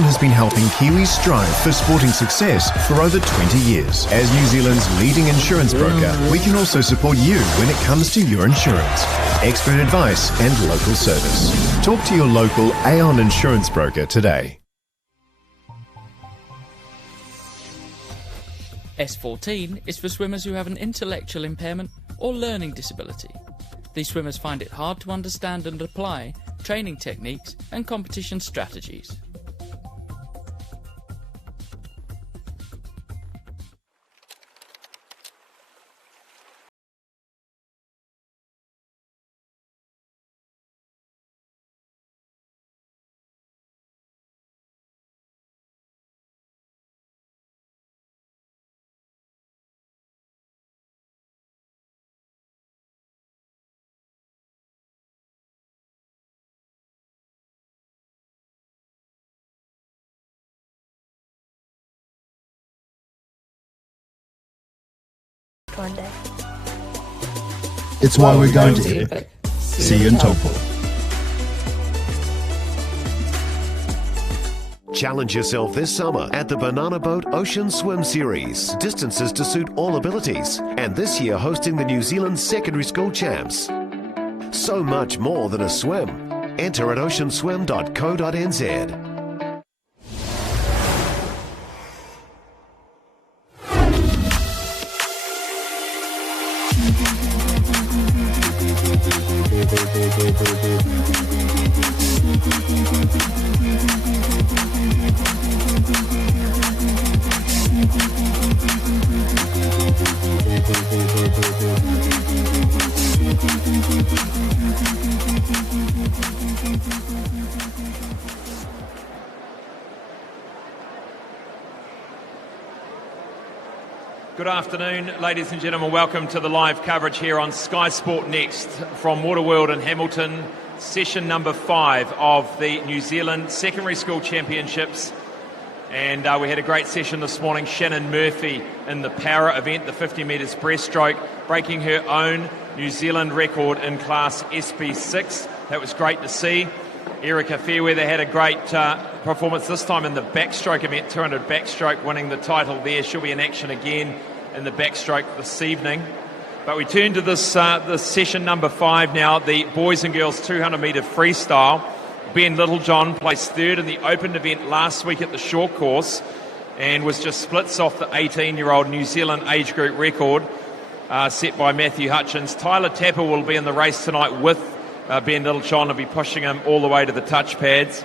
Aon has been helping Kiwis strive for sporting success for over 20 years. As New Zealand's leading insurance broker, we can also support you when it comes to your insurance. Expert advice and local service. Talk to your local Aon insurance broker today. S14 is for swimmers who have an intellectual impairment or learning disability. These swimmers find it hard to understand and apply training techniques and competition strategies. One day. It's why we're going to Epic. See you in Taupo. Challenge yourself this summer at the Banana Boat Ocean Swim Series. Distances to suit all abilities. And this year hosting the New Zealand Secondary School Champs. So much more than a swim. Enter at oceanswim.co.nz. Good afternoon, ladies and gentlemen. Welcome to the live coverage here on Skysportnext from Waterworld in Hamilton. Session number 5 of the New Zealand Secondary School Championships. And we had a great session this morning. Shannon Murphy in the para event, the 50 metres breaststroke, breaking her own New Zealand record in class SB6. That was great to see. Erica Fairweather had a great performance this time in the backstroke event, 200 backstroke, winning the title there. She'll be in action again in the backstroke this evening. But we turn to this session number 5 now, the boys and girls 200 metre freestyle. Ben Littlejohn placed third in the open event last week at the short course and was just splits off the 18-year-old New Zealand age group record set by Matthew Hutchins. Tyler Tapper will be in the race tonight with Ben Littlejohn. Will be pushing him all the way to the touch pads.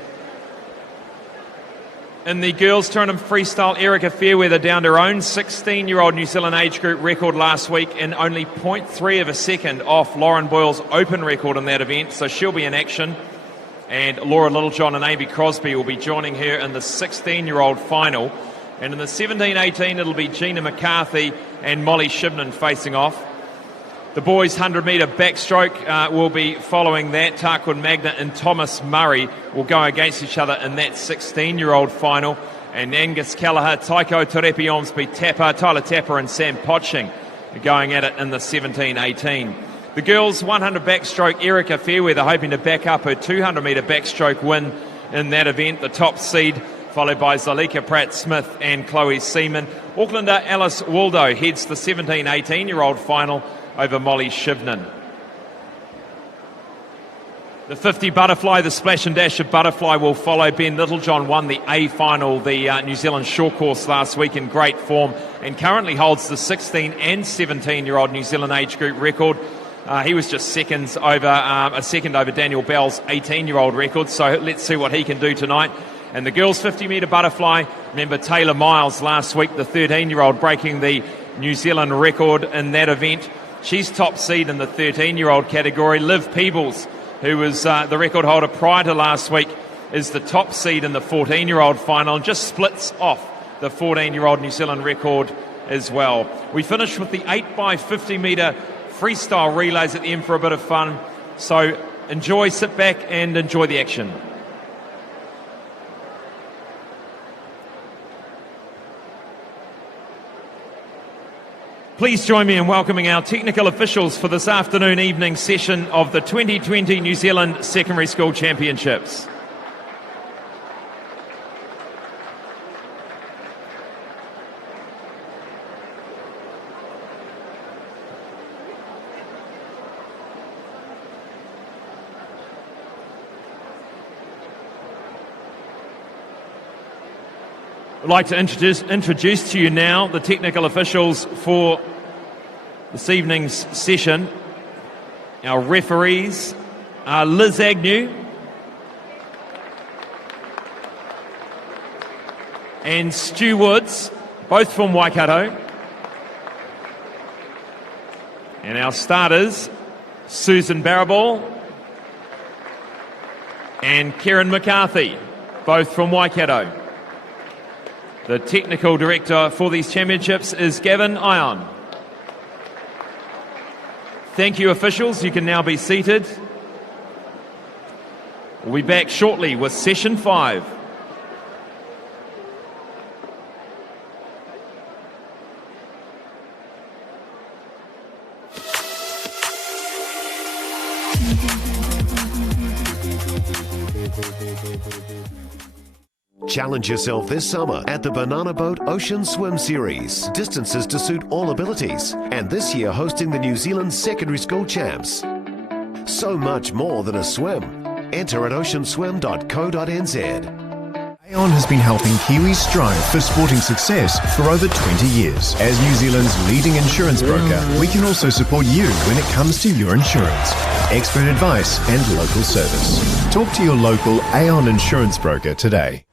In the girls' tournament freestyle, Erica Fairweather downed her own 16-year-old New Zealand age group record last week and only 0.3 of a second off Lauren Boyle's open record in that event, so she'll be in action. And Laura Littlejohn and Amy Crosby will be joining her in the 16-year-old final. And in the 17-18, it'll be Gina McCarthy and Molly Shibnan facing off. The boys' 100-metre backstroke will be following that. Tarquin Magna and Thomas Murray will go against each other in that 16-year-old final. And Angus Kelleher, Taiko Terepi-Ormsby Tapper, Tyler Tapper and Sam Potching are going at it in the 17-18. The girls' 100 backstroke, Erica Fairweather hoping to back up her 200-metre backstroke win in that event. The top seed, followed by Zalika Pratt-Smith and Chloe Seaman. Aucklander Alice Waldo heads the 17-18-year-old final over Molly Shivnan. The 50 butterfly, the splash and dash of butterfly will follow. Ben Littlejohn won the A final, the New Zealand short course last week in great form and currently holds the 16 and 17-year-old New Zealand age group record. He was just a second over Daniel Bell's 18-year-old record, so let's see what he can do tonight. And the girls' 50-metre butterfly, remember Taylor Miles last week, the 13-year-old breaking the New Zealand record in that event. She's top seed in the 13-year-old category. Liv Peebles, who was the record holder prior to last week, is the top seed in the 14-year-old final and just splits off the 14-year-old New Zealand record as well. We finished with the 8x50-metre freestyle relays at the end for a bit of fun. So enjoy, sit back and enjoy the action. Please join me in welcoming our technical officials for this afternoon evening session of the 2020 New Zealand Secondary School Championships. I'd like to introduce to you now the technical officials for this evening's session. Our referees are Liz Agnew and Stu Woods, both from Waikato. And our starters, Susan Barrable and Kieran McCarthy, both from Waikato. The technical director for these championships is Gavin Ion. Thank you, officials. You can now be seated. We'll be back shortly with session 5. Challenge yourself this summer at the Banana Boat Ocean Swim Series. Distances to suit all abilities. And this year hosting the New Zealand Secondary School Champs. So much more than a swim. Enter at oceanswim.co.nz. Aon has been helping Kiwis strive for sporting success for over 20 years. As New Zealand's leading insurance broker, we can also support you when it comes to your insurance. Expert advice and local service. Talk to your local Aon insurance broker today.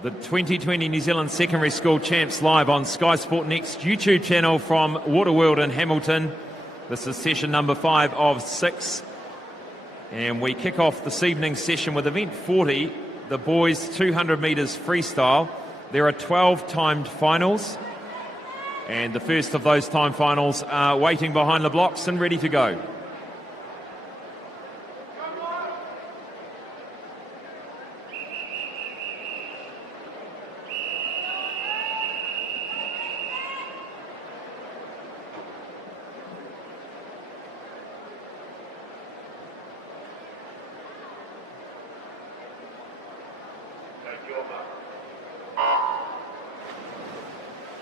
The 2020 New Zealand Secondary School Champs live on skysportnext YouTube channel from Waterworld in Hamilton. This is session number 5 of 6. And we kick off this evening's session with event 40, the boys 200 metres freestyle. There are 12 timed finals. And the first of those time finals are waiting behind the blocks and ready to go.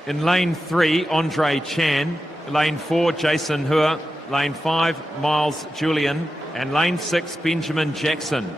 In lane 3, Andre Chan. Lane 4, Jason Hua. Lane 5, Miles Julian. And lane 6, Benjamin Jackson.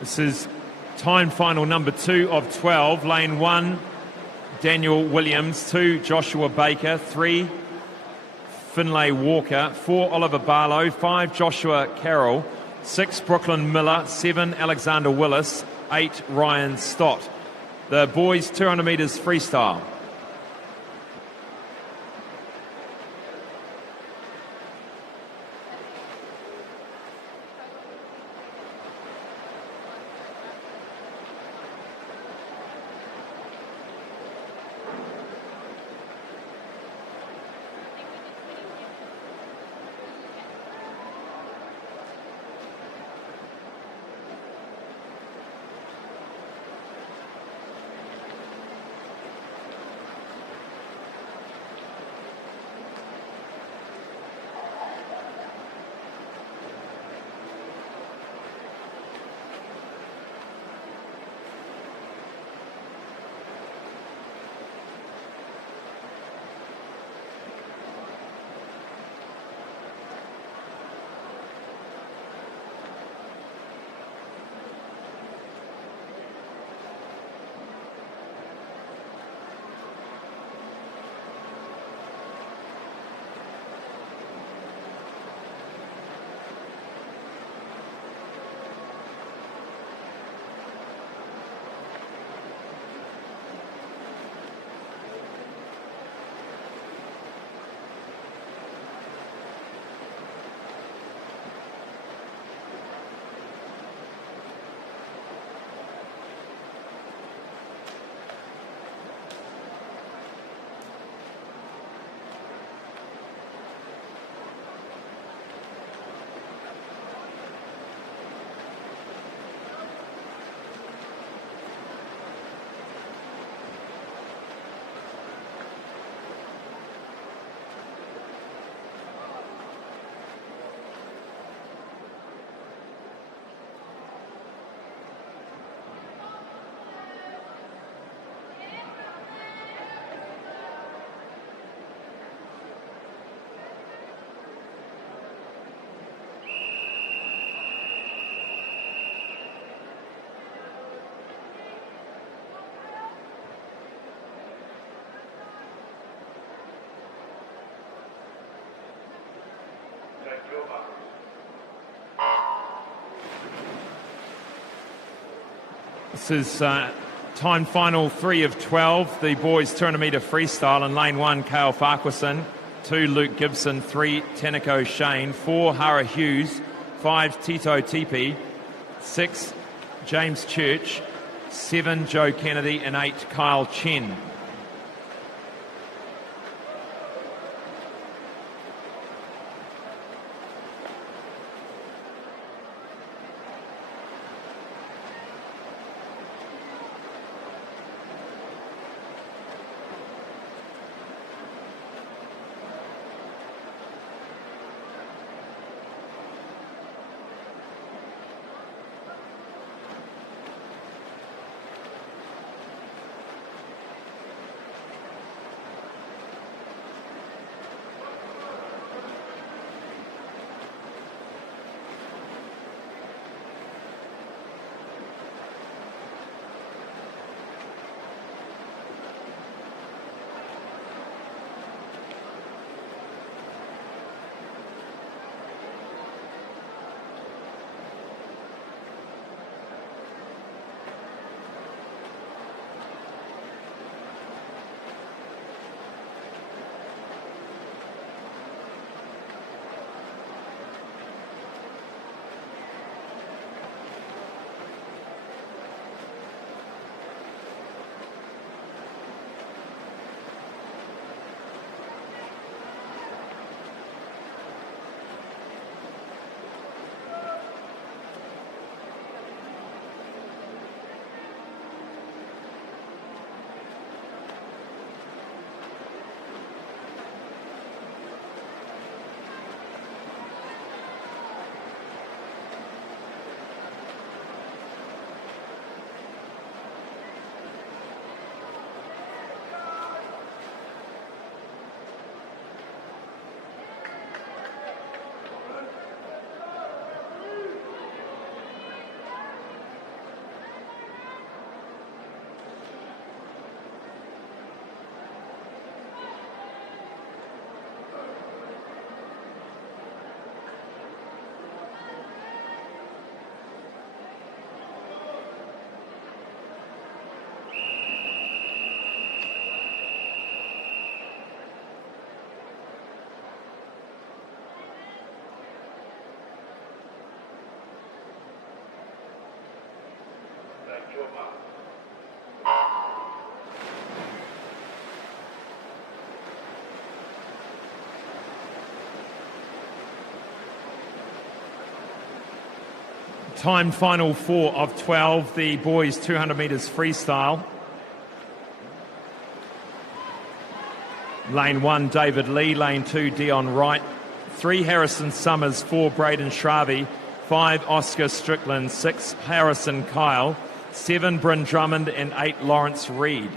This is time final number 2 of 12. Lane 1, Daniel Williams. 2, Joshua Baker. 3, Finlay Walker. 4, Oliver Barlow. 5, Joshua Carroll. 6, Brooklyn Miller. 7, Alexander Willis. 8, Ryan Stott. The boys 200 metres freestyle. This is time final 3 of 12. The boys 200 metre freestyle. In lane 1, Cale Farquharson. 2, Luke Gibson. 3, Tanako Shane. 4, Hara Hughes. 5, Tito Tipi. 6, James Church. 7, Joe Kennedy. And 8, Kyle Chen. Time final 4 of 12, the boys 200 metres freestyle. Lane 1, David Lee. Lane 2, Dion Wright. 3, Harrison Summers. 4, Braden Shravi. 5, Oscar Strickland. 6, Harrison Kyle. 7, Bryn Drummond. And 8, Lawrence Reed.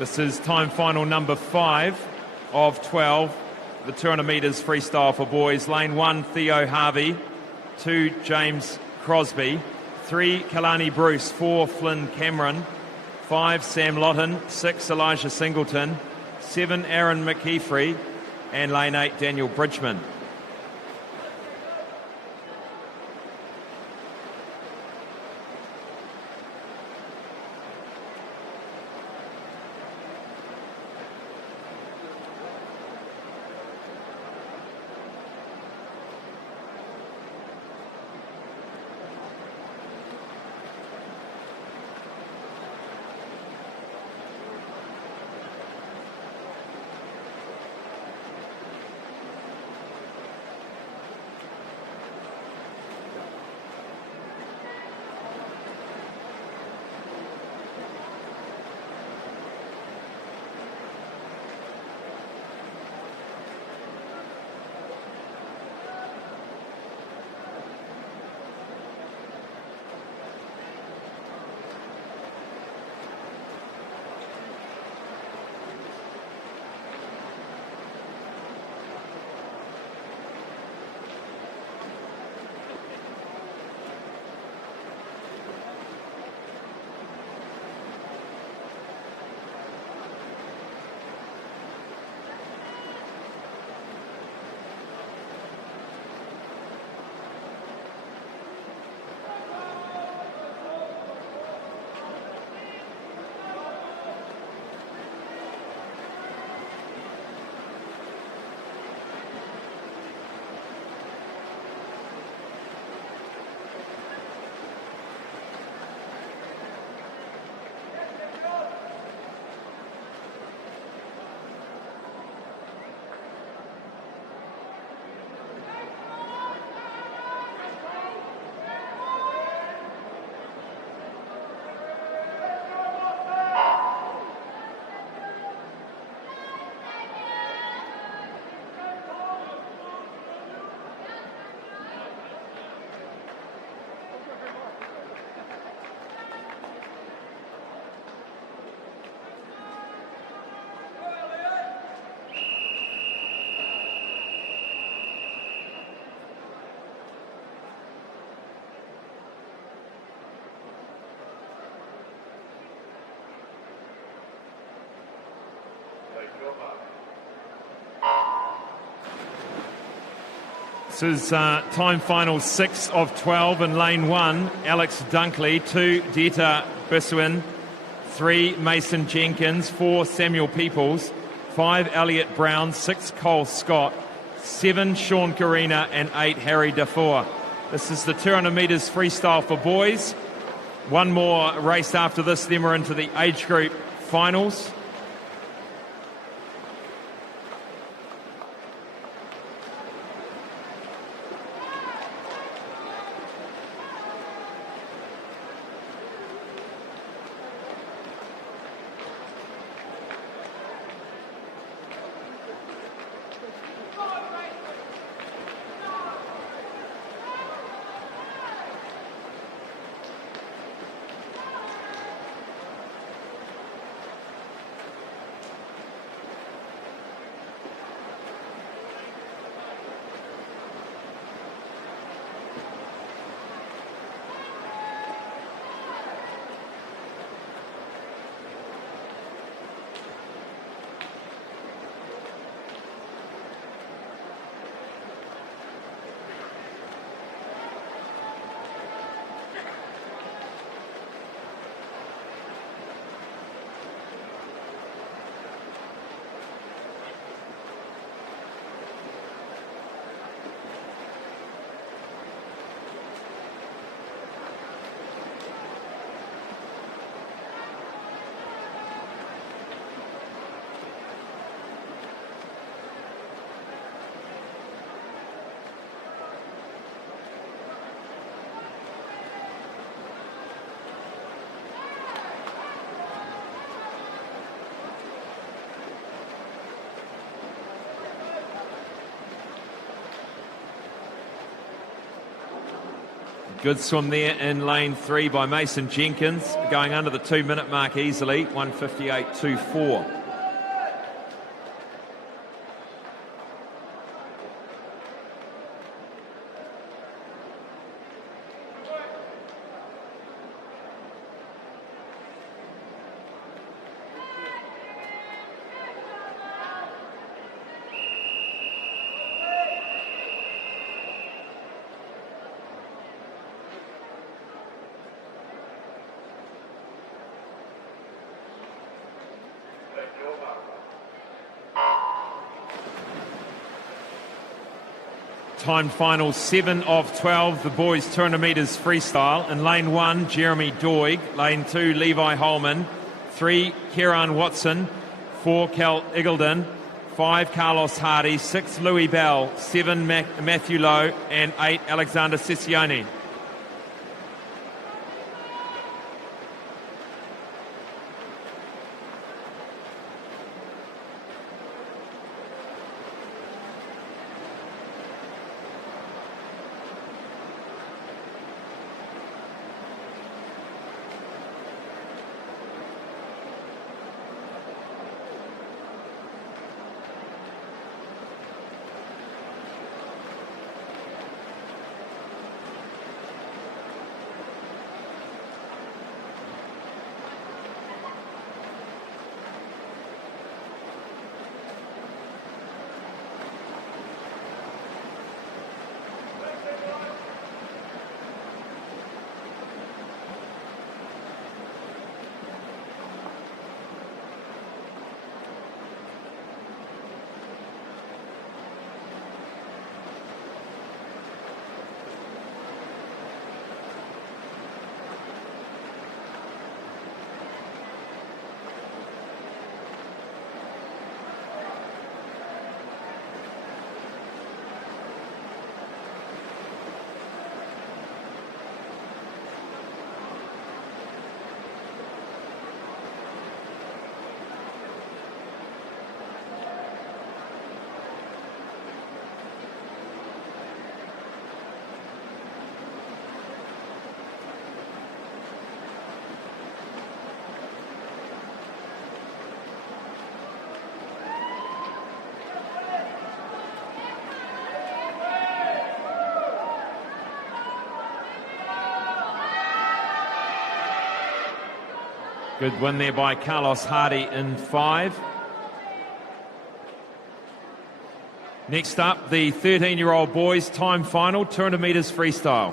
This is time final number 5 of 12, the 200 metres freestyle for boys. Lane 1, Theo Harvey. 2, James Crosby. 3, Kalani Bruce. 4, Flynn Cameron. 5, Sam Lotton. 6, Elijah Singleton. 7, Aaron McKeefrey. And lane 8, Daniel Bridgman. This is time final 6 of 12 in lane 1. Alex Dunkley, 2 Dieter Biswin, 3 Mason Jenkins, 4 Samuel Peoples, 5 Elliot Brown, 6 Cole Scott, 7 Sean Carina and 8 Harry Dafour. This is the 200 metres freestyle for boys. One more race after this, then we're into the age group finals. Good swim there in lane 3 by Mason Jenkins, going under the 2-minute mark easily, 1:58.24. Time final 7 of 12, the boys 200 metres freestyle. In lane 1, Jeremy Doig. Lane 2, Levi Holman. 3, Kieran Watson. 4, Cal Iggledon. 5, Carlos Hardy. 6, Louis Bell. 7, Matthew Lowe. And 8, Alexander Sessione. Good win there by Carlos Hardy in 5. Next up, the 13-year-old boys time final, 200 metres freestyle.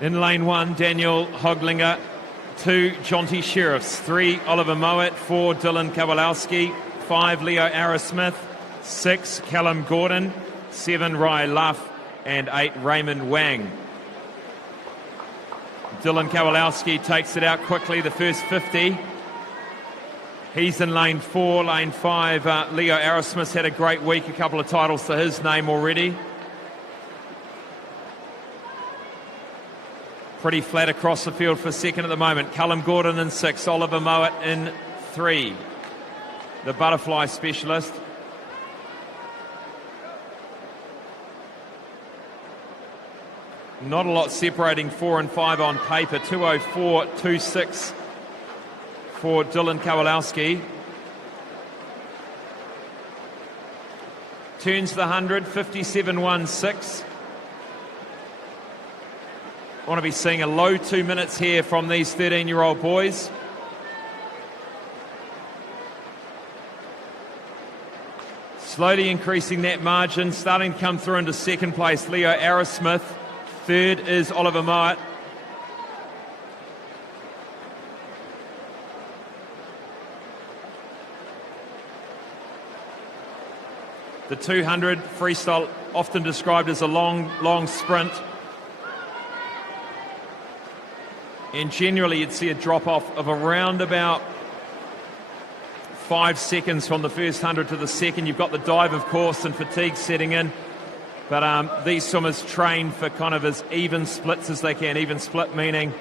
In lane 1, Daniel Hoglinger. 2, Jonty Sheriffs. 3, Oliver Mowat. 4, Dylan Kowalowski. 5, Leo Arrowsmith. 6, Callum Gordon. 7, Rai Luff. And 8, Raymond Wang. Dylan Kowalowski takes it out quickly, the first 50. He's in lane 4. Lane 5, Leo Arrowsmith had a great week, a couple of titles to his name already. Pretty flat across the field for second at the moment. Callum Gordon in 6, Oliver Mowat in 3. The butterfly specialist. Not a lot separating 4 and 5 on paper. 2:04.26 for Dylan Kowalowski. Turns the 100, 57.16. I want to be seeing a low 2 minutes here from these 13-year-old boys. Slowly increasing that margin, starting to come through into second place, Leo Arrowsmith. Third is Oliver Mowat. The 200 freestyle, often described as a long sprint. And generally you'd see a drop-off of around about 5 seconds from the first 100 to the second. You've got the dive, of course, and fatigue setting in. But these swimmers train for kind of as even splits as they can. Even split meaning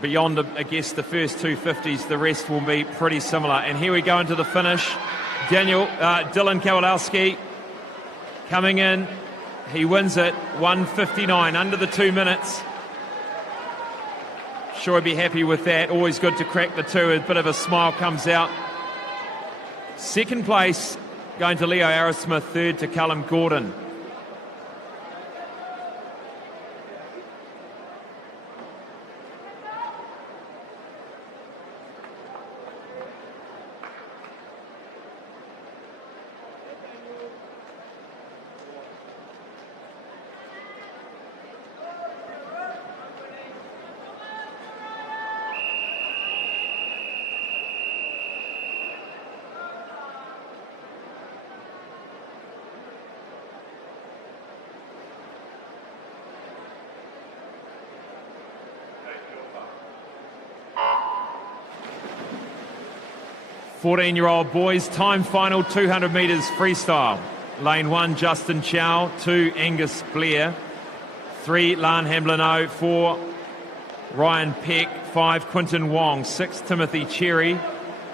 beyond, I guess, the first 250s, the rest will be pretty similar. And here we go into the finish. Dylan Kowalowski coming in. He wins it, 1:59, under the 2 minutes. Sure, I'd be happy with that. Always good to crack the 2. A bit of a smile comes out. Second place going to Leo Arrowsmith. Third to Callum Gordon. Fourteen-year-old boys, time final, 200 metres freestyle. Lane 1, Justin Chow. 2, Angus Blair. 3, Lan Hamblino. 4, Ryan Peck. 5, Quinton Wong. 6, Timothy Cherry.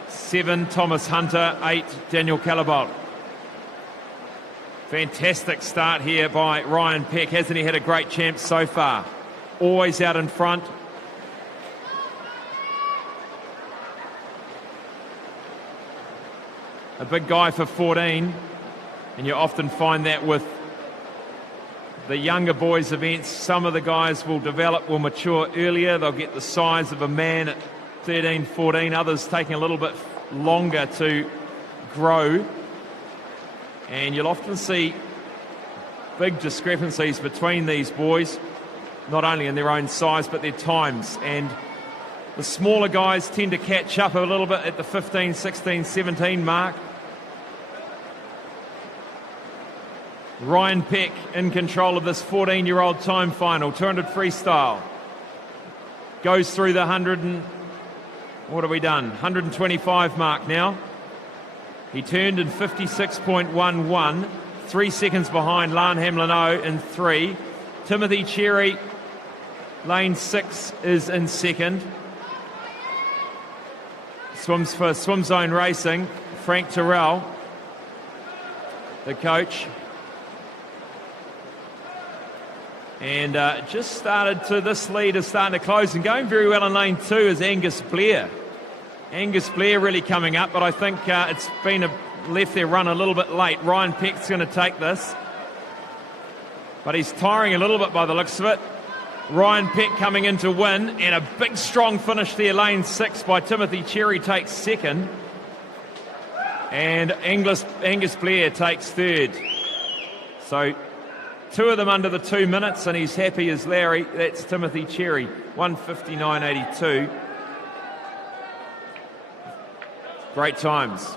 7, Thomas Hunter. 8, Daniel Calabolt. Fantastic start here by Ryan Peck. Hasn't he had a great champ so far? Always out in front. A big guy for 14, and you often find that with the younger boys events. Some of the guys will mature earlier. They'll get the size of a man at 13, 14. Others taking a little bit longer to grow. And you'll often see big discrepancies between these boys, not only in their own size, but their times. And the smaller guys tend to catch up a little bit at the 15, 16, 17 mark. Ryan Peck in control of this 14-year-old time final, 200 freestyle. Goes through the 100 and, what have we done? 125 mark now. He turned in 56.11, 3 seconds behind Lan Hamlino in 3. Timothy Cherry, lane 6, is in second. Swims for Swim Zone Racing, Frank Terrell, the coach. And this lead is starting to close, and going very well in lane 2 is Angus Blair. Angus Blair really coming up, but I think it's been left their run a little bit late. Ryan Peck's going to take this, but he's tiring a little bit by the looks of it. Ryan Peck coming in to win, and a big strong finish there. Lane 6 by Timothy Cherry takes second, and Angus Blair takes third. So 2 of them under the 2 minutes, and he's happy as Larry. That's Timothy Cherry, 1:59.82. Great times.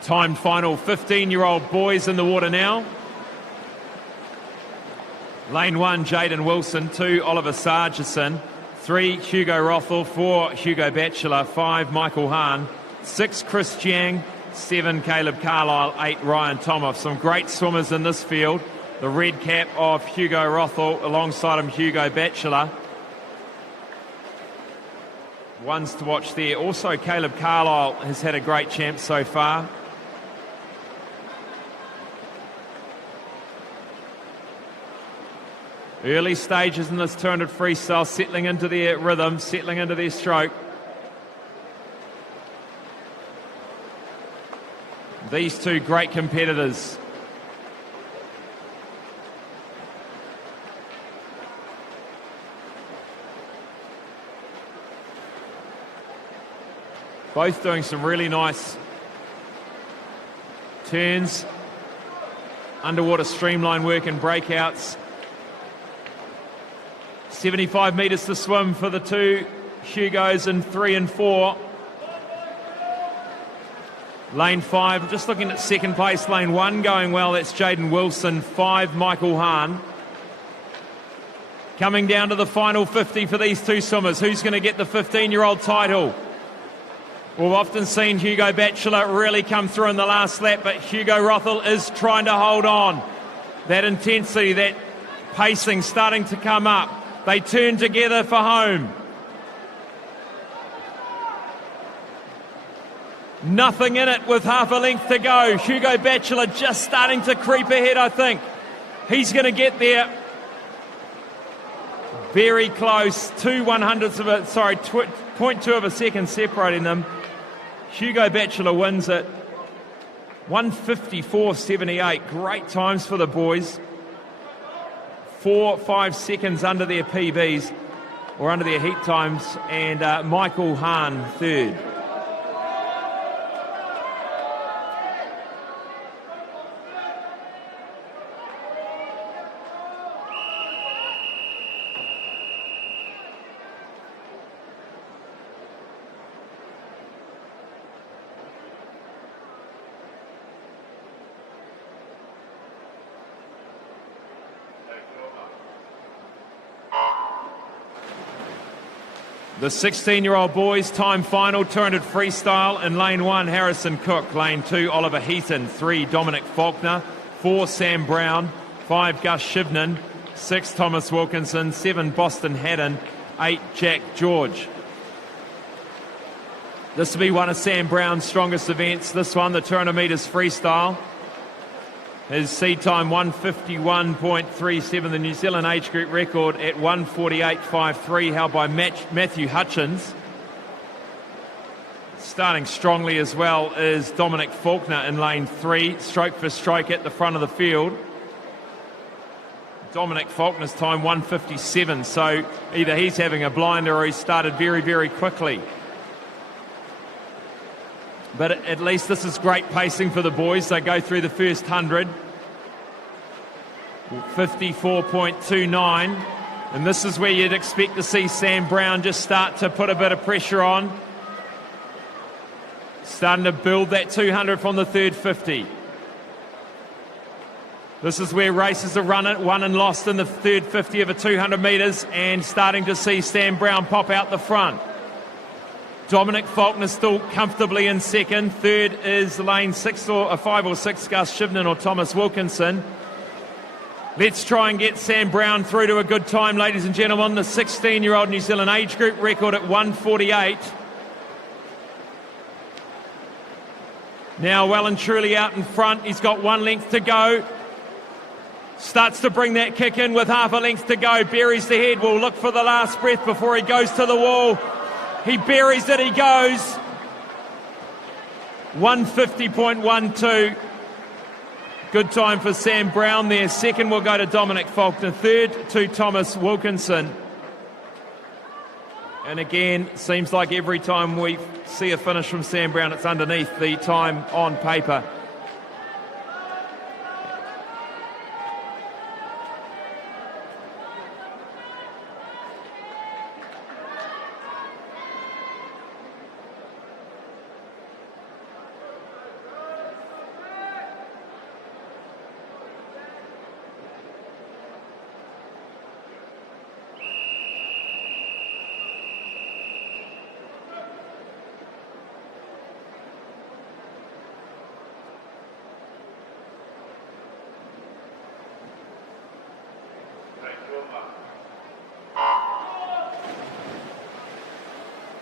Timed final, 15-year-old boys in the water now. Lane 1, Jaden Wilson. 2, Oliver Sargison. 3, Hugo Rothel. 4, Hugo Batchelor. 5, Michael Hahn. 6, Chris Jiang. 7, Caleb Carlisle. 8, Ryan Tomoff. Some great swimmers in this field. The red cap of Hugo Rothel, alongside him Hugo Batchelor. Ones to watch there. Also, Caleb Carlisle has had a great champ so far. Early stages in this 200 freestyle, settling into their rhythm, settling into their stroke. These two great competitors. Both doing some really nice turns, underwater streamline work and breakouts. 75 metres to swim for the 2 Hugos in 3 and 4. Lane 5, just looking at second place. Lane 1 going well, that's Jaden Wilson. 5, Michael Hahn. Coming down to the final 50 for these 2 swimmers. Who's going to get the 15-year-old title? We've often seen Hugo Batchelor really come through in the last lap, but Hugo Rothel is trying to hold on. That intensity, that pacing starting to come up. They turn together for home. Nothing in it with half a length to go. Hugo Batchelor just starting to creep ahead, I think. He's going to get there. Very close. 0.2 of a second separating them. Hugo Batchelor wins it. 1:54.78. Great times for the boys. 4-5 seconds under their PBs, or under their heat times, and Michael Hahn third. The 16-year-old boys time final, 200 freestyle. In lane 1, Harrison Cook. Lane 2, Oliver Heaton. 3, Dominic Faulkner. 4, Sam Brown. 5, Gus Shivnan. 6, Thomas Wilkinson. 7, Boston Haddon. 8, Jack George. This will be one of Sam Brown's strongest events. This one, the 200 metres freestyle. His seed time 1:51.37, the New Zealand age group record at 1:48.53, held by Matthew Hutchins. Starting strongly as well is Dominic Faulkner in lane 3, stroke for stroke at the front of the field. Dominic Faulkner's time 1:57, so either he's having a blinder or he started very, very quickly. But at least this is great pacing for the boys. They go through the first 100. 54.29. And this is where you'd expect to see Sam Brown just start to put a bit of pressure on. Starting to build that 200 from the third 50. This is where races are won and lost in the third 50 over 200 metres, and starting to see Sam Brown pop out the front. Dominic Faulkner still comfortably in second. Third is lane 5 or 6, Gus Shivnan or Thomas Wilkinson. Let's try and get Sam Brown through to a good time, ladies and gentlemen. The 16-year-old New Zealand age group record at 1:48. Now well and truly out in front. He's got 1 length to go. Starts to bring that kick in with half a length to go. Buries the head. Will look for the last breath before he goes to the wall. He buries it. He goes. 150.12. Good time for Sam Brown there. Second will go to Dominic Faulkner. Third to Thomas Wilkinson. And again, seems like every time we see a finish from Sam Brown, it's underneath the time on paper.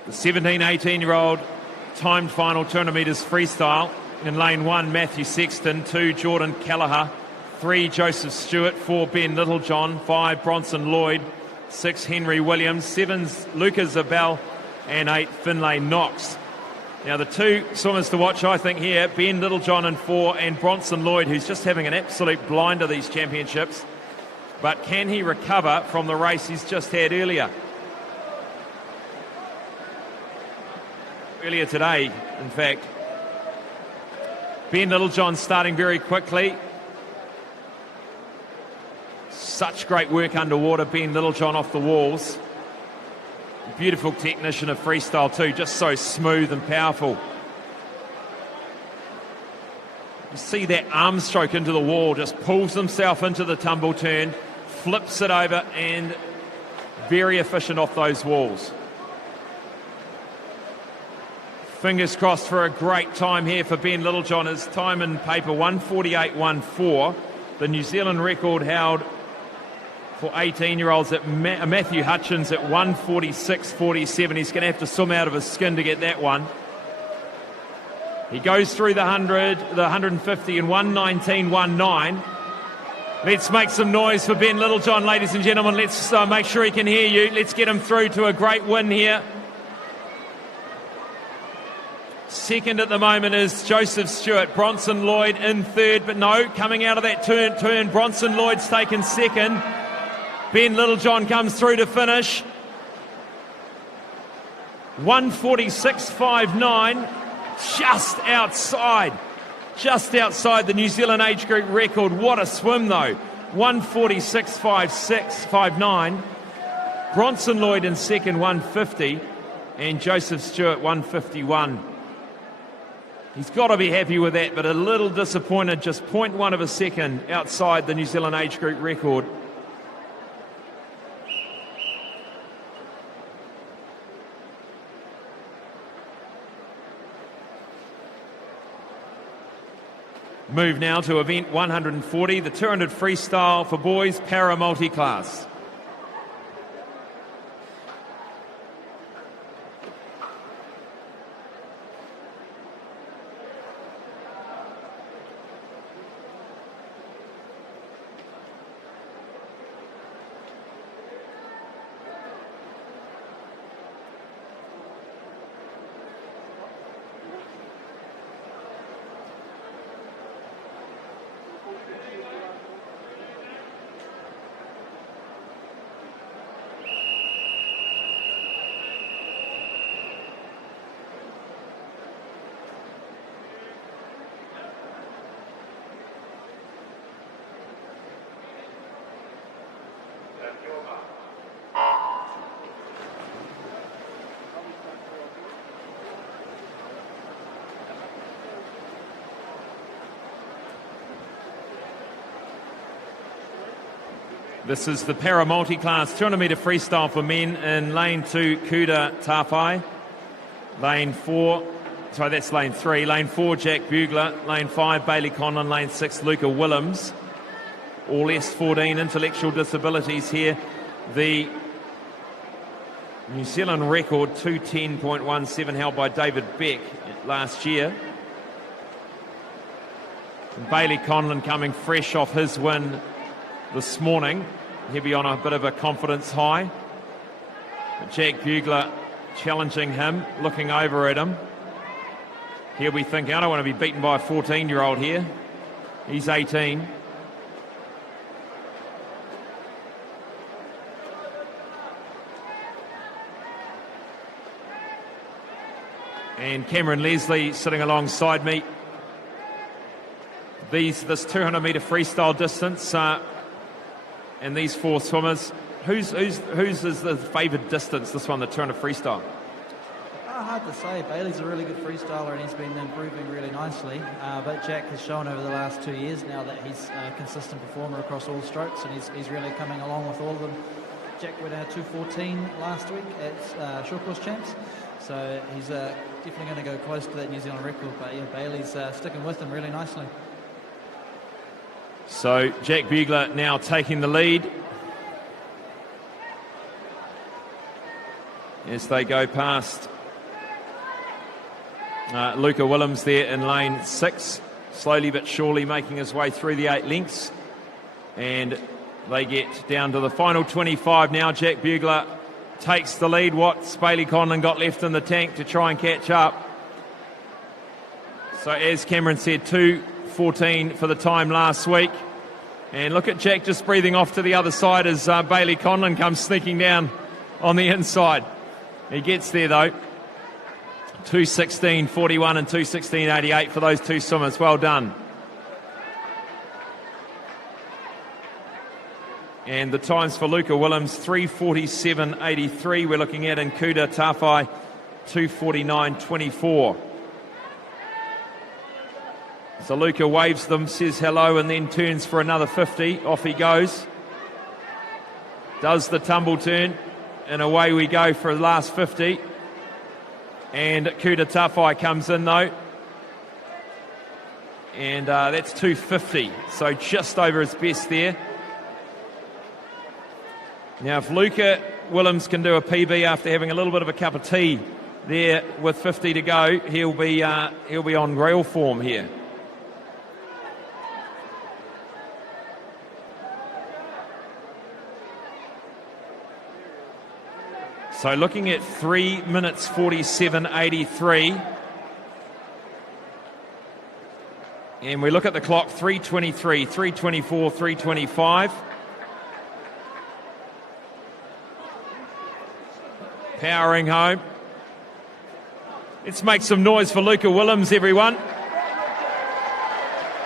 The 17-18-year-old timed final 200 metres freestyle. In lane 1, Matthew Sexton. 2, Jordan Kelleher. 3, Joseph Stewart. 4, Ben Littlejohn. 5, Bronson Lloyd. 6, Henry Williams. 7, Lucas Zabel. And 8, Finlay Knox. Now the 2 swimmers to watch, I think, here, Ben Littlejohn in 4 and Bronson Lloyd, who's just having an absolute blinder these championships. But can he recover from the race he's just had earlier? Earlier today, in fact. Ben Littlejohn starting very quickly. Such great work underwater, Ben Littlejohn off the walls. Beautiful technician of freestyle too, just so smooth and powerful. You see that arm stroke into the wall, just pulls himself into the tumble turn, flips it over, and very efficient off those walls. Fingers crossed for a great time here for Ben Littlejohn. His time in paper 1:48.14. The New Zealand record held for 18-year-olds at Matthew Hutchins at 1:46.47. He's going to have to swim out of his skin to get that one. He goes through the 100, the 150 in 1:19.19. Let's make some noise for Ben Littlejohn, ladies and gentlemen. Let's make sure he can hear you. Let's get him through to a great win here. Second at the moment is Joseph Stewart. Bronson Lloyd in third, but no, coming out of that turn, Bronson Lloyd's taken second. Ben Littlejohn comes through to finish. 1:46.59, just outside the New Zealand age group record. What a swim though. 1:46.59. Bronson Lloyd in second, 1:50, and Joseph Stewart 1:51. He's got to be happy with that, but a little disappointed, just 0.1 of a second outside the New Zealand age group record. Move now to event 140, the 200 freestyle for boys, para multi-class. This is the para multi-class 200 metre freestyle for men. In lane 2, Kuda Tawhai. Lane 4, sorry, that's lane 3. Lane 4, Jack Bugler. Lane 5, Bailey Conlon. Lane 6, Luca Willems. All S14 intellectual disabilities here. The New Zealand record 2:10.17 held by David Beck last year. And Bailey Conlon coming fresh off his win this morning. He'll be on a bit of a confidence high. But Jack Bugler challenging him, looking over at him. He'll be thinking, I don't want to be beaten by a 14-year-old here. He's 18. And Cameron Leslie sitting alongside me. This 200 metre freestyle distance and these 4 swimmers. Whose is the favoured distance, this one, the 200 freestyle? Hard to say. Bailey's a really good freestyler and he's been improving really nicely. But Jack has shown over the last 2 years now that he's a consistent performer across all strokes, and he's really coming along with all of them. Jack would have had 2:14 last week at short course champs. So he's definitely going to go close to that New Zealand record. But yeah, Bailey's sticking with him really nicely. So Jack Bugler now taking the lead as they go past Luca Willems there in lane 6, slowly but surely making his way through the 8 lengths. And they get down to the final 25 now. Jack Bugler takes the lead. What's Bailey Conlon got left in the tank to try and catch up? So as Cameron said, 2:14 for the time last week. And look at Jack just breathing off to the other side as Bailey Conlon comes sneaking down on the inside. He gets there though. 2:16.41 and 2:16.88 for those 2 swimmers. Well done. And the times for Luca Willems, 3:47.83 we're looking at, in Kuda Tawhai, 2:49.24. So Luca waves them, says hello, and then turns for another 50. Off he goes. Does the tumble turn, and away we go for the last 50. And Kuda Tawhai comes in though. And that's 2:50, so just over his best there. Now, if Luca Willems can do a PB after having a little bit of a cup of tea there with 50 to go, he'll be on real form here. So looking at 3 minutes 47.83. And we look at the clock, 3:23, 3:24, 3:25. Powering home. Let's make some noise for Luca Willems, everyone.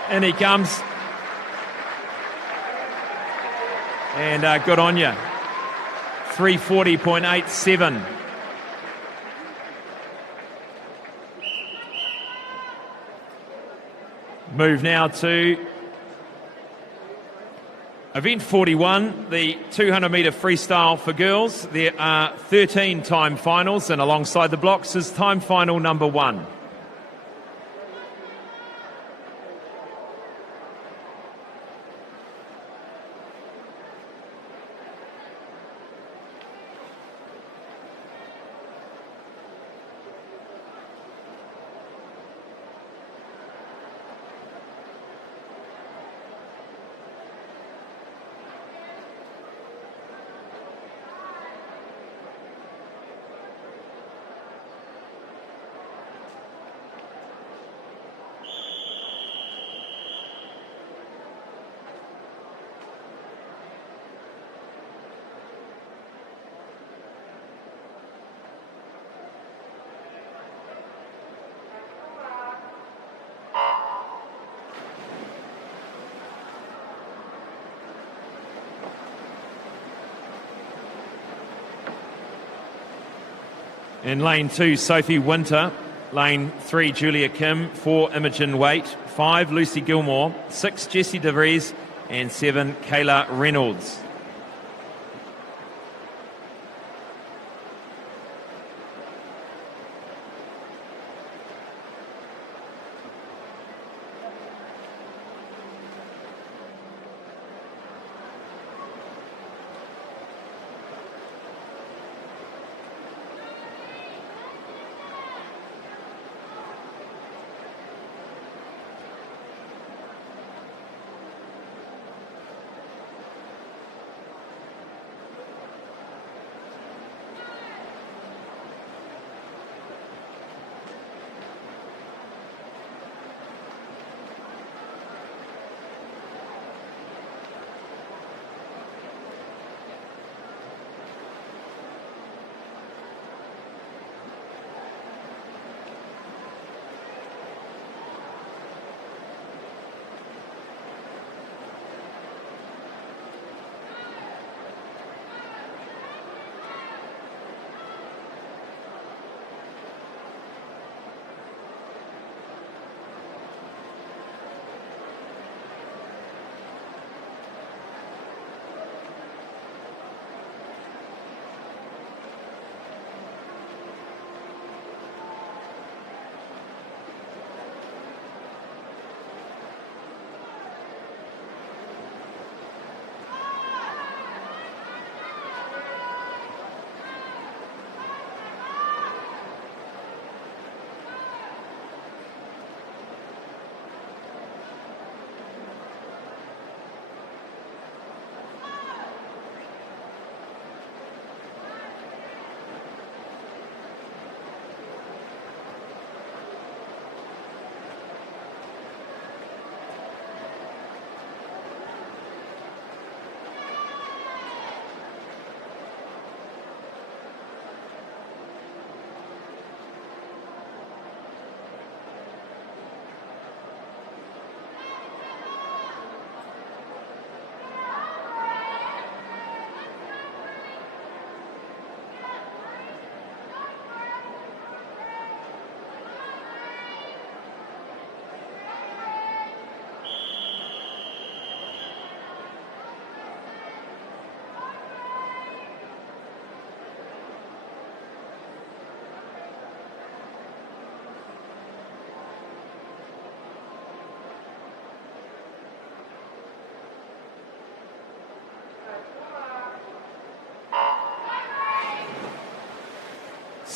In he comes. And good on you. 3:40.87. Move now to event 41, the 200 metre freestyle for girls. There are 13 time finals, and alongside the blocks is time final number 1. In lane 2, Sophie Winter. Lane 3, Julia Kim. 4, Imogen Waite. 5, Lucy Gilmore. 6, Jessie DeVries. And 7, Kayla Reynolds.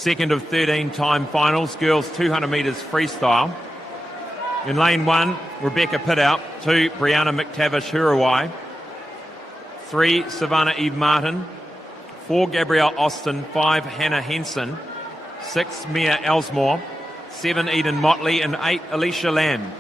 second of 13 time finals, girls 200 metres freestyle. In lane 1, Rebecca Pitout. 2, Brianna McTavish-Hurawai. 3, Savannah Eve Martin. 4, Gabrielle Austin. 5, Hannah Henson. 6, Mia Elsmore. 7, Eden Motley. And 8, Alicia Lamb.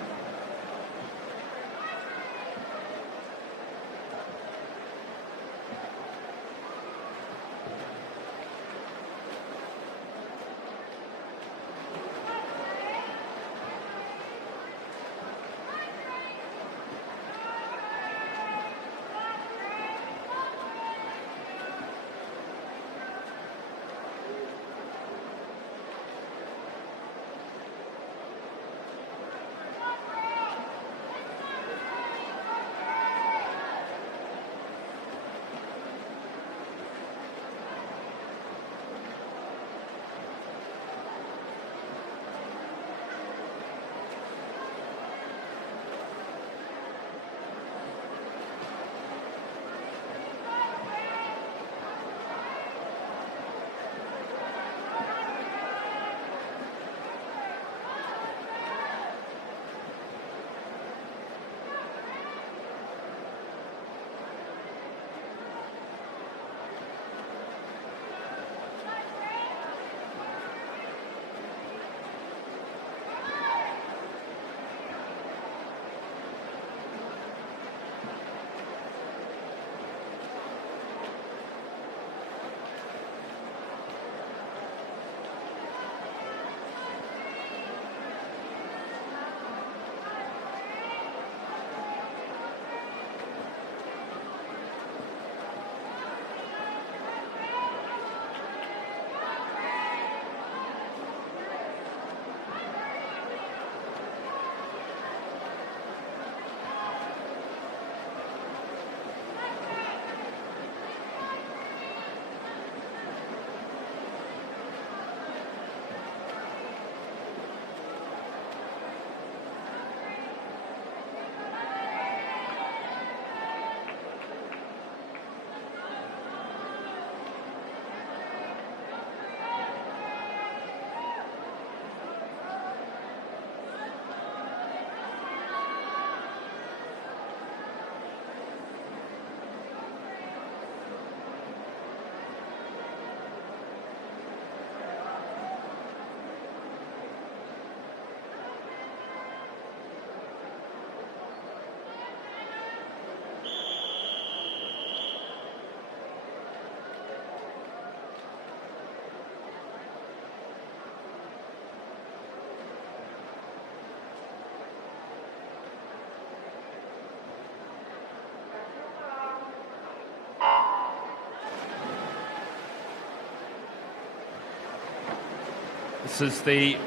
This is the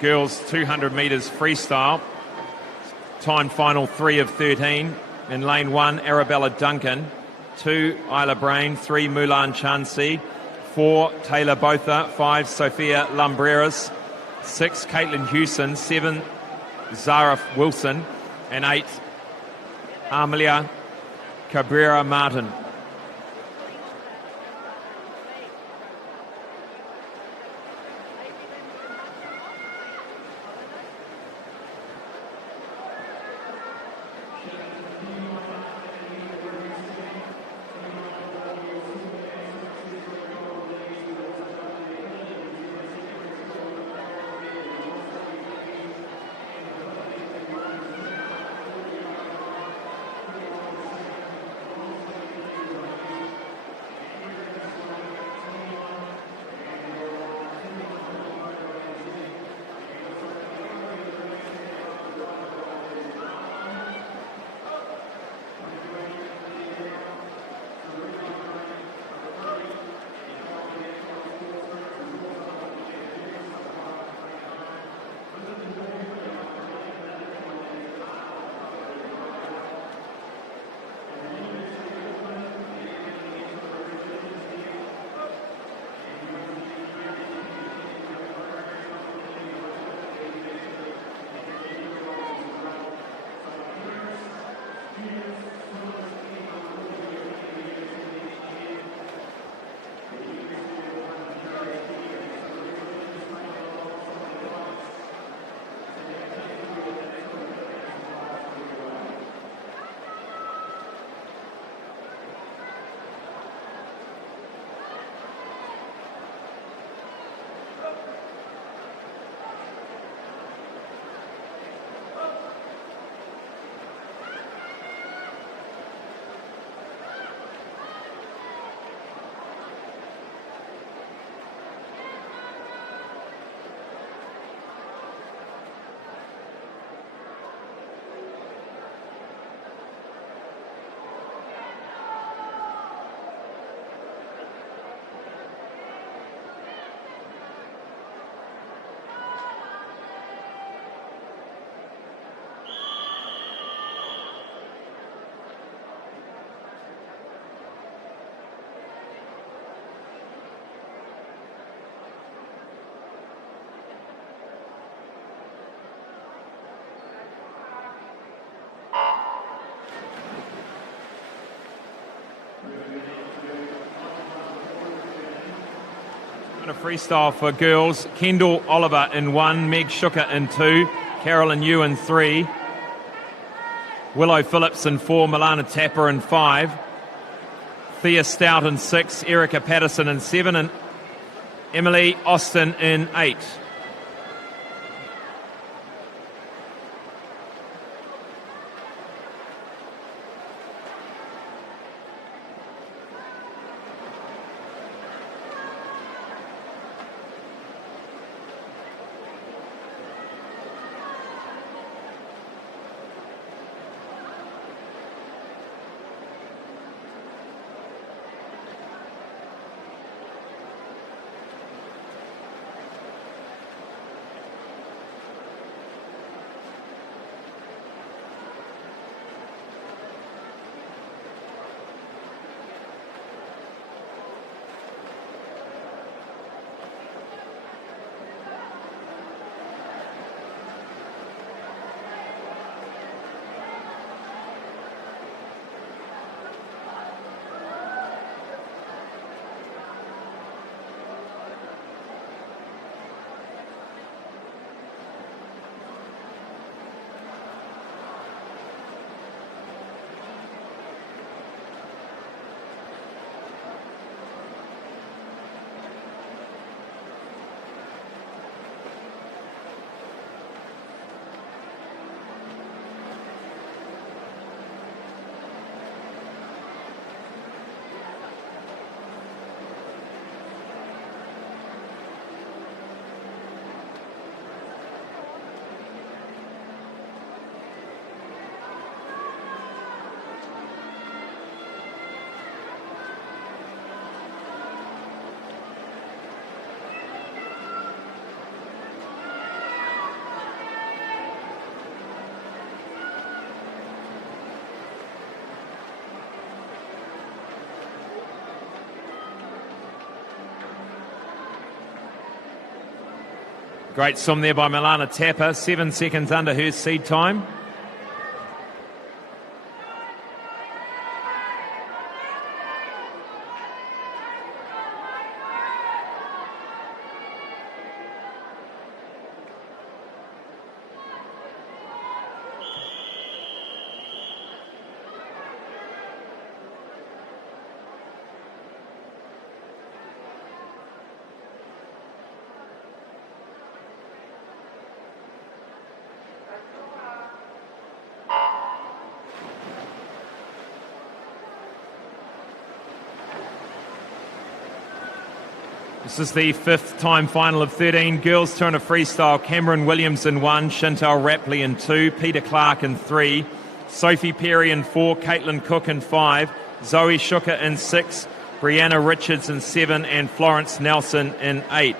girls 200 metres freestyle. Time final 3 of 13. In lane 1, Arabella Duncan. 2, Isla Brain. 3, Mulan Chansi. 4, Taylor Botha. 5, Sophia Lumbreras. 6, Caitlin Hewson. 7, Zara Wilson. And 8, Amelia Cabrera Martin. turn of freestyle for girls. Kendall Oliver in 1, Meg Shooker in 2, Carolyn Yu in 3, Willow Phillips in 4, Milana Tapper in 5, Thea Stout in 6, Erica Patterson in 7, and Emily Austin in 8. Great swim there by Milana Tapper, 7 seconds under her seed time. This is the 5th time final of 13. Girls turn of freestyle. Cameron Williams in 1, Chantal Rapley in 2, Peter Clark in 3, Sophie Perry in 4, Caitlin Cook in 5, Zoe Shooker in 6, Brianna Richards in 7, and Florence Nelson in 8.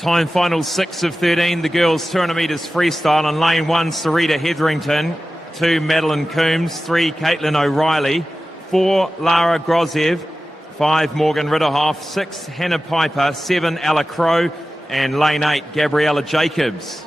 Time final 6 of 13, the girls 200 metres freestyle. On lane 1, Sarita Hetherington. 2, Madeline Coombs. 3, Caitlin O'Reilly. 4, Lara Grozev. 5, Morgan Ritterhoff. 6, Hannah Piper. 7, Ella Crow. And lane 8, Gabriella Jacobs.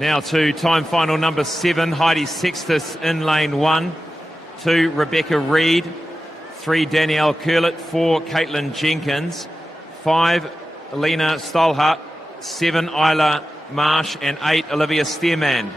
Now to time final number 7, Heidi Sextus in lane 1. 2, Rebecca Reid. 3, Danielle Curlett. 4, Caitlin Jenkins. 5, Alina Stolhart. 7, Isla Marsh. And 8, Olivia Stearman.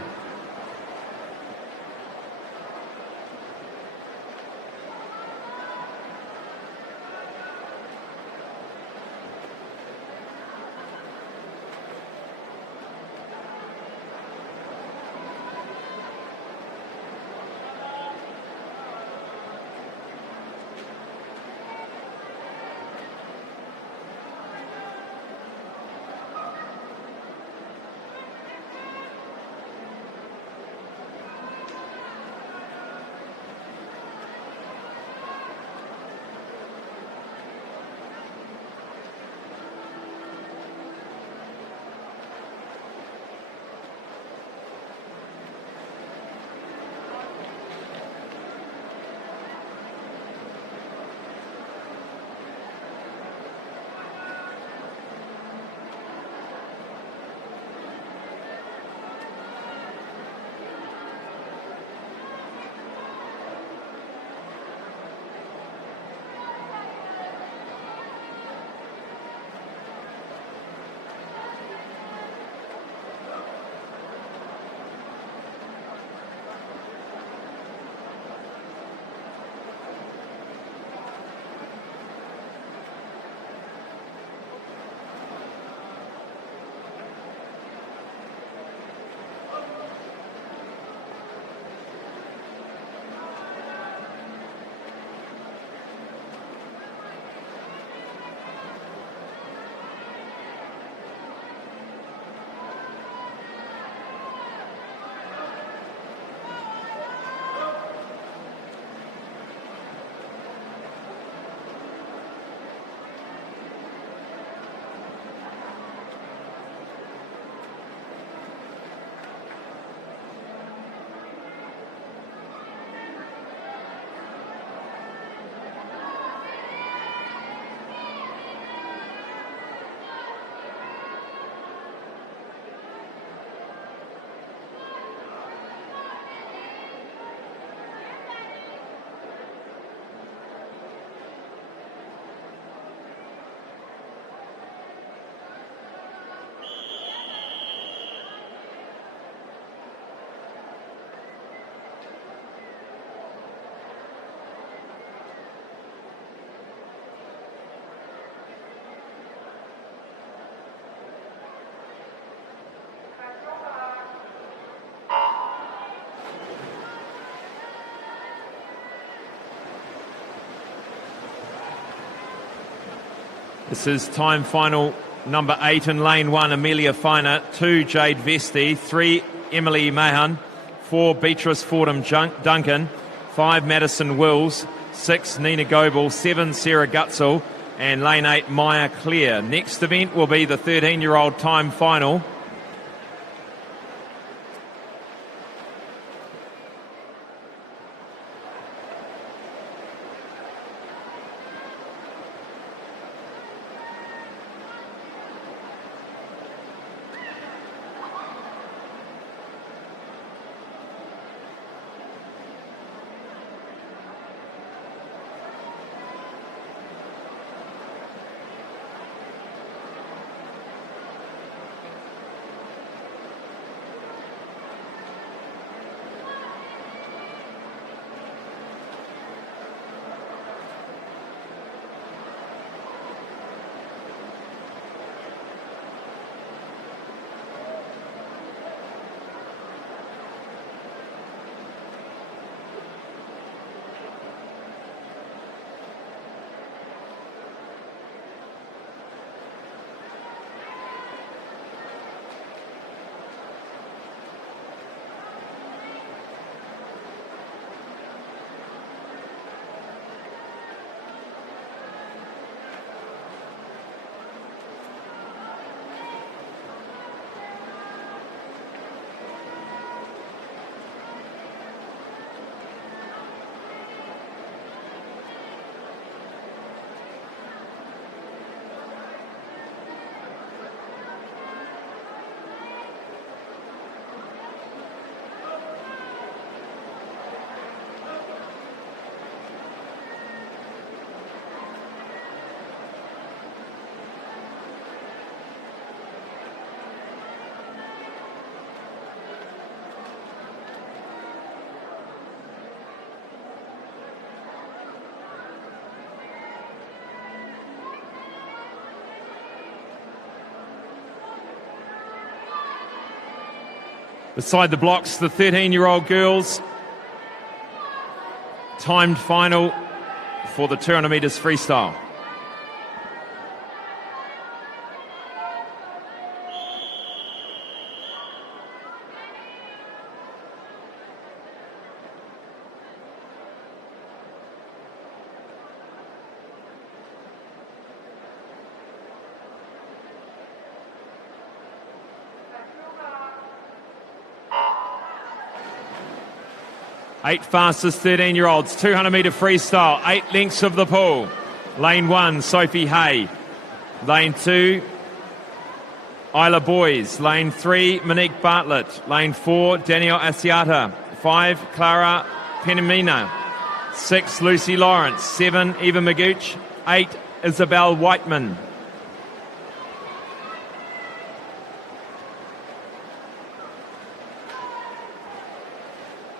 This is time final number 8 in lane 1, Amelia Finer, 2, Jade Vesti, 3, Emily Mahan, 4, Beatrice Fordham Duncan, 5, Madison Wills, 6, Nina Goebel, 7, Sarah Gutzel, and lane 8, Maya Clare. Next event will be the 13-year-old time final. Beside the blocks, the 13-year-old girls. Timed final for the 200 metres freestyle. Eight fastest 13-year-olds, 200-metre freestyle, 8 lengths of the pool. Lane 1, Sophie Hay. Lane 2, Isla Boys. Lane 3, Monique Bartlett. Lane 4, Danielle Asiata. 5, Clara Penamina. 6, Lucy Lawrence. 7, Eva Magooch. 8, Isabel Whiteman.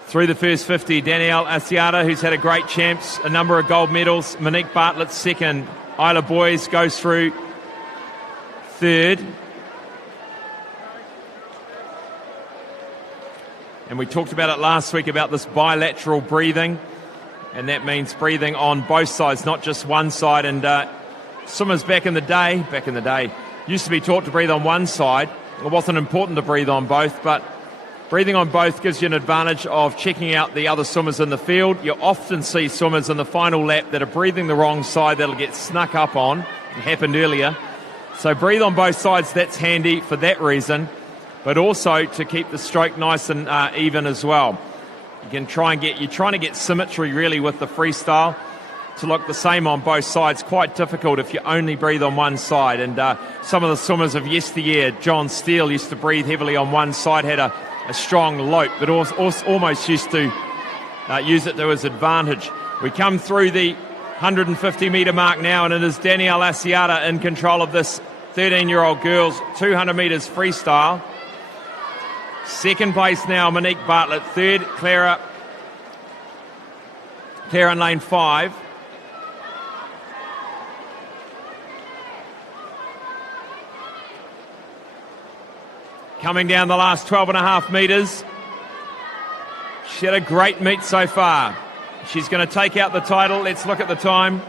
Through the first 50, Danielle Asiata, who's had a great champs, a number of gold medals. Monique Bartlett second. Isla Boys goes through third. And we talked about it last week about this bilateral breathing. And that means breathing on both sides, not just one side. And swimmers back in the day, used to be taught to breathe on one side. It wasn't important to breathe on both, but breathing on both gives you an advantage of checking out the other swimmers in the field. You often see swimmers in the final lap that are breathing the wrong side that'll get snuck up on. It happened earlier. So breathe on both sides, that's handy for that reason, but also to keep the stroke nice and even as well. You're trying to get symmetry really with the freestyle to look the same on both sides. Quite difficult if you only breathe on one side. And some of the swimmers of yesteryear, John Steele used to breathe heavily on one side, had a strong lope, but almost used to use it to his advantage. We come through the 150-metre mark now, and it is Danielle Asiata in control of this 13-year-old girls 200 metres freestyle. Second place now, Monique Bartlett. Third, Clara in lane 5. Coming down the last 12.5 metres. She had a great meet so far. She's going to take out the title. Let's look at the time.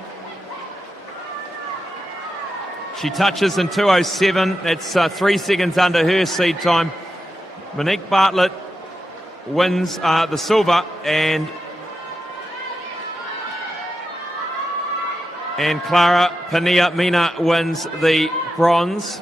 She touches in 2:07. That's 3 seconds under her seed time. Monique Bartlett wins the silver, and Clara Pania-Mina wins the bronze.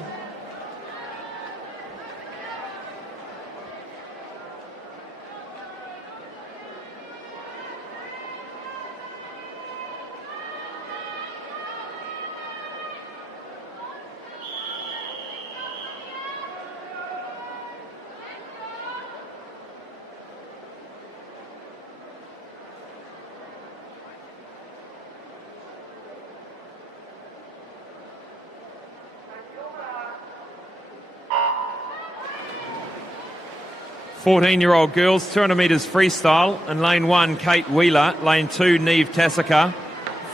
Fourteen-year-old girls, 200 metres freestyle. In lane 1, Kate Wheeler. Lane 2, Neve Tassaka.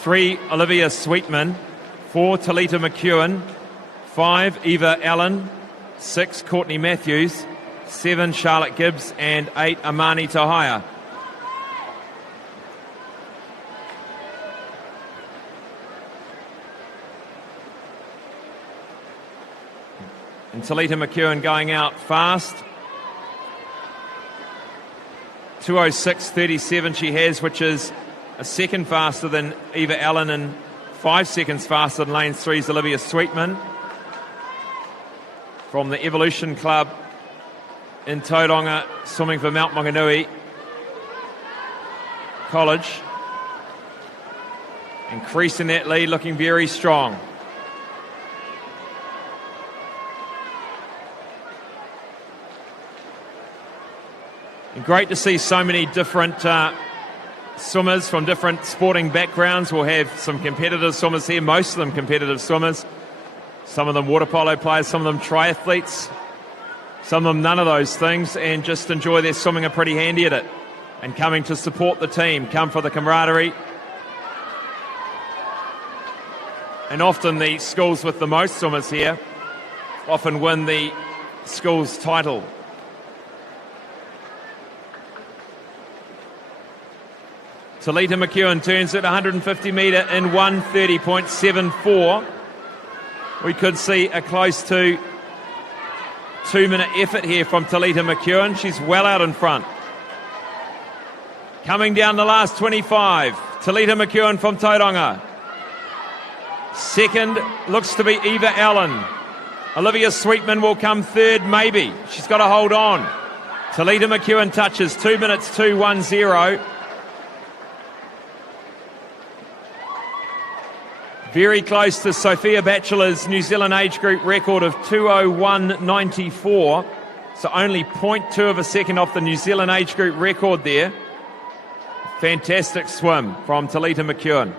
3, Olivia Sweetman. 4, Talita McEwen. 5, Eva Allen. 6, Courtney Matthews. 7, Charlotte Gibbs. And 8, Amani Tahaya. And Talita McEwen going out fast. 2:06.37 she has, which is a second faster than Eva Allen and 5 seconds faster than lane 3's Olivia Sweetman. From the Evolution Club in Tauranga, swimming for Mount Maunganui College. Increasing that lead, looking very strong. And great to see so many different swimmers from different sporting backgrounds. We'll have some competitive swimmers here, most of them competitive swimmers. Some of them water polo players, some of them triathletes, some of them none of those things, and just enjoy their swimming, are pretty handy at it. And coming to support the team, come for the camaraderie. And often the schools with the most swimmers here often win the school's title. Talita McEwen turns at 150 metre in 1:30.74. We could see a close to 2-minute effort here from Talita McEwen. She's well out in front. Coming down the last 25, Talita McEwen from Tauranga. Second looks to be Eva Allen. Olivia Sweetman will come third, maybe. She's got to hold on. Talita McEwen touches 2 minutes 2:10. Very close to Sophia Batchelor's New Zealand age group record of 2:01.94. So only 0.2 of a second off the New Zealand age group record there. Fantastic swim from Talita McEwen.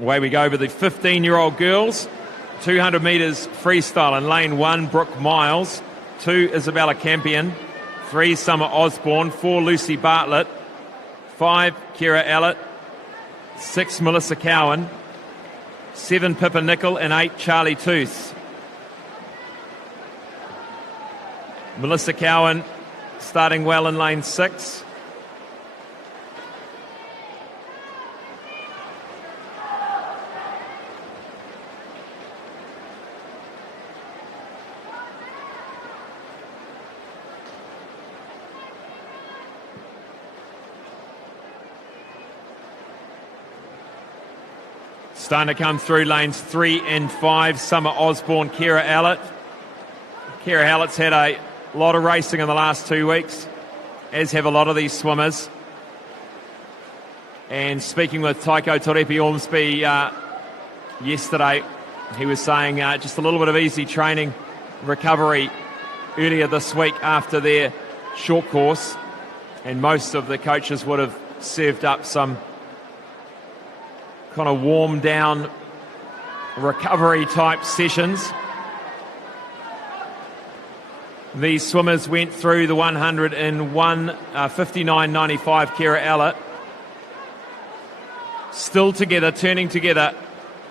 Away we go with the 15-year-old girls. 200 metres freestyle in lane 1, Brooke Miles. 2, Isabella Campion. 3, Summer Osborne. 4, Lucy Bartlett. 5, Kira Allett. 6, Melissa Cowan. 7, Pippa Nicol. And 8, Charlie Tooth. Melissa Cowan starting well in lane 6. Starting to come through lanes 3 and 5. Summer Osborne, Kira Allett. Kira Allett's had a lot of racing in the last 2 weeks, as have a lot of these swimmers. And speaking with Taiko Torepi Ormsby yesterday, he was saying just a little bit of easy training recovery earlier this week after their short course. And most of the coaches would have served up some kind of warm down recovery type sessions. These swimmers went through the 100 in 59.95. Kira Allett. Still together, turning together.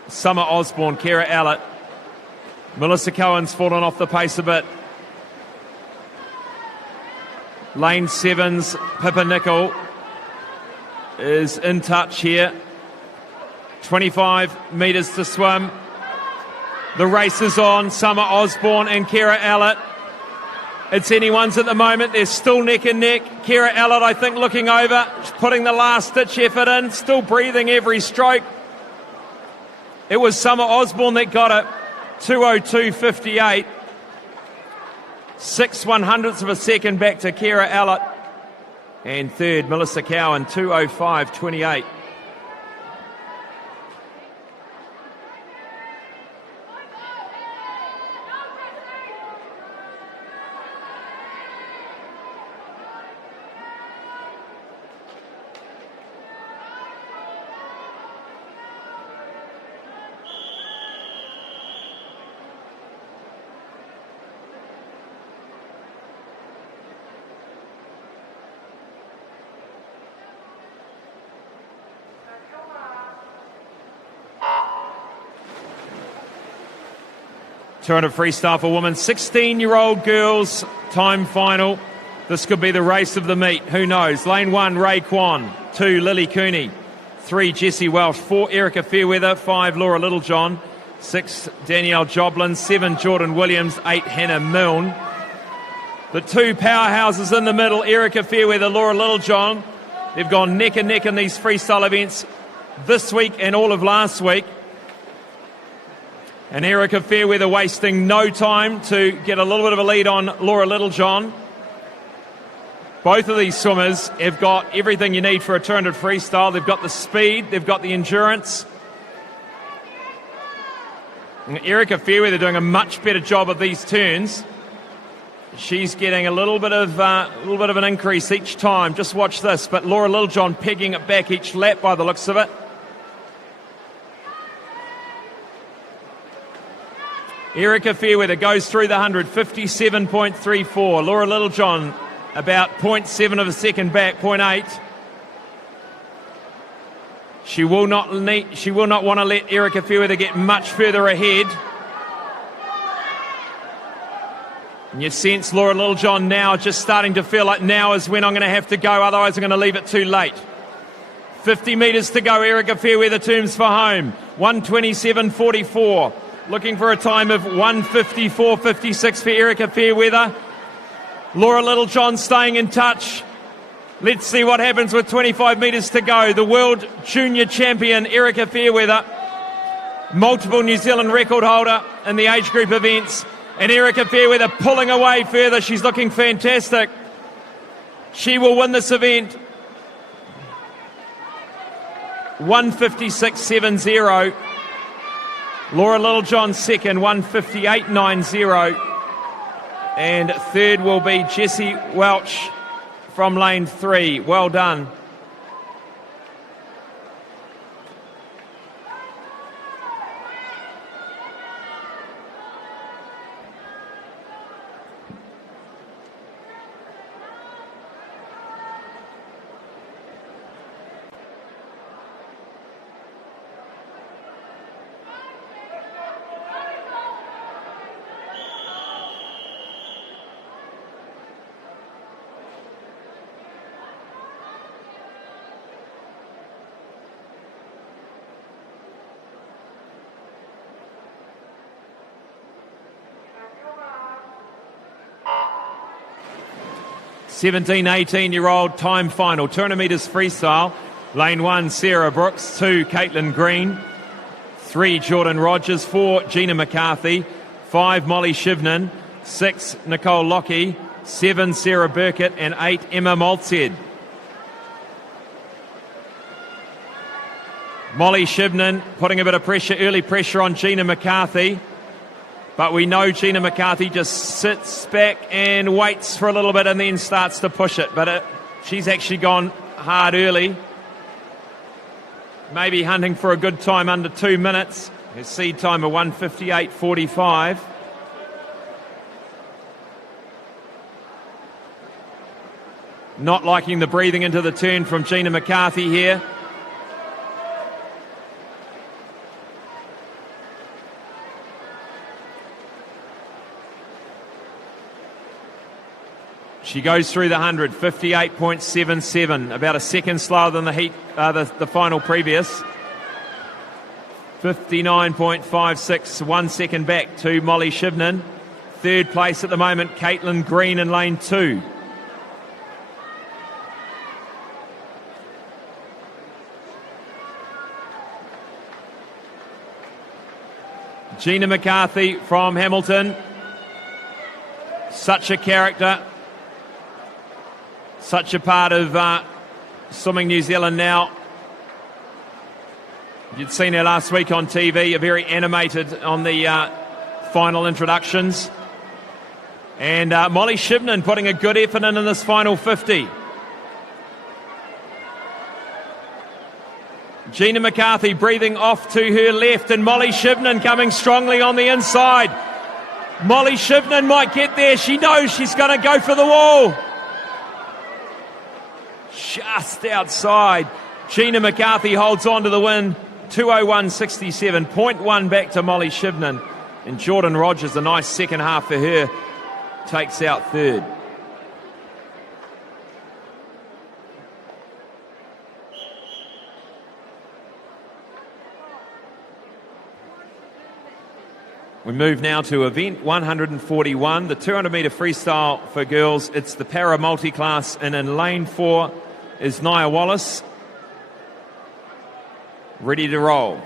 Summer Osborne, Kira Allett. Melissa Cohen's fallen off the pace a bit. Lane 7's Pippa Nicol is in touch here. 25 metres to swim. The race is on. Summer Osborne and Kira Allett. It's anyone's at the moment. They're still neck and neck. Kira Allett, I think, looking over. She's putting the last-ditch effort in. Still breathing every stroke. It was Summer Osborne that got it. 2:02.58. 6/100ths of a second back to Kira Allett. And third, Melissa Cowan, 2:05.28. Tour of freestyle for women, 16-year-old girls, time final. This could be the race of the meet. Who knows? Lane 1, Ray Kwan. 2, Lily Cooney. 3, Jessie Welsh. 4, Erica Fairweather. 5, Laura Littlejohn. 6, Danielle Joblin. 7, Jordan Williams. 8, Hannah Milne. The two powerhouses in the middle, Erica Fairweather, Laura Littlejohn. They've gone neck and neck in these freestyle events this week and all of last week. And Erica Fairweather wasting no time to get a little bit of a lead on Laura Littlejohn. Both of these swimmers have got everything you need for a 200 freestyle. They've got the speed, they've got the endurance. And Erica Fairweather doing a much better job of these turns. She's getting a little bit of an increase each time. Just watch this. But Laura Littlejohn pegging it back each lap by the looks of it. Erica Fairweather goes through the 100, 57.34. Laura Littlejohn about 0.7 of a second back, 0.8. She will not want to let Erica Fairweather get much further ahead. And you sense Laura Littlejohn now just starting to feel like now is when I'm going to have to go, otherwise I'm going to leave it too late. 50 metres to go, Erica Fairweather terms for home. 1:27.44. Looking for a time of 1:54.56 for Erica Fairweather. Laura Littlejohn staying in touch. Let's see what happens with 25 metres to go. The world junior champion, Erica Fairweather. Multiple New Zealand record holder in the age group events. And Erica Fairweather pulling away further. She's looking fantastic. She will win this event. 1:56.70. Laura Littlejohn second, 1:58.90. And third will be Jessie Welch from lane 3. Well done. Seventeen, 18-year-old time final. 200 metres freestyle. Lane 1, Sarah Brooks. 2, Caitlin Green. 3, Jordan Rogers. 4, Gina McCarthy. 5, Molly Shivnan. 6, Nicole Lockie. 7, Sarah Burkett. And 8, Emma Maltzhead. Molly Shivnan putting a bit of pressure, early pressure on Gina McCarthy. But we know Gina McCarthy just sits back and waits for a little bit and then starts to push it. But she's actually gone hard early. Maybe hunting for a good time under 2 minutes. Her seed time of 1:58.45. Not liking the breathing into the turn from Gina McCarthy here. She goes through the 100, 58.77, about a second slower than the final previous. 59.56, 1 second back to Molly Shivnan. Third place at the moment, Caitlin Green in lane 2. Gina McCarthy from Hamilton. Such a character. Such a part of Swimming New Zealand now. You'd seen her last week on TV, very animated on the final introductions. And Molly Shivnan putting a good effort in this final 50. Gina McCarthy breathing off to her left, and Molly Shivnan coming strongly on the inside. Molly Shivnan might get there. She knows she's going to go for the wall. Just outside. Gina McCarthy holds on to the win. 2:01.67, 0.1 back to Molly Shivnan. And Jordan Rogers, a nice second half for her, takes out third. We move now to event 141, the 200-metre freestyle for girls. It's the para multi-class, and in lane 4 is Nia Wallace, ready to roll.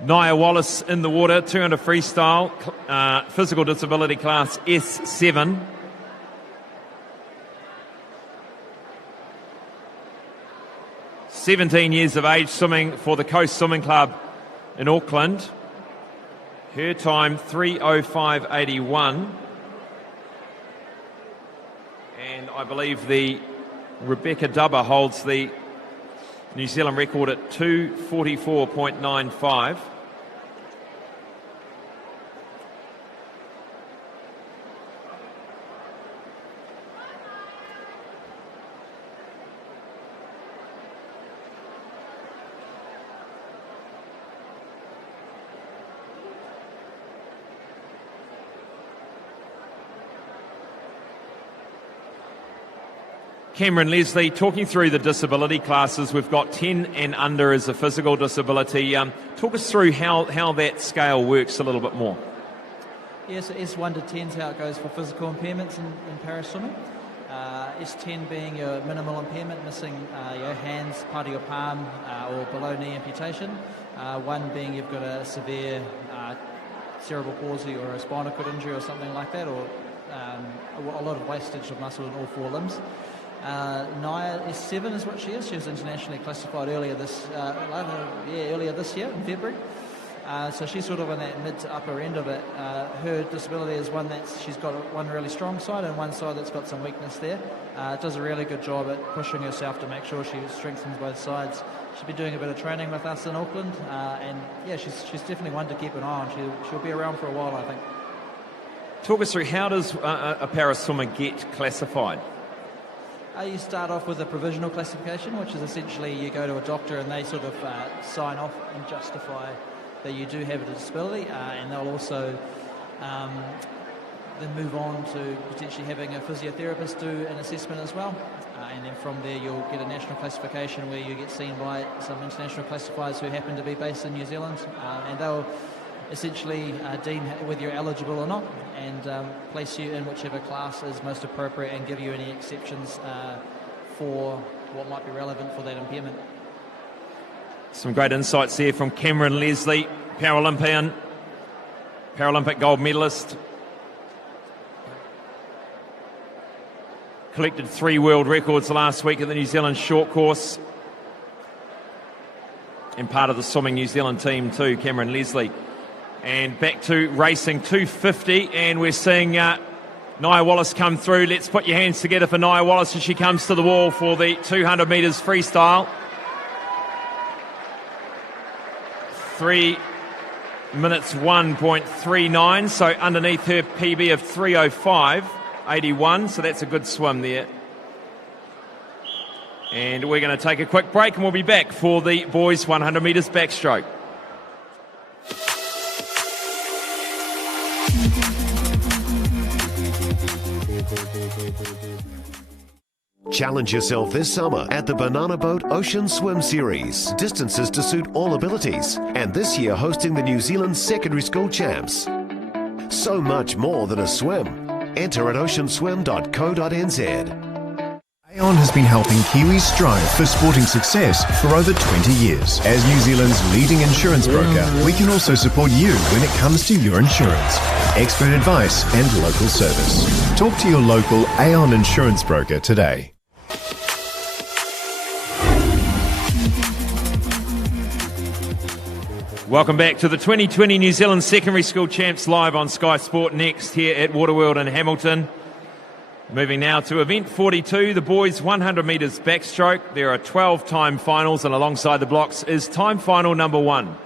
Nia Wallace in the water, 200 freestyle, physical disability class S7. "17 years of age, swimming for the Coast Swimming Club in Auckland. Her time 3:05.81. And I believe the Rebecca Dubber holds the New Zealand record at 2:44.95. Cameron Leslie, talking through the disability classes, we've got 10 and under as a physical disability. Talk us through how that scale works a little bit more. Yes, so S1 to 10 is how it goes for physical impairments in para swimming. S10 being your minimal impairment, missing your hands, part of your palm, or below knee amputation. 1 being you've got a severe cerebral palsy or a spinal cord injury or something like that, or a lot of wastage of muscle in all 4 limbs. Nia S7 is what she is. She was internationally classified earlier this year in February. So she's sort of in that mid to upper end of it. Her disability is one that she's got one really strong side and one side that's got some weakness there. Does a really good job at pushing herself to make sure she strengthens both sides. She'll be doing a bit of training with us in Auckland, and yeah, she's definitely one to keep an eye on. She'll be around for a while, I think. Talk us through, how does a para swimmer get classified? You start off with a provisional classification, which is essentially you go to a doctor and they sort of sign off and justify that you do have a disability, and they'll also then move on to potentially having a physiotherapist do an assessment as well. And then from there you'll get a national classification where you get seen by some international classifiers who happen to be based in New Zealand, and they'll essentially deem whether you're eligible or not, and place you in whichever class is most appropriate and give you any exceptions for what might be relevant for that impairment. Some great insights there from Cameron Leslie, Paralympian, Paralympic gold medalist. Collected 3 world records last week at the New Zealand short course. And part of the Swimming New Zealand team too, Cameron Leslie. And back to racing 250, and we're seeing Nia Wallace come through. Let's put your hands together for Nia Wallace as she comes to the wall for the 200 metres freestyle. 3 minutes 1.39, so underneath her PB of 3:05.81, so that's a good swim there. And we're going to take a quick break, and we'll be back for the boys 100 metres backstroke. Challenge yourself this summer at the Banana Boat Ocean Swim Series. Distances to suit all abilities. And this year hosting the New Zealand Secondary School Champs. So much more than a swim. Enter at oceanswim.co.nz. Aon has been helping Kiwis strive for sporting success for over 20 years. As New Zealand's leading insurance broker, we can also support you when it comes to your insurance. Expert advice and local service. Talk to your local Aon insurance broker today. Welcome back to the 2020 New Zealand Secondary School Champs live on Sky Sport Next here at Waterworld in Hamilton. Moving now to event 42, the boys 100 metres backstroke. There are 12 time finals, and alongside the blocks is time final number 1.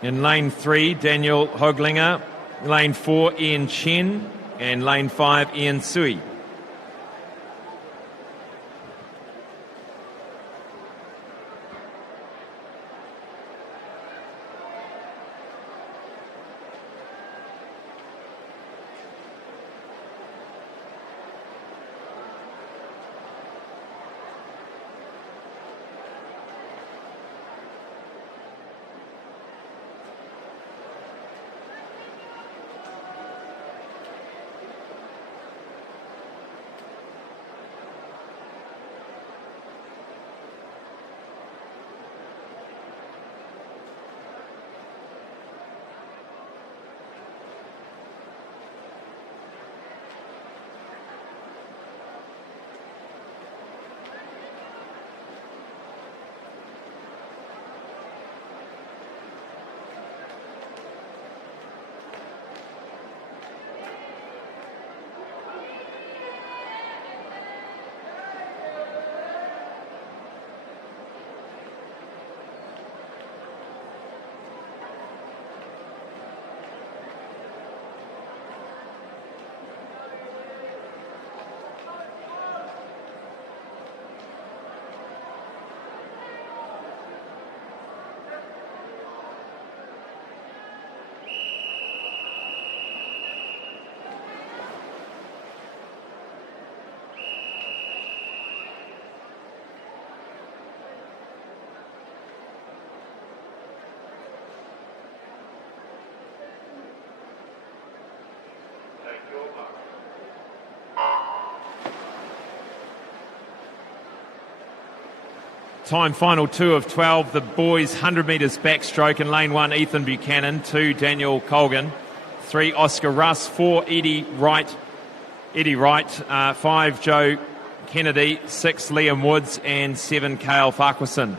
In lane 3, Daniel Hoglinger. Lane 4, Ian Chen. And lane 5, Ian Sui. Time final 2 of 12, the boys 100 metres backstroke. In lane 1, Ethan Buchanan. 2, Daniel Colgan. 3, Oscar Russ. 4, Eddie Wright. 5, Joe Kennedy. 6, Liam Woods. And 7, Cale Farquharson.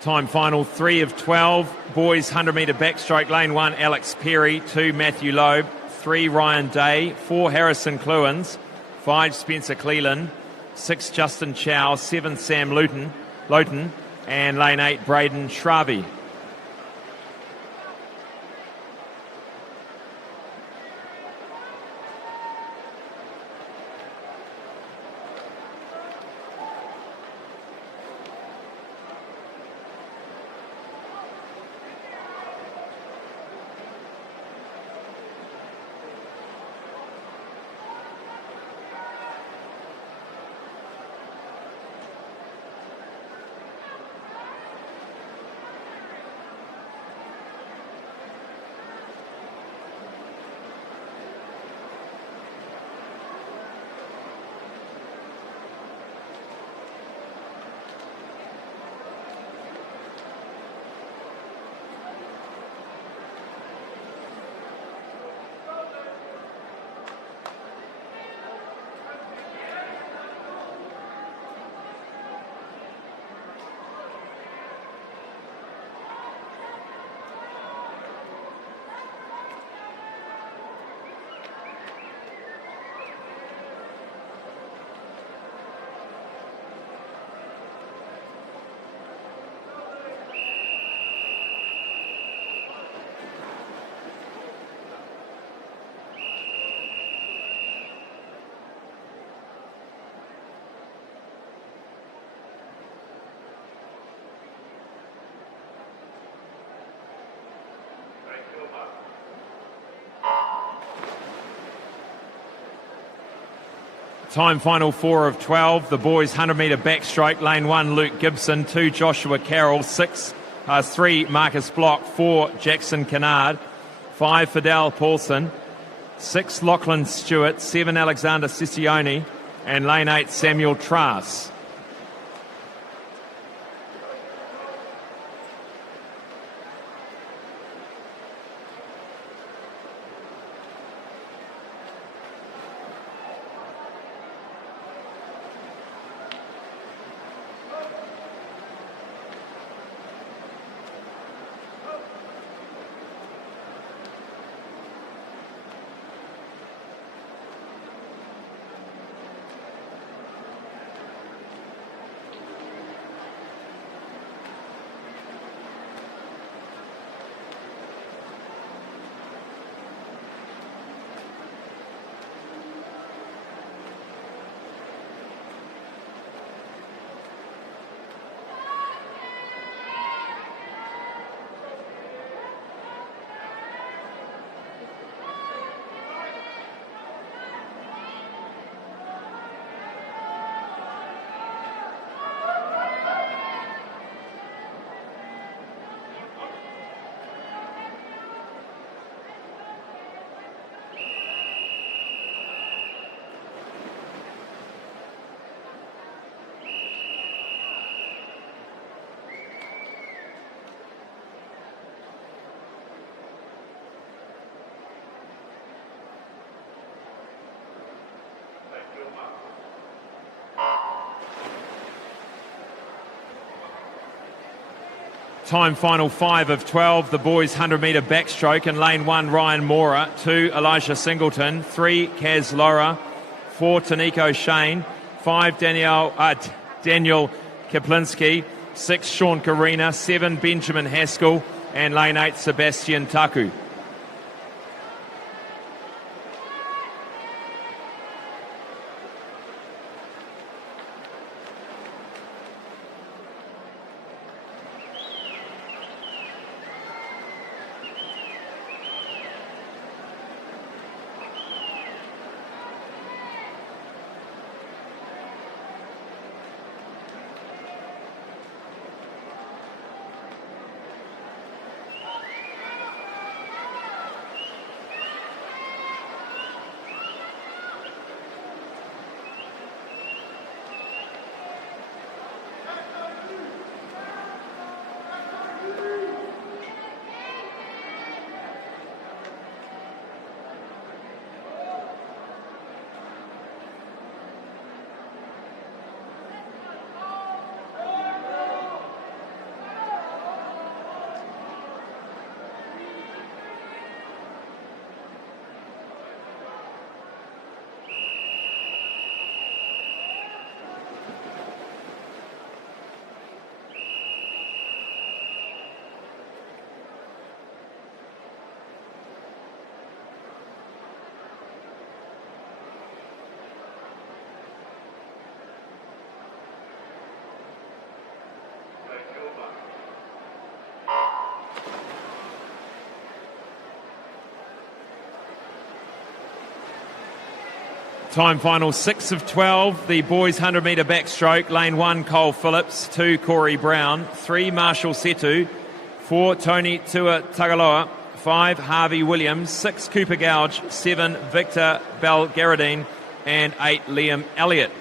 Time final 3 of 12. Boys 100-metre backstroke. Lane 1, Alex Perry. 2, Matthew Loeb. 3, Ryan Day. 4, Harrison Cluins. 5, Spencer Cleland. 6, Justin Chow. 7, Sam Lowton. And lane 8, Braden Shravi. Time final 4 of 12. The boys 100-metre backstroke. Lane 1, Luke Gibson. 2, Joshua Carroll. 3, Marcus Block. 4, Jackson Kennard. 5, Fidel Paulson. 6, Lachlan Stewart. 7, Alexander Siccioni. And lane 8, Samuel Trass. Time final 5 of 12. The boys 100-metre backstroke. In lane 1, Ryan Mora. 2, Elijah Singleton. 3, Kaz Laura. 4, Taniko Shane. 5, Daniel Kaplinski. 6, Sean Karina. 7, Benjamin Haskell. And lane 8, Sebastian Taku. Time final 6 of 12. The boys 100 metre backstroke. Lane 1, Cole Phillips. 2, Corey Brown. 3, Marshall Setu. 4, Tony Tua Tagaloa. 5, Harvey Williams. 6, Cooper Gouge. 7, Victor Belgaradine. And 8, Liam Elliott.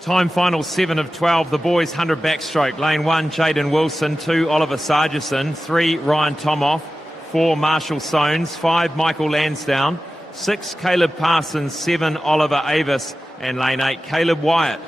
Time final 7 of 12. The boys 100 backstroke. Lane 1, Jaden Wilson. 2, Oliver Sargison. 3, Ryan Tomoff. 4, Marshall Soanes. 5, Michael Lansdowne. 6, Caleb Parsons. 7, Oliver Avis. And lane 8, Caleb Wyatt.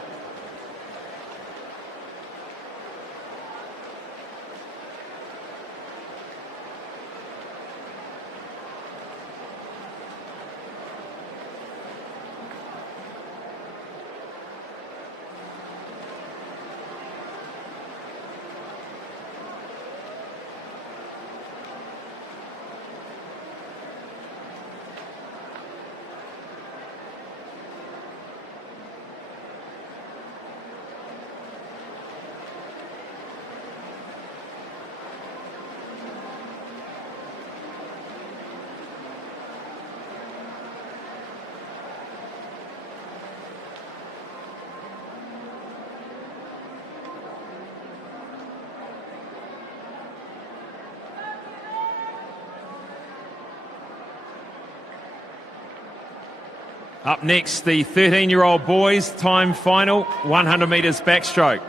Up next, the 13-year-old boys, time final, 100 metres backstroke.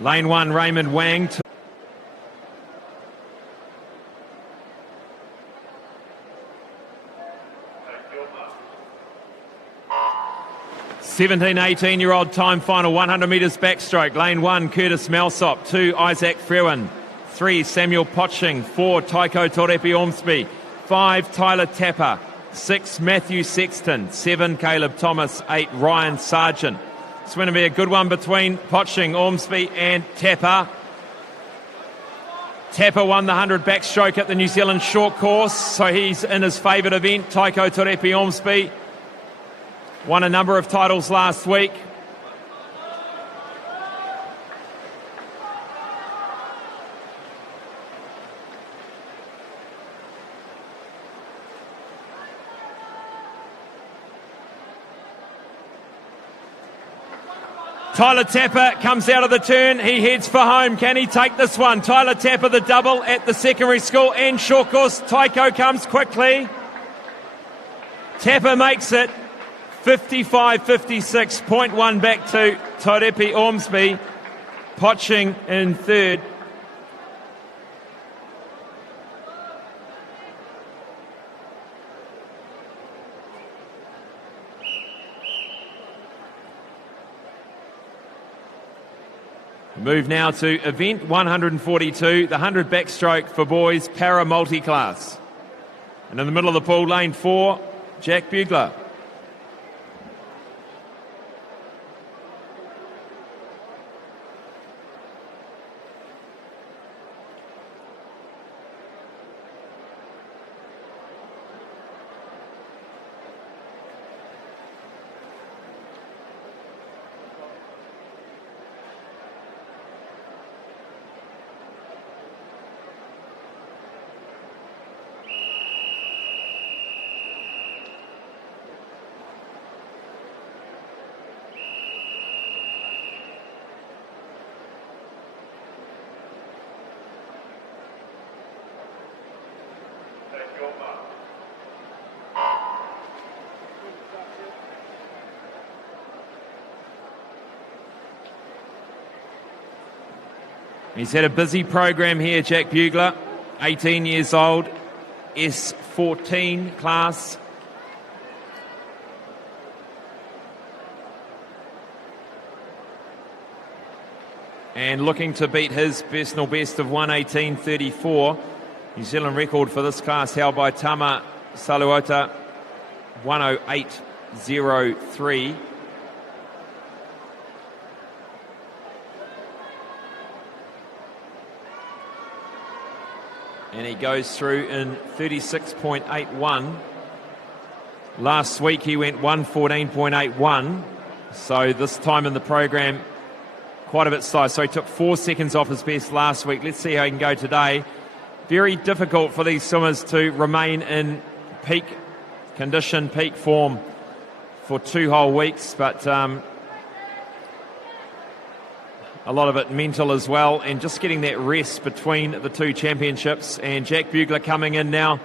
Lane 1, Raymond Wang. 17, 18-year-old time final, 100 metres backstroke. Lane 1, Curtis Melsop. 2, Isaac Frewen. 3, Samuel Potching. 4, Taiko Torepi Ormsby. 5, Tyler Tapper. 6, Matthew Sexton. 7, Caleb Thomas. 8, Ryan Sargent. It's going to be a good one between Potching, Ormsby and Tapper. Tapper won the 100 backstroke at the New Zealand short course, so he's in his favourite event. Taiko Torepi Ormsby won a number of titles last week. Tyler Tapper comes out of the turn. He heads for home. Can he take this one? Tyler Tapper, the double at the secondary school. And short course, Tycho comes quickly. Tapper makes it 55-56. 0.1 back to Torepi Ormsby. Potching in third. Move now to event 142, the 100 backstroke for boys, para multi-class. And in the middle of the pool, lane 4, Jack Bugler. He's had a busy program here, Jack Bugler, 18 years old, S14 class. And looking to beat his personal best of 1:18.34. New Zealand record for this class held by Tama Saluota, 1:08.03. And he goes through in 36.81. Last week he went 1:14.81. So this time in the program, quite a bit slow. So he took 4 seconds off his best last week. Let's see how he can go today. Very difficult for these swimmers to remain in peak condition, peak form for 2 whole weeks. But a lot of it mental as well, and just getting that rest between the 2 championships. And Jack Bugler coming in now.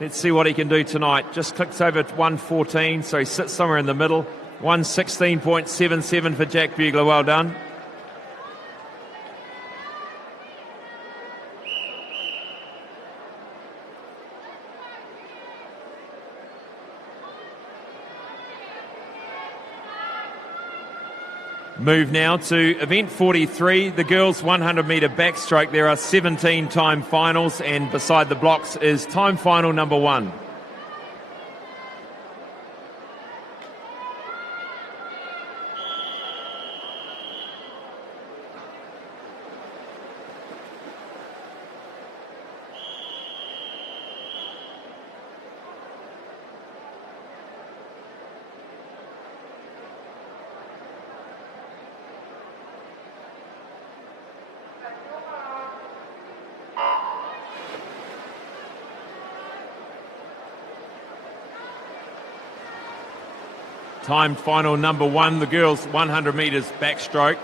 Let's see what he can do tonight. Just clicks over 1:14, so he sits somewhere in the middle. 1:16.77 for Jack Bugler. Well done. Move now to event 43, the girls 100 metre backstroke. There are 17 time finals, and beside the blocks is time final number 1. Time final number 1, the girls 100 metres backstroke.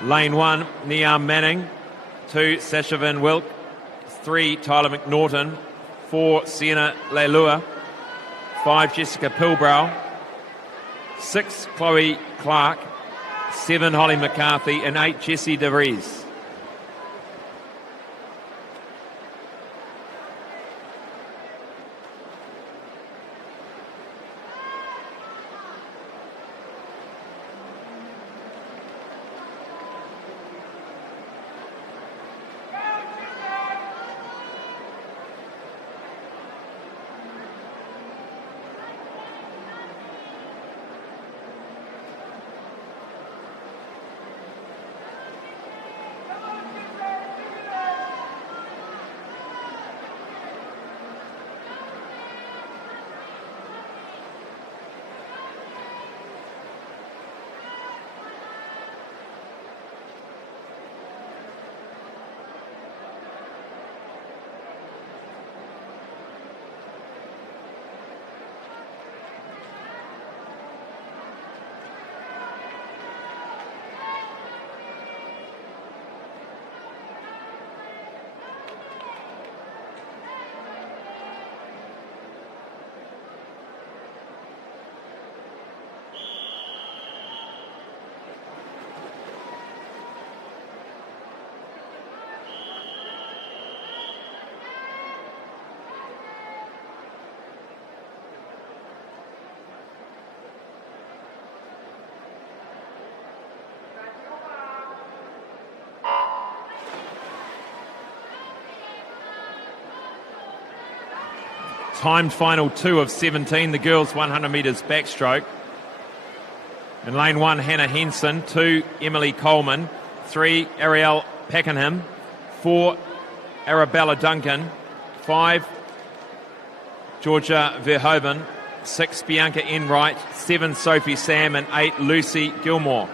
Lane 1, Niam Manning. 2, Sasha Van Wilk. 3, Tyler McNaughton. 4, Sienna Leilua. 5, Jessica Pilbrow. 6, Chloe Clark. 7, Holly McCarthy. And 8, Jessie DeVries. timed final 2 of 17, the girls 100 metres backstroke. In lane 1, Hannah Henson. 2, Emily Coleman. 3, Ariel Pakenham. 4, Arabella Duncan. 5, Georgia Verhoeven. 6, Bianca Enright. 7, Sophie Sam. And 8, Lucy Gilmore.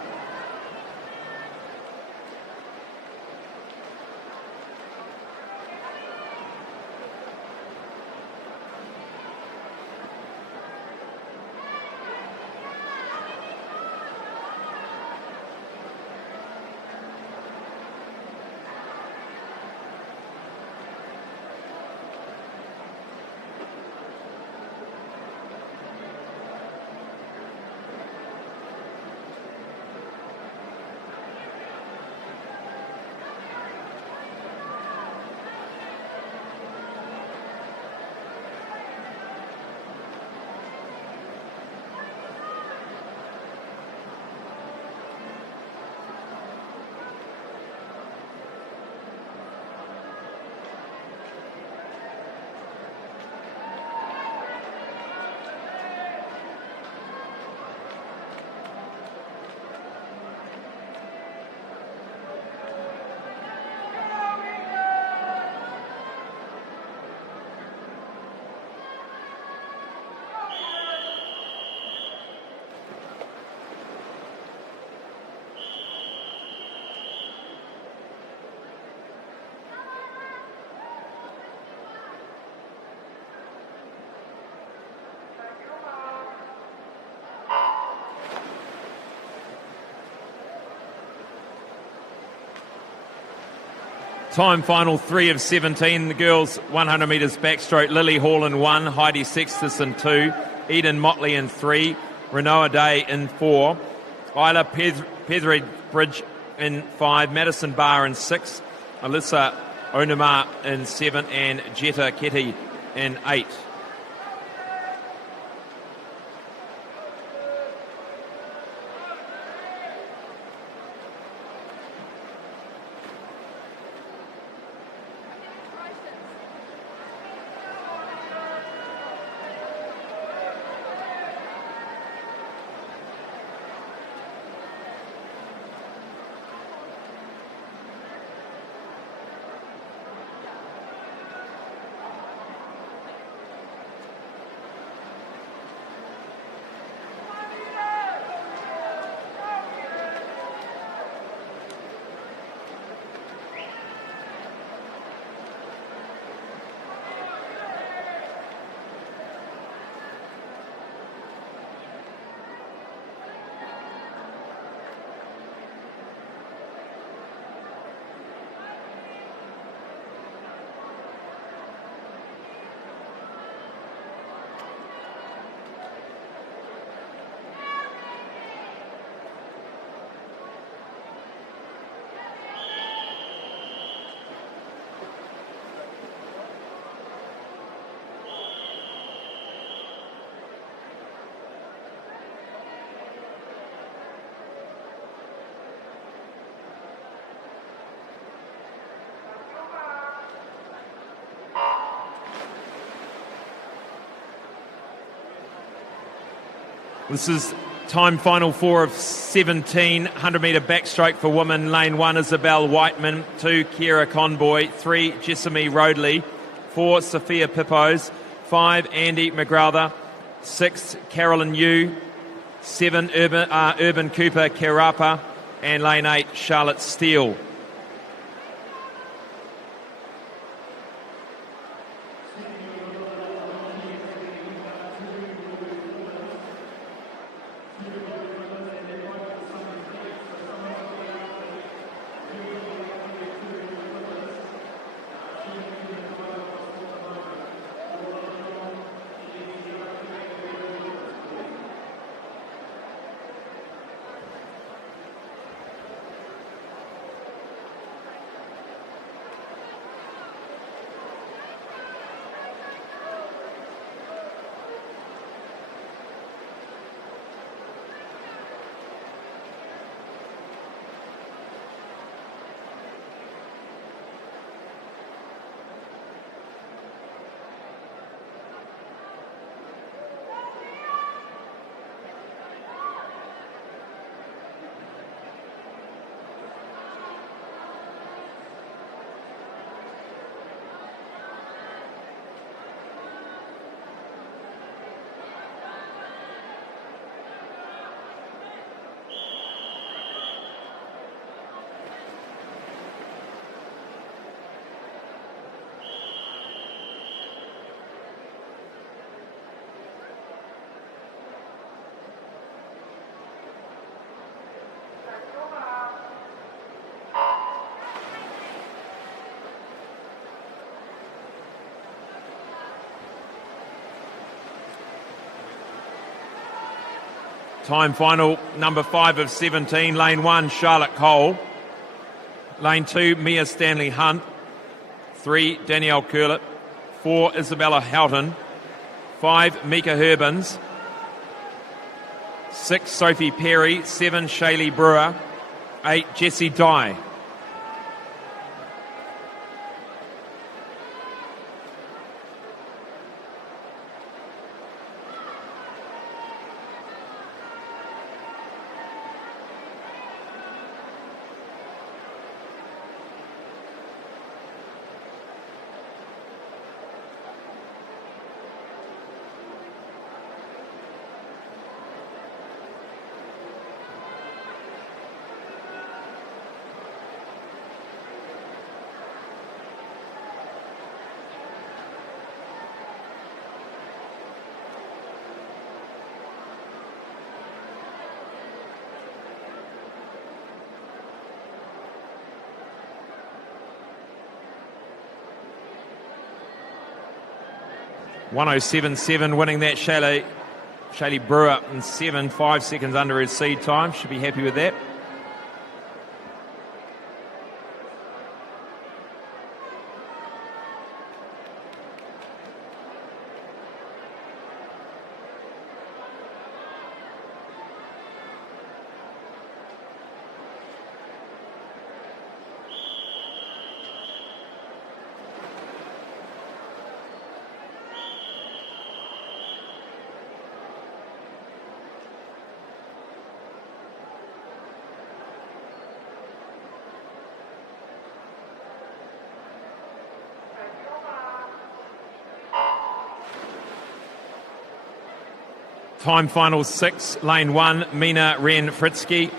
Time final 3 of 17. The girls 100 metres backstroke. Lily Hall in 1, Heidi Sextus in 2, Eden Motley in 3, Renoa Day in 4, Isla Petheridge in 5, Madison Barr in 6, Alyssa Onuma in 7, and Jetta Ketty in 8. This is time final 4 of 17, 100 metre backstroke for women. Lane 1, Isabel Whiteman. 2, Kiera Conboy. 3, Jessamy Roadley. 4, Sophia Pippos. 5, Andy McGrather. 6, Carolyn Yu. 7, Urban Cooper Kerapa. And lane 8, Charlotte Steele. Time final, number 5 of 17, lane 1, Charlotte Cole. Lane 2, Mia Stanley Hunt. 3, Danielle Curlett. 4, Isabella Houghton. 5, Mika Herbins. 6, Sophie Perry. 7, Shaylee Brewer. 8, Jessie Dye. .107.7 winning that, Shaylee Brewer in 7, 5 seconds under his seed time. Should be happy with that. Time final 6, lane 1, Mina Ren Fritsky.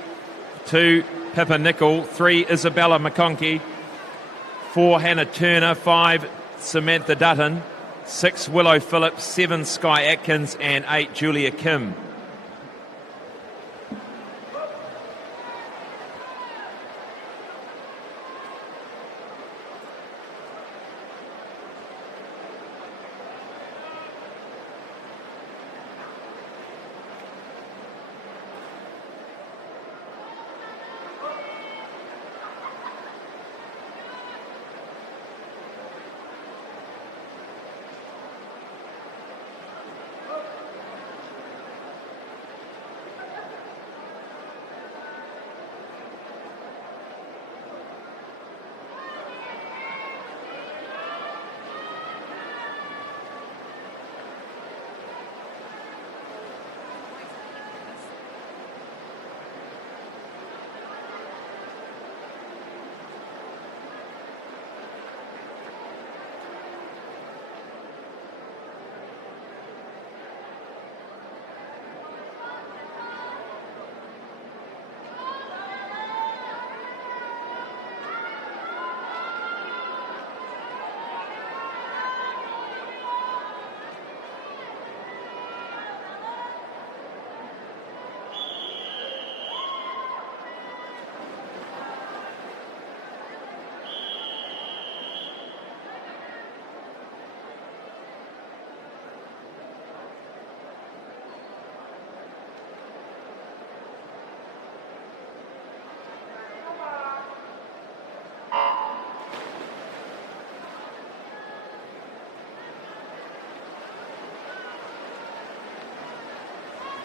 2, Pippa Nicol. 3, Isabella McConkey. 4, Hannah Turner. 5, Samantha Dutton. 6, Willow Phillips. 7, Sky Atkins. And 8, Julia Kim.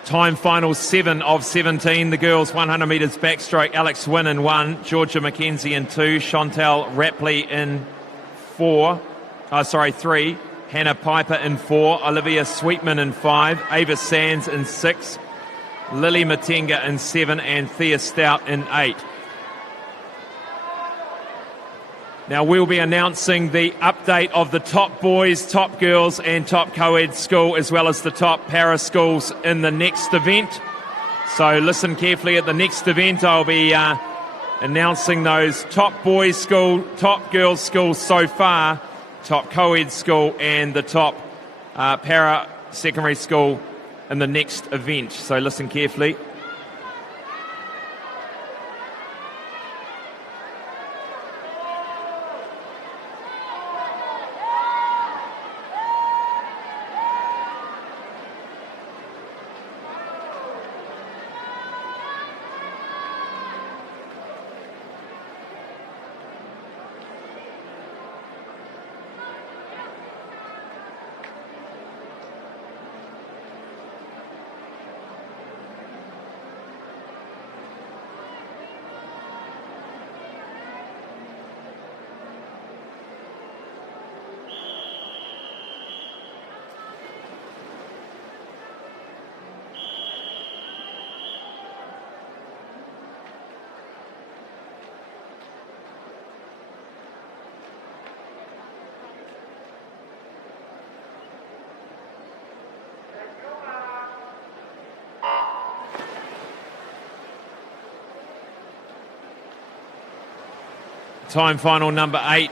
Time final 7 of 17. The girls 100 metres backstroke. Alex Wynn in 1, Georgia McKenzie in 2, Chantal Rapley in 3, Hannah Piper in 4, Olivia Sweetman in 5, Ava Sands in 6, Lily Matenga in 7, and Thea Stout in 8. Now we'll be announcing the update of the top boys, top girls and top co-ed school, as well as the top para schools in the next event. So listen carefully. At the next event I'll be announcing those top boys school, top girls schools so far, top co-ed school and the top para secondary school in the next event. So listen carefully. Time final number 8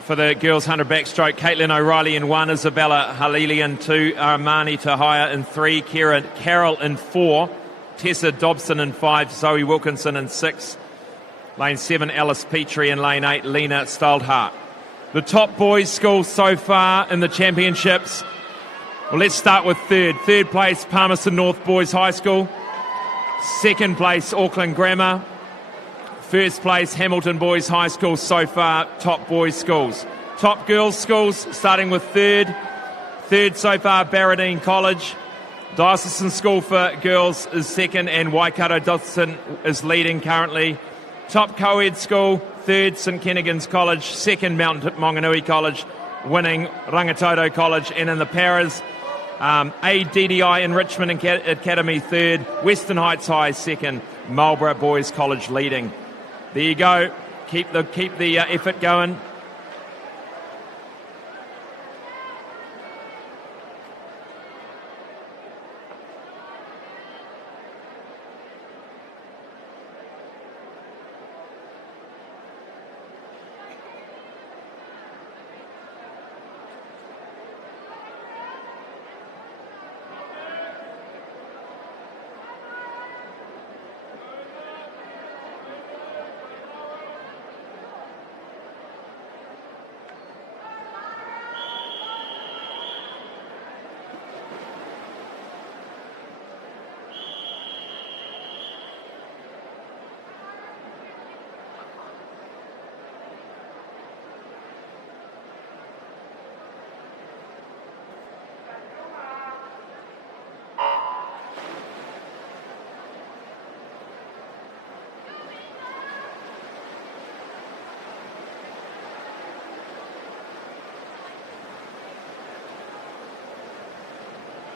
for the girls 100 backstroke. Caitlin O'Reilly in 1, Isabella Halili in 2, Armani Tahaya in 3, Carol in 4, Tessa Dobson in 5, Zoe Wilkinson in 6, lane 7 Alice Petrie, in lane 8 Lena Staldhart. The top boys' schools so far in the championships. Well, let's start with third. Third place, Palmerston North Boys High School. Second place, Auckland Grammar. First place, Hamilton Boys High School so far, top boys' schools. Top girls' schools, starting with third. Third so far, Barradine College. Diocesan School for girls is second, and Waikato Diocesan is leading currently. Top co-ed school, third, St Kennigan's College. Second, Mount Maunganui College, winning Rangitoto College. And in the paras, ADDI Enrichment Academy third, Western Heights High second, Marlborough Boys College leading. There you go. Keep the effort going.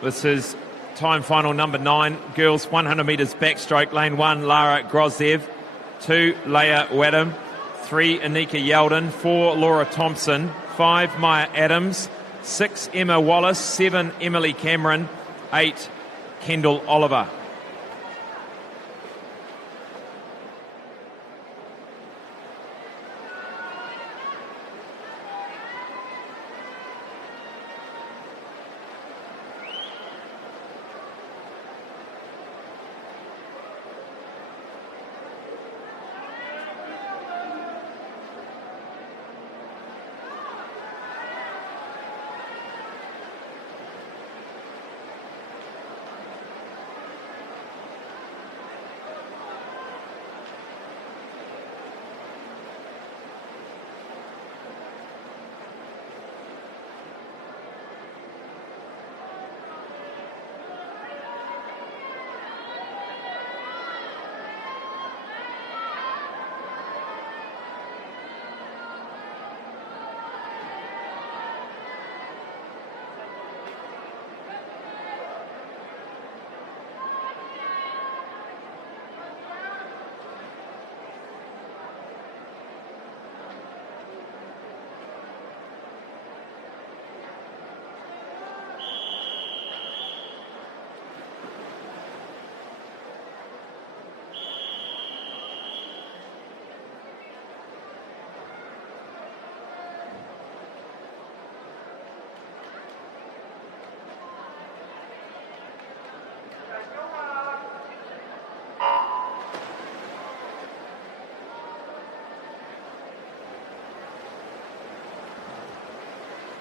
This is time final number 9, girls 100 metres backstroke. Lane 1, Lara Grozev. 2, Leia Wadham. 3, Anika Yeldon. 4, Laura Thompson. 5, Maya Adams. 6, Emma Wallace. 7, Emily Cameron. 8, Kendall Oliver.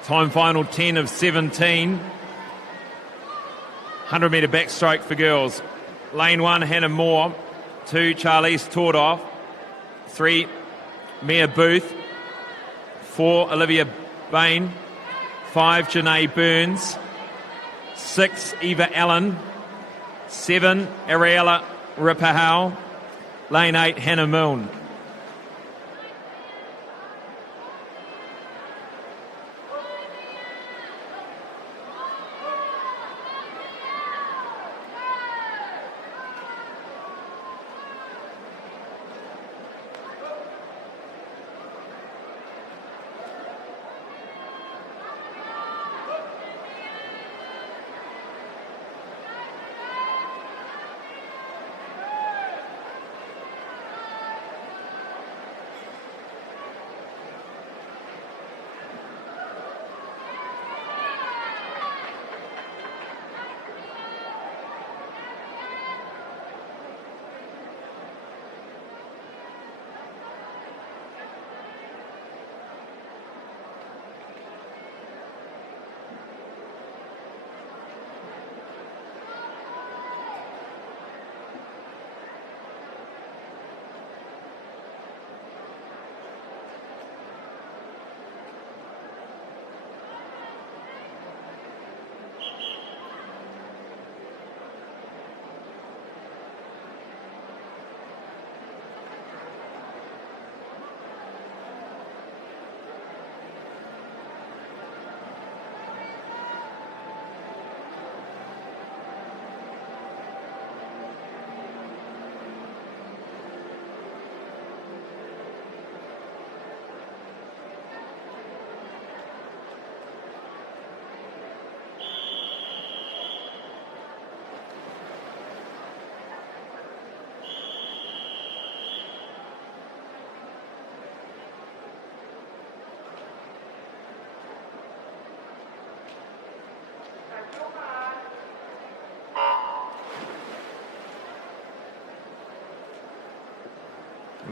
Time final 10 of 17. 100 metre backstroke for girls. Lane 1, Hannah Moore. 2, Charlize Tordoff. 3, Mia Booth. 4, Olivia Bain. 5, Janae Burns. 6, Eva Allen. 7, Ariella Ripahau. Lane 8, Hannah Milne.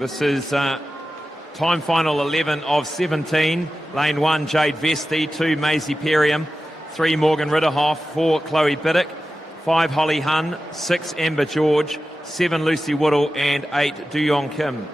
This is time final 11 of 17. Lane 1, Jade Vesti. 2, Maisie Perium. 3, Morgan Ridderhoff. 4, Chloe Biddick. 5, Holly Hunn. 6, Amber George. 7, Lucy Woodall. And 8, Duyong Kim.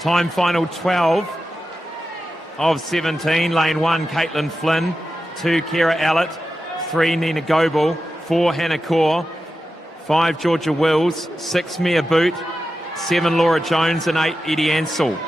Time final 12 of 17. Lane 1, Caitlin Flynn. 2, Kira Allett. 3, Nina Goebel. 4, Hannah Kaur. 5, Georgia Wills. 6, Mia Boot. 7, Laura Jones. And 8, Eddie Ansell.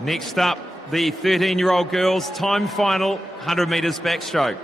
Next up, the 13-year-old girls' time final 100 metres backstroke.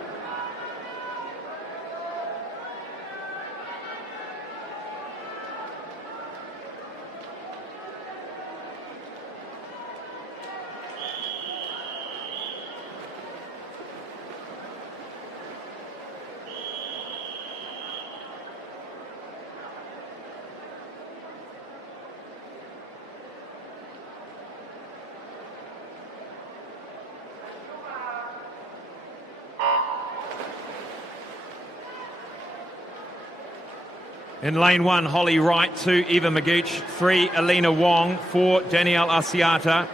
In lane 1, Holly Wright. 2, Eva Magooch. 3, Alina Wong. 4, Danielle Asiata.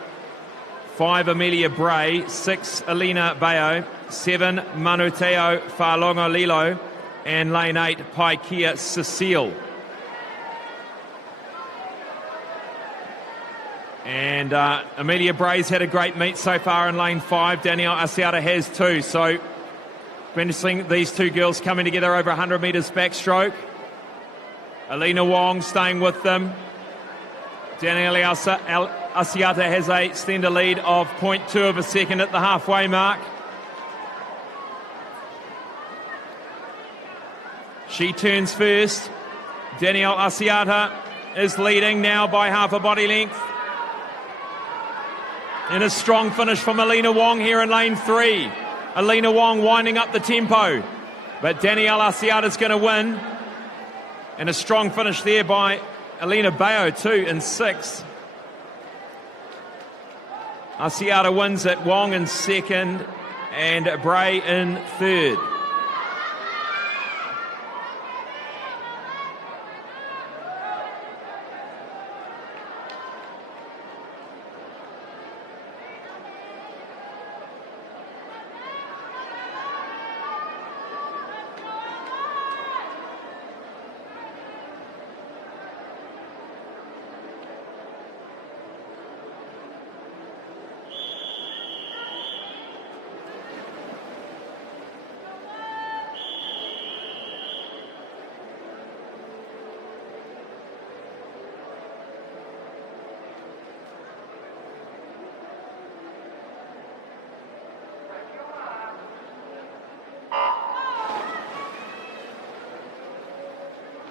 5, Amelia Bray. 6, Alina Bayo. 7, Manuteo Falongo Lilo. And lane 8, Paikia Cecile. And Amelia Bray's had a great meet so far in lane 5. Danielle Asiata has too. So, interesting, these two girls coming together over 100 metres backstroke. Alina Wong staying with them. Danielle Asiata has a slender lead of 0.2 of a second at the halfway mark. She turns first. Danielle Asiata is leading now by half a body length. And a strong finish from Alina Wong here in lane 3. Alina Wong winding up the tempo. But Danielle Asiata's going to win. And a strong finish there by Alina Bayo, 2 in 6. Asiata wins it, Wong in second, and Bray in third.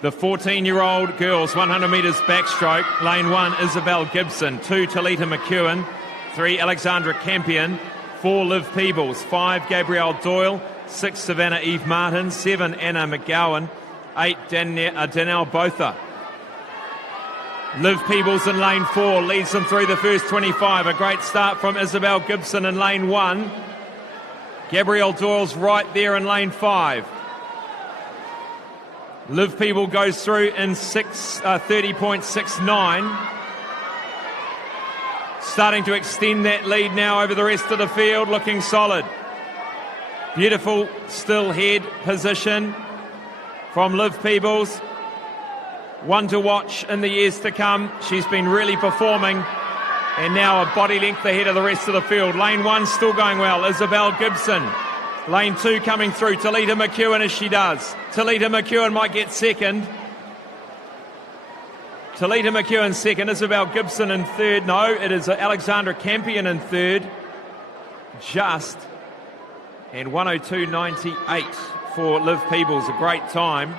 The 14-year-old girls, 100 metres backstroke. Lane 1, Isabel Gibson. 2, Talita McEwen. 3, Alexandra Campion. 4, Liv Peebles. 5, Gabrielle Doyle. 6, Savannah Eve Martin. 7, Anna McGowan. 8, Danelle Botha. Liv Peebles in lane 4 leads them through the first 25. A great start from Isabel Gibson in lane 1. Gabrielle Doyle's right there in lane 5. Liv Peeble goes through in 30.69. Starting to extend that lead now over the rest of the field, looking solid. Beautiful still head position from Liv Peebles. One to watch in the years to come. She's been really performing, and now a body length ahead of the rest of the field. Lane 1 still going well. Isabel Gibson. Lane 2 coming through. Talita McEwen as she does. Talita McEwen might get second. Talita McEwen second. Isabel Gibson in third. No, it is Alexandra Campion in third. Just. And 102.98 for Liv Peebles. A great time.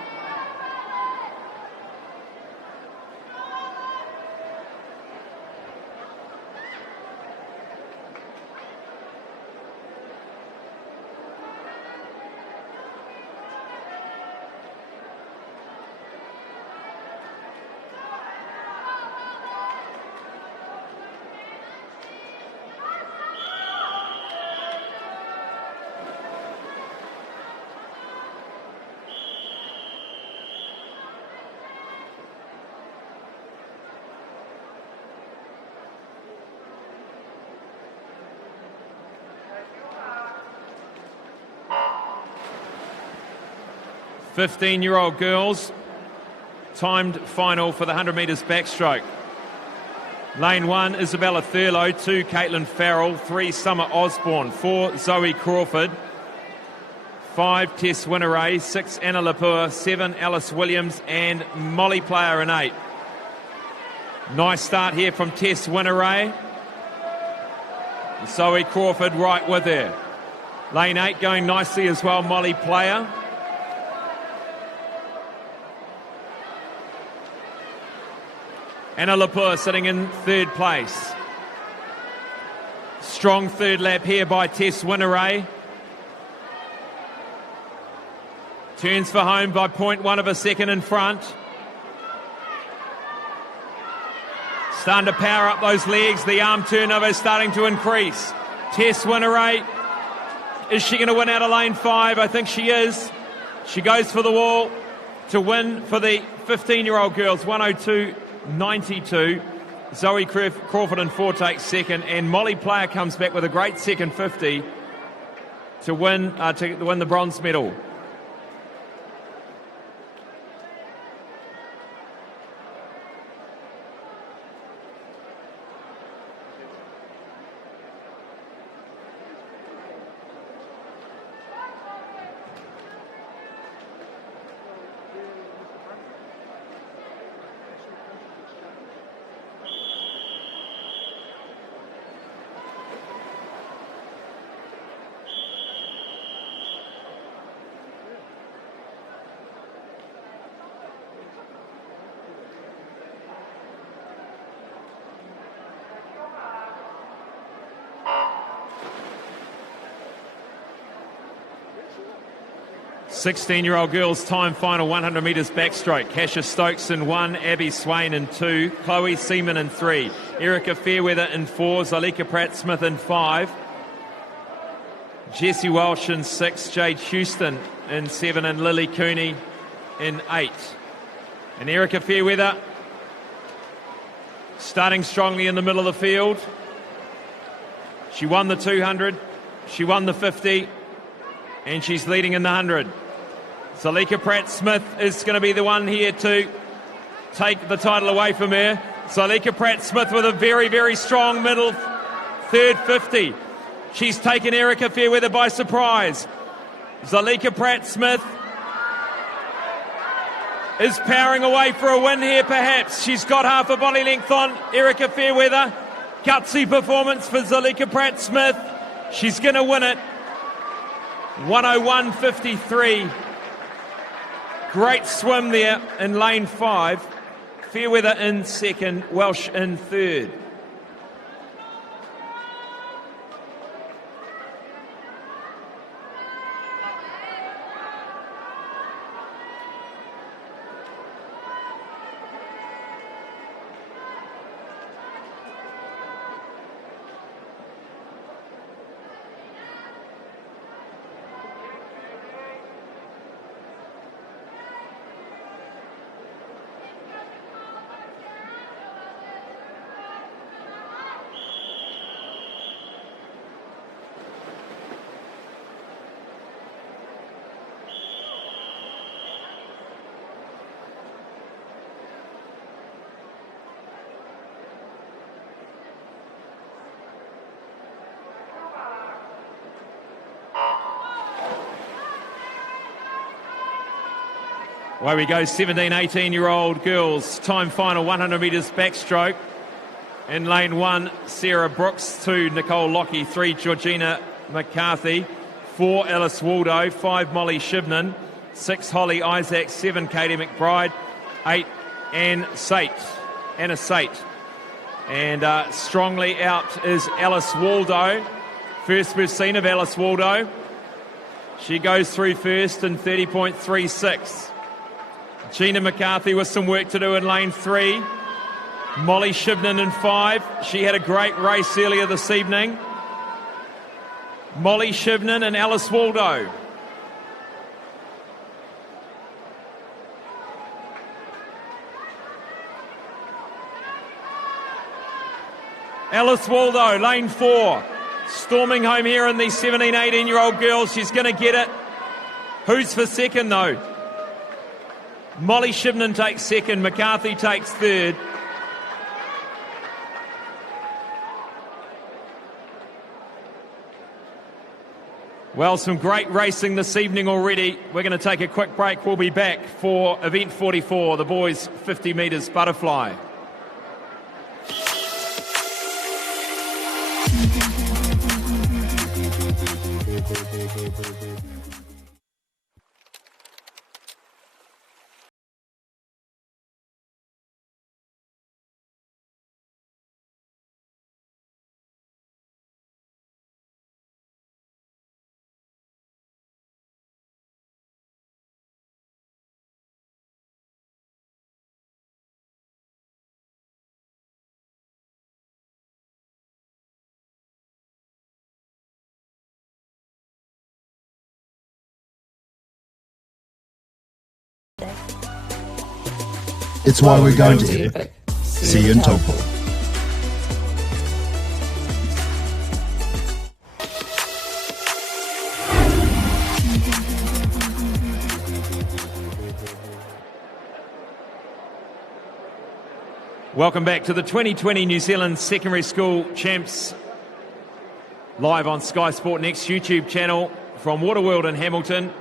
Fifteen-year-old girls, timed final for the 100 metres backstroke. Lane 1, Isabella Thurlow. 2, Caitlin Farrell. 3, Summer Osborne. 4, Zoe Crawford. 5, Tess Winneray. 6, Anna Lapua. 7, Alice Williams. And Molly Player in 8. Nice start here from Tess Winneray. Zoe Crawford right with her. Lane 8 going nicely as well, Molly Player. Anna Lapua sitting in third place. Strong third lap here by Tess Winneray. Turns for home by 0.1 of a second in front. Starting to power up those legs. The arm turnover is starting to increase. Tess Winneray. Is she going to win out of lane 5? I think she is. She goes for the wall to win for the 15-year-old girls. 102.92. Zoe Crawford in 4 takes second, and Molly Player comes back with a great second 50 to win the bronze medal. 16-year-old girls time final 100 metres backstroke. Kasha Stokes in 1, Abby Swain in 2, Chloe Seaman in 3, Erica Fairweather in 4, Zalika Pratt-Smith in 5, Jessie Welsh in 6, Jade Houston in 7, and Lily Cooney in 8. And Erica Fairweather starting strongly in the middle of the field. She won the 200, she won the 50, and she's leading in the 100. Zalika Pratt-Smith is going to be the one here to take the title away from her. Zalika Pratt-Smith with a very, very strong middle third 50. She's taken Erica Fairweather by surprise. Zalika Pratt-Smith is powering away for a win here, perhaps. She's got half a body length on Erica Fairweather. Gutsy performance for Zalika Pratt-Smith. She's going to win it. 101.53. Great swim there in lane 5. Fairweather in second, Welsh in third. Away we go, 17, 18-year-old girls. Time final, 100 metres backstroke. In lane 1, Sarah Brooks. 2, Nicole Lockie. 3, Georgina McCarthy. 4, Alice Waldo. 5, Molly Shibnan. 6, Holly Isaac. 7, Katie McBride. 8, Anna Sate. And strongly out is Alice Waldo. First we've seen of Alice Waldo. She goes through first in 30.36. Gina McCarthy with some work to do in lane 3. Molly Shibnan in 5. She had a great race earlier this evening. Molly Shibnan and Alice Waldo. Alice Waldo, lane 4. Storming home here in these 17, 18-year-old girls. She's going to get it. Who's for second, though? Molly Shibnan takes second. McCarthy takes third. Well, some great racing this evening already. We're going to take a quick break. We'll be back for event 44, the boys 50 metres butterfly. It's why we're going to Epic. See you in Taupo. Welcome back to the 2020 New Zealand Secondary School Champs, live on Sky Sport Next YouTube channel from Waterworld in Hamilton.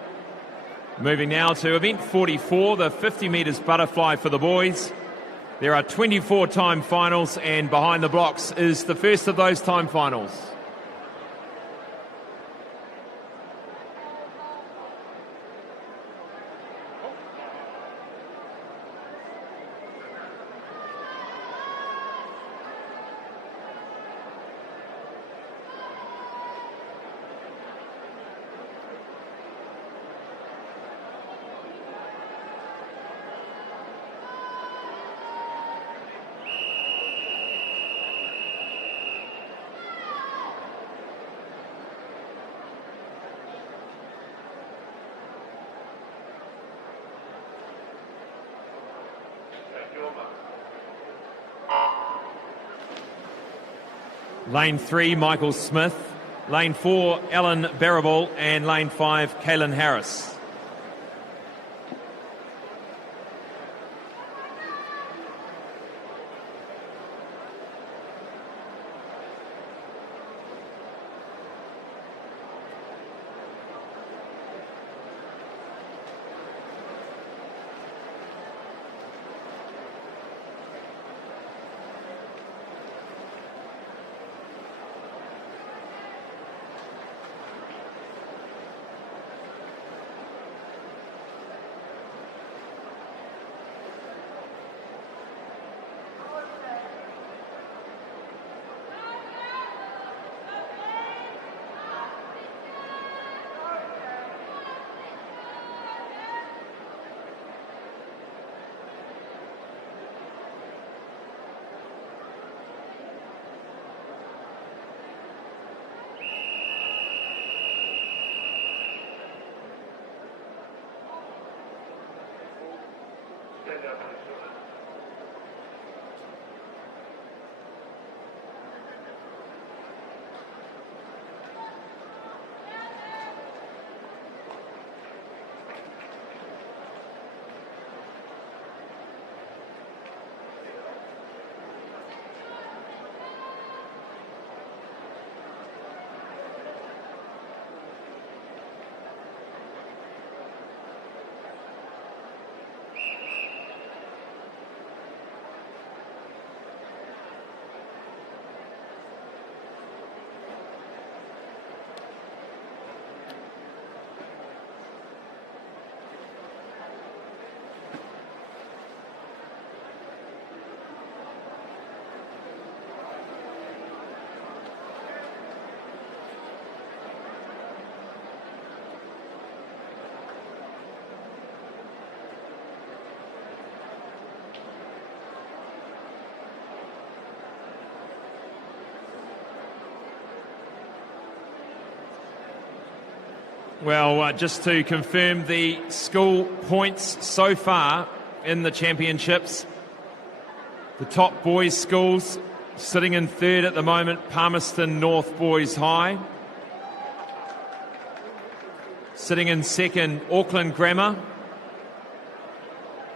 Moving now to event 44, the 50 metres butterfly for the boys. There are 24 time finals, and behind the blocks is the first of those time finals. Lane 3, Michael Smith. Lane 4, Alan Barrable. And lane 5, Kaylin Harris. Well, just to confirm the school points so far in the championships, the top boys' schools sitting in third at the moment, Palmerston North Boys High. Sitting in second, Auckland Grammar.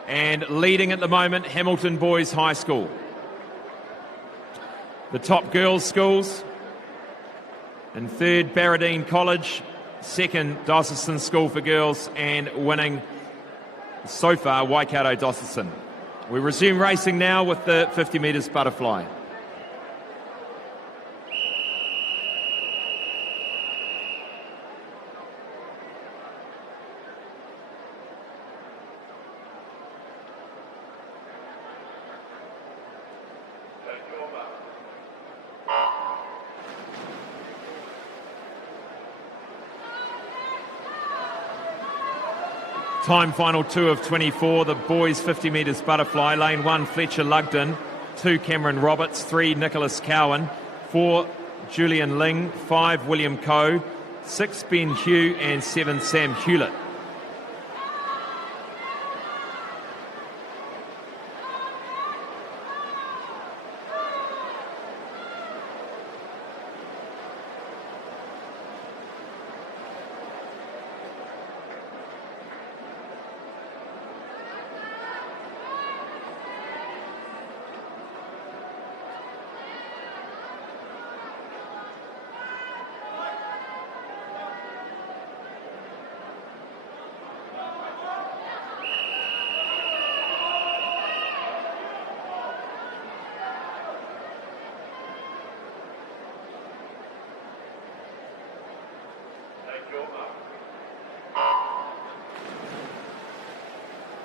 And leading at the moment, Hamilton Boys High School. The top girls' schools, in third, Barradine College. Second, Dosselson School for Girls, and winning so far, Waikato Dosselson. We resume racing now with the 50 metres butterfly. Time final 2 of 24, the boys 50 metres butterfly. Lane 1, Fletcher Lugden. 2, Cameron Roberts. 3, Nicholas Cowan. 4, Julian Ling. 5, William Coe. 6, Ben Hugh. And 7, Sam Hewlett.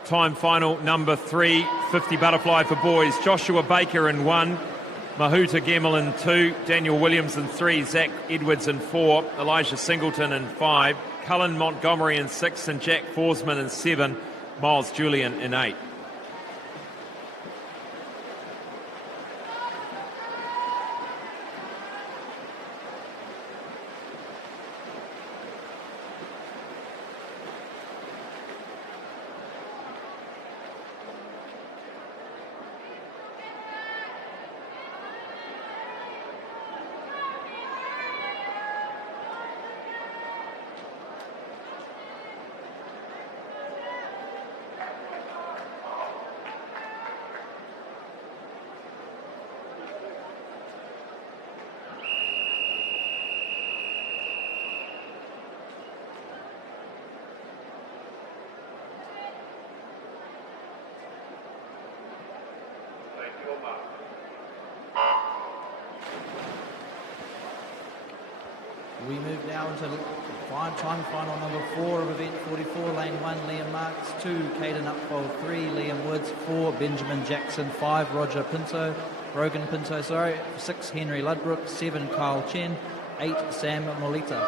Time final number 3, 50 butterfly for boys. Joshua Baker in 1, Mahuta Gemmell in 2, Daniel Williams in 3, Zach Edwards in 4, Elijah Singleton in 5, Cullen Montgomery in 6, and Jack Forsman in 7, Miles Julian in 8. We move now into time final number 4 of event 44, lane 1, Liam Marks, 2, Caden Upfold, 3, Liam Woods, 4, Benjamin Jackson, 5, Rogan Pinto, 6, Henry Ludbrook, 7, Kyle Chen, 8, Sam Molita.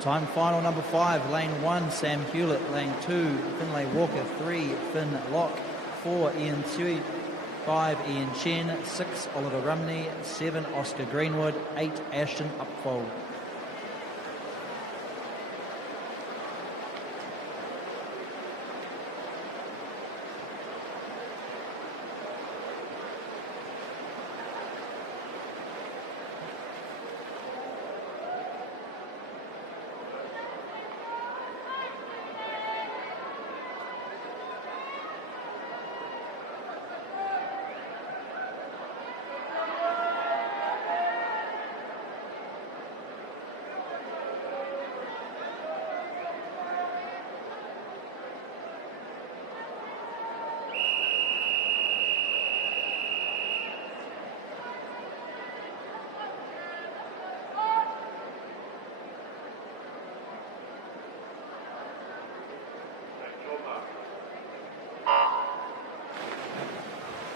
Time final number 5, lane 1, Sam Hewlett, lane 2, Finlay Walker, 3, Finn Locke, 4, Ian Tsui, 5, Ian Chen, 6, Oliver Rumney, 7, Oscar Greenwood, 8, Ashton Upfold.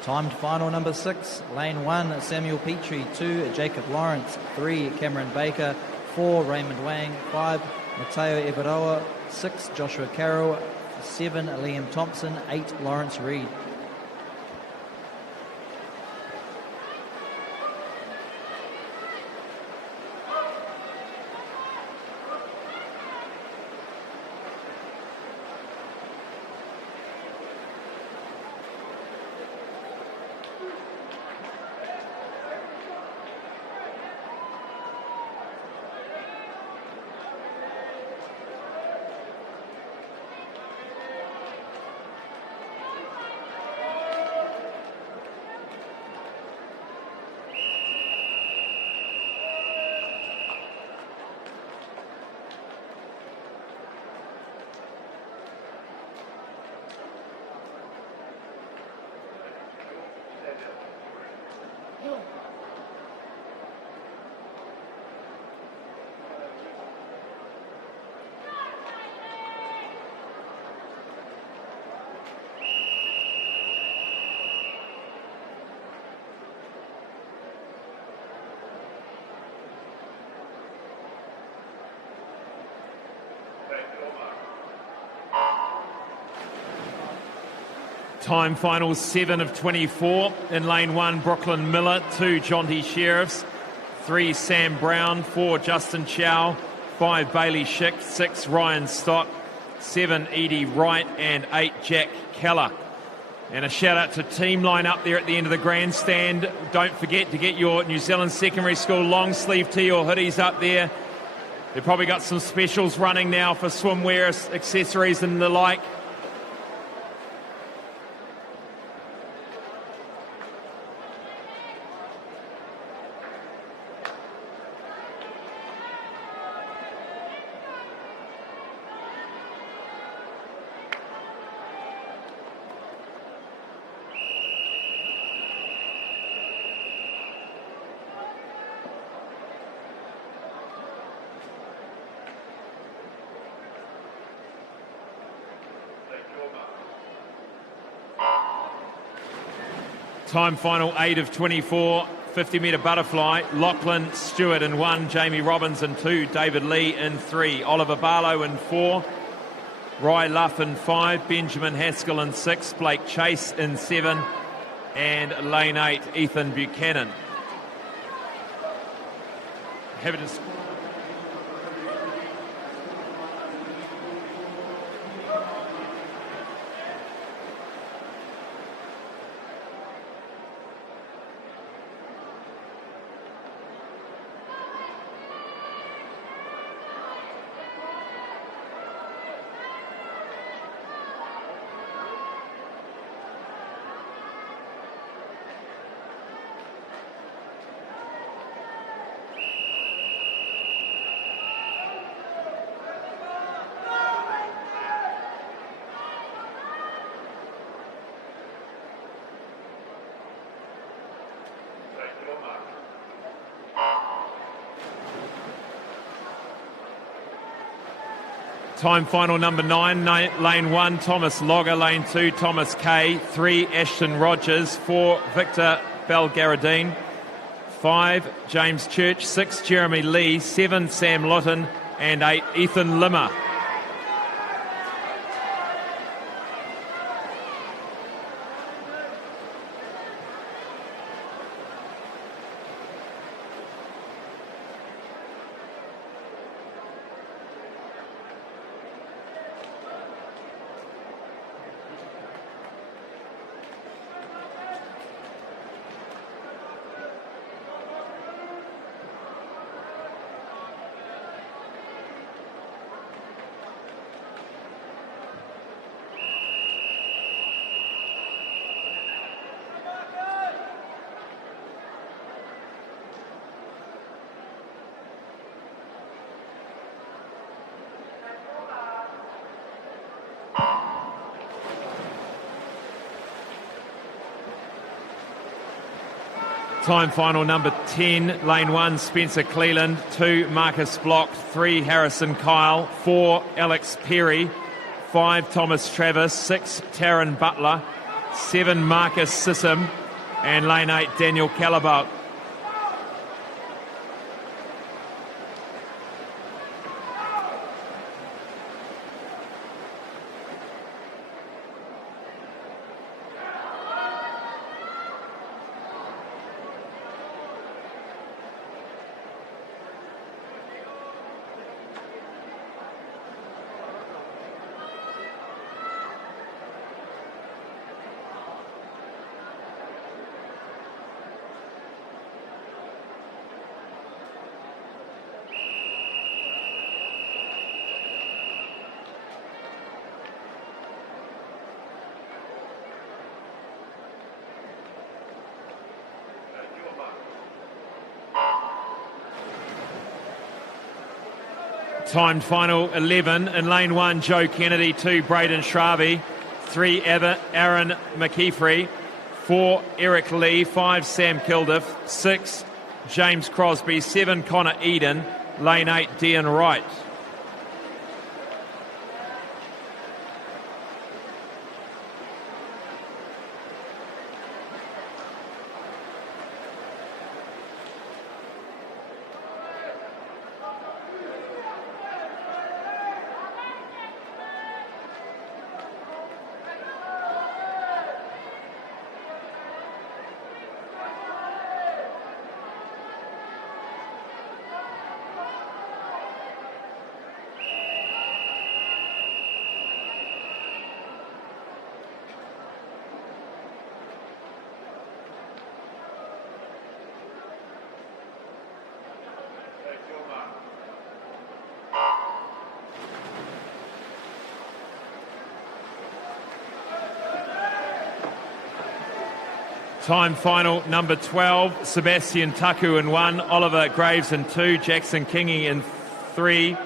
Timed final number 6, lane 1, Samuel Petrie, 2, Jacob Lawrence, 3, Cameron Baker, 4, Raymond Wang, 5, Mateo Ebaroa, 6, Joshua Carroll, 7, Liam Thompson, 8, Lawrence Reed. Time final 7 of 24. In lane 1, Brooklyn Miller, 2, Jonty Sheriffs, 3, Sam Brown, 4, Justin Chow, 5, Bailey Schick, 6, Ryan Stock, 7, Edie Wright, and 8, Jack Keller. And a shout out to team line up there at the end of the grandstand. Don't forget to get your New Zealand Secondary School long sleeve tee or hoodies up there. They've probably got some specials running now for swimwear, accessories and the like. Time final 8 of 24, 50-metre butterfly. Lachlan Stewart in 1, Jamie Robbins in 2, David Lee in 3, Oliver Barlow in 4, Rye Luff in 5, Benjamin Haskell in 6, Blake Chase in 7, and lane 8, Ethan Buchanan. Time final number 9, lane 1, Thomas Logger, lane 2, Thomas Kay, 3, Ashton Rogers, 4, Victor Belgaradine, 5, James Church, 6, Jeremy Lee, 7, Sam Lutton, and 8, Ethan Limmer. Time final number 10, lane 1, Spencer Cleland, 2, Marcus Block, 3, Harrison Kyle, 4, Alex Perry, 5, Thomas Travis, 6, Taryn Butler, 7, Marcus Sissom, and lane 8, Daniel Calabout. Timed final 11, in lane 1, Joe Kennedy, 2, Braden Shravi, 3, Aaron McKeefrey, 4, Eric Lee, 5, Sam Kilduff, 6, James Crosby, 7, Connor Eden, lane 8, Dean Wright. Time final number 12, Sebastian Taku in 1, Oliver Graves in 2, Jackson Kingy in 3,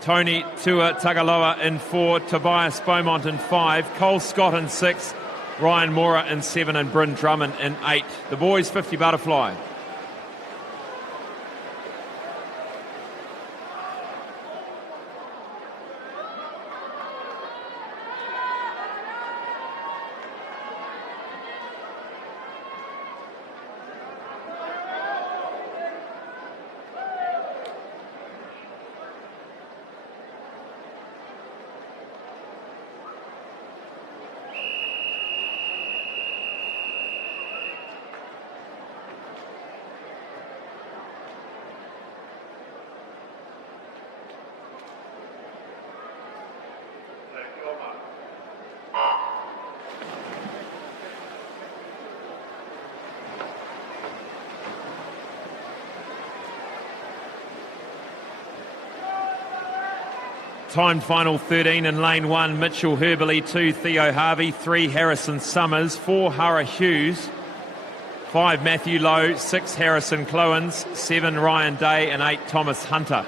Tony Tua Tagaloa in 4, Tobias Beaumont in 5, Cole Scott in 6, Ryan Mora in 7, and Bryn Drummond in 8. The boys 50 butterfly. Time final 13 in lane 1, Mitchell Herberley, 2 Theo Harvey, 3 Harrison Summers, 4 Hara Hughes, 5 Matthew Lowe, 6 Harrison Cloans, 7 Ryan Day and 8 Thomas Hunter.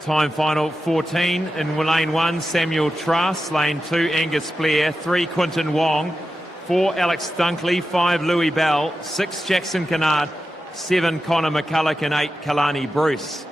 Time final 14 in lane 1, Samuel Truss, lane 2, Angus Blair, 3 Quinton Wong, 4 Alex Dunkley, 5 Louis Bell, 6 Jackson Kennard, 7 Connor McCulloch and 8 Kalani Bruce.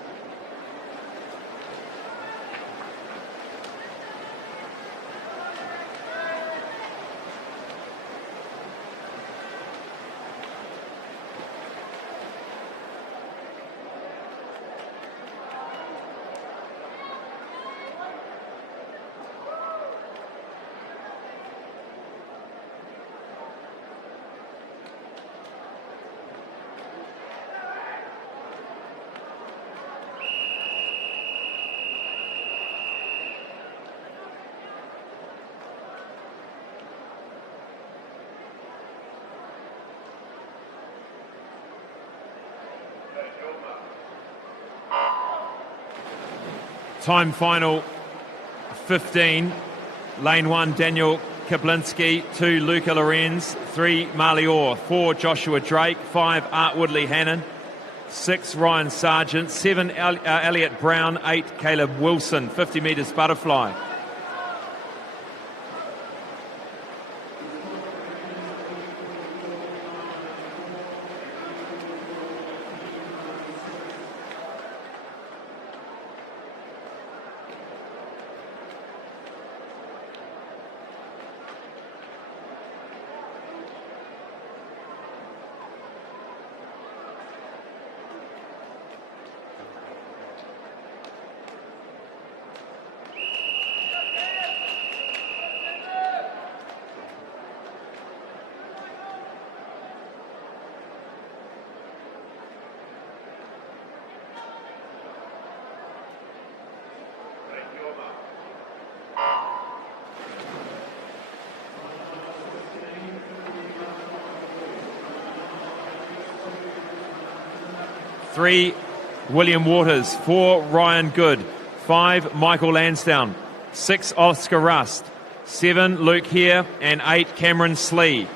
Time final 15, lane 1, Daniel Kaplinski, 2 Luca Lorenz, 3 Marley Orr, 4 Joshua Drake, 5 Art Woodley Hannon, 6 Ryan Sargent, 7 Elliot Brown, 8 Caleb Wilson, 50 metres butterfly. Three, William Waters. 4, Ryan Good. 5, Michael Lansdowne. 6, Oscar Rust. 7, Luke Hare. And 8, Cameron Slee.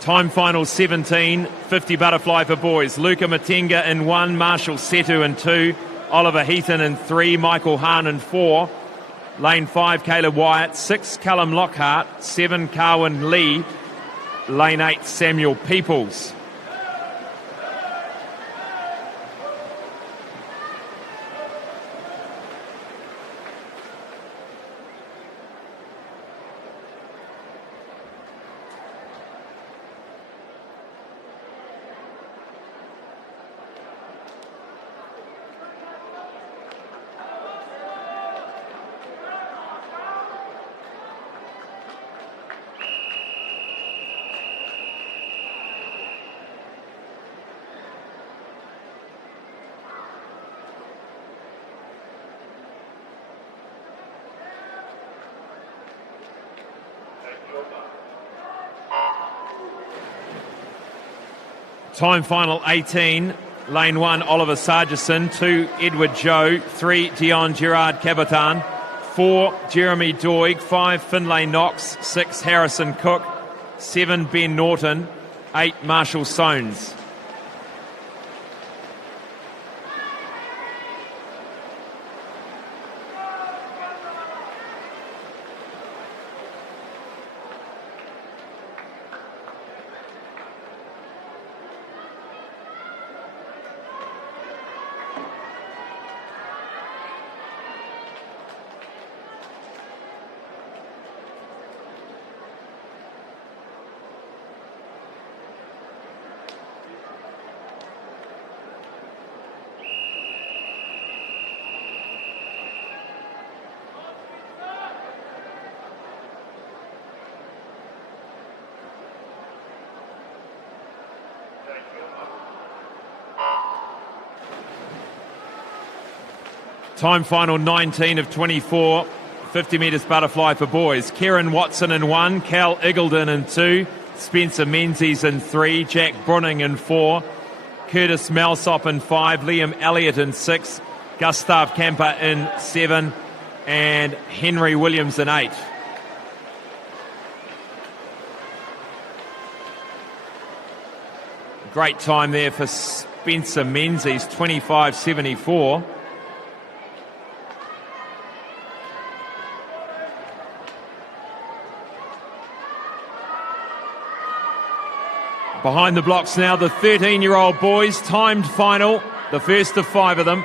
Time final 17, 50 butterfly for boys. Luca Matenga in 1, Marshall Setu in 2, Oliver Heaton in 3, Michael Hahn in 4. Lane 5, Caleb Wyatt. 6, Callum Lockhart. 7, Carwin Lee. Lane 8, Samuel Peoples. Time final 18. Lane 1, Oliver Sargison. 2, Edward Joe. 3, Dion Gerard Cabotan. 4, Jeremy Doig. 5, Finlay Knox. 6, Harrison Cook. 7, Ben Norton. 8, Marshall Soanes. Time final 19 of 24, 50 metres butterfly for boys. Kieran Watson in 1, Cal Iggledon in 2, Spencer Menzies in 3, Jack Brunning in 4, Curtis Malsop in 5, Liam Elliott in 6, Gustav Kamper in 7, and Henry Williams in 8. Great time there for Spencer Menzies, 25.74. Behind the blocks now, the 13-year-old boys, timed final, the first of 5 of them.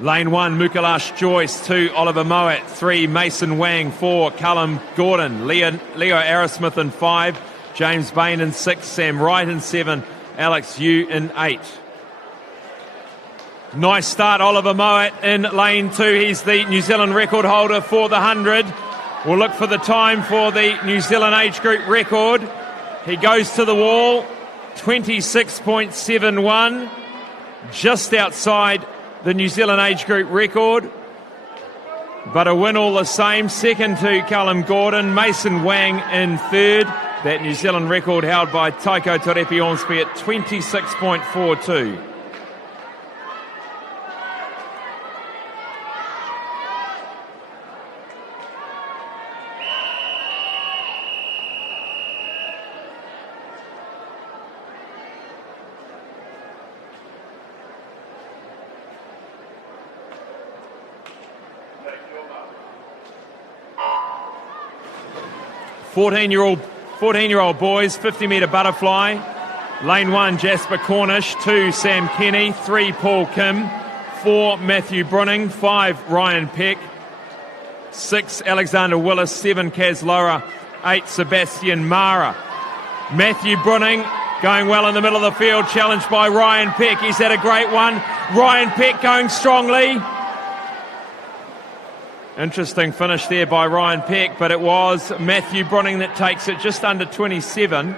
Lane 1, Mukalash Joyce. 2, Oliver Moet. 3, Mason Wang. 4, Callum Gordon. Leo Arrowsmith in 5, James Bain in 6, Sam Wright in 7, Alex Yu in 8. Nice start, Oliver Moet in lane 2. He's the New Zealand record holder for the 100. We'll look for the time for the New Zealand age group record. He goes to the wall, 26.71, just outside the New Zealand age group record, but a win all the same. Second to Callum Gordon, Mason Wang in 3rd. That New Zealand record held by Taiko Torepi Ormsby at 26.42. Fourteen-year-old boys, 50-metre butterfly. Lane 1, Jasper Cornish. 2, Sam Kenny. 3, Paul Kim. 4, Matthew Brunning. 5, Ryan Peck. 6, Alexander Willis. 7, Kaz Lohra. 8, Sebastian Mara. Matthew Brunning going well in the middle of the field, challenged by Ryan Peck. He's had a great one. Ryan Peck going strongly. Interesting finish there by Ryan Peck, but it was Matthew Brunning that takes it just under 27.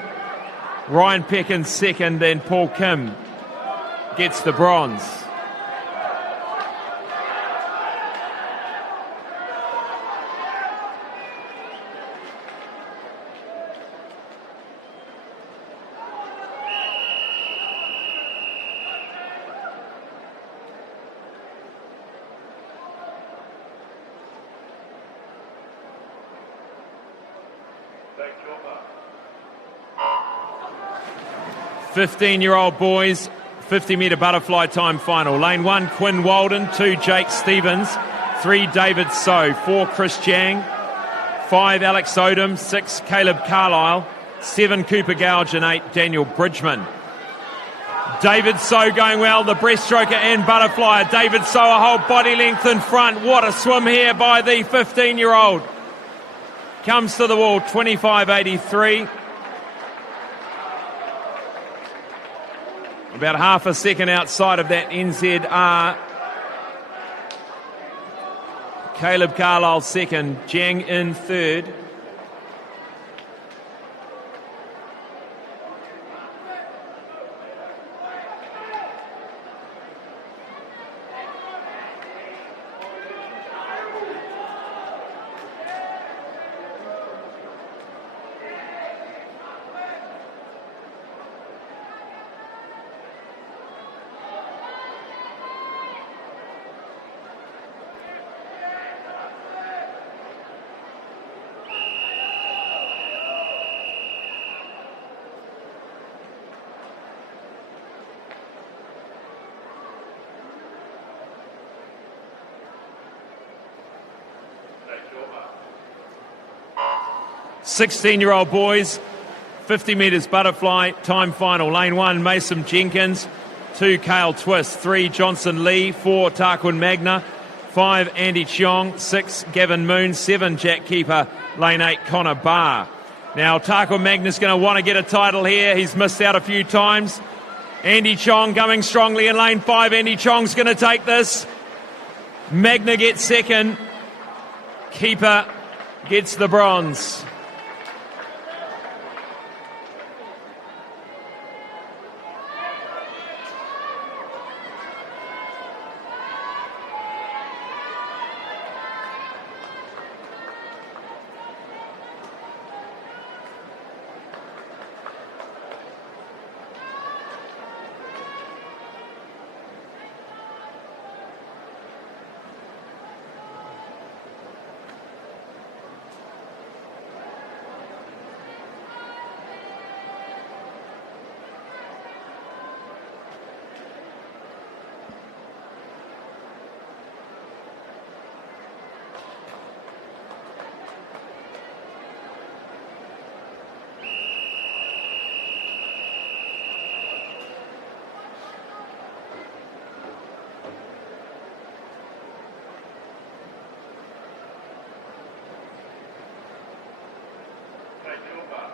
Ryan Peck in 2nd, and Paul Kim gets the bronze. Thank you. 15-year-old boys, 50-metre butterfly time final. Lane 1, Quinn Walden. 2, Jake Stevens. 3, David So. 4, Chris Jang. 5, Alex Odom. 6, Caleb Carlisle. 7, Cooper Gouge. And 8, Daniel Bridgman. David So going well, the breaststroker and butterflyer. David So a whole body length in front. What a swim here by the 15-year-old. Comes to the wall, 25.83. About half a second outside of that NZR. Caleb Carlisle second. Jiang in third. Take your mark. 16-year-old boys, 50 metres butterfly, time final. Lane 1, Mason Jenkins. 2, Cale Twist. 3, Johnson Lee. 4, Tarquin Magna. 5, Andy Cheong. 6, Gavin Moon. 7, Jack Keeper. Lane 8, Connor Barr. Now, Tarquin Magna's going to want to get a title here. He's missed out a few times. Andy Chong coming strongly in lane 5. Andy Chong's going to take this. Magna gets second. Keeper gets the bronze. Take your mark.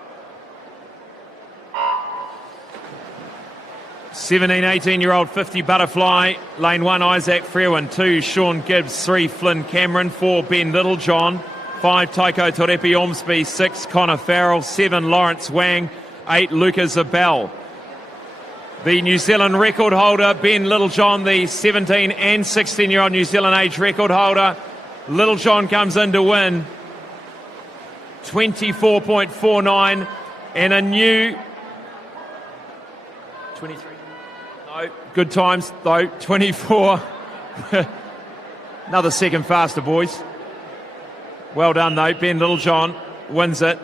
17, 18-year-old 50 butterfly. Lane 1, Isaac Frewen. 2, Sean Gibbs. 3, Flynn Cameron. 4, Ben Littlejohn. 5, Taiko Torepi Ormsby. 6, Connor Farrell. 7, Lawrence Wang. 8, Lucas Abel. The New Zealand record holder, Ben Littlejohn, the 17 and 16-year-old New Zealand age record holder. Littlejohn comes in to win 24.49 and a new 23. No, good times though, 24. Another second faster, boys. Well done though, Ben Littlejohn wins it.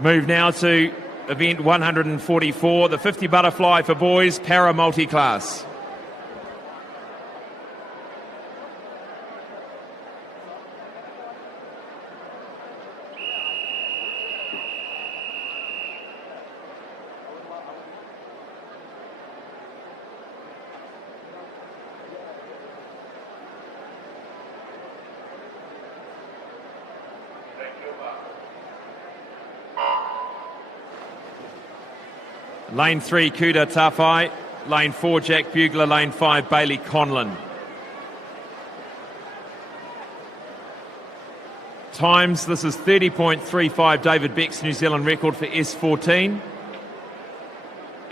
Move now to event 144, the 50 butterfly for boys, para multi-class. Take your mark. Lane 3, Kuda Tafai. Lane 4, Jack Bugler. Lane 5, Bailey Conlon. Times, this is 30.35, David Beck's New Zealand record for S14.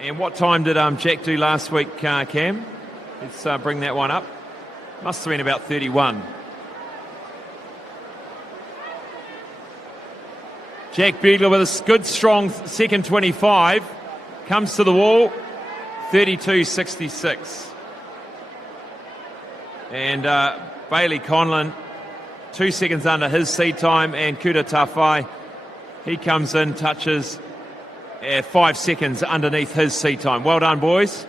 And what time did Jack do last week, Cam? Let's bring that one up. Must have been about 31. Jack Bugler with a good, strong second 25. Comes to the wall, 32.66. And Bailey Conlon, 2 seconds under his seed time, and Kuda Tafai, he comes in, touches 5 seconds underneath his seat time. Well done, boys.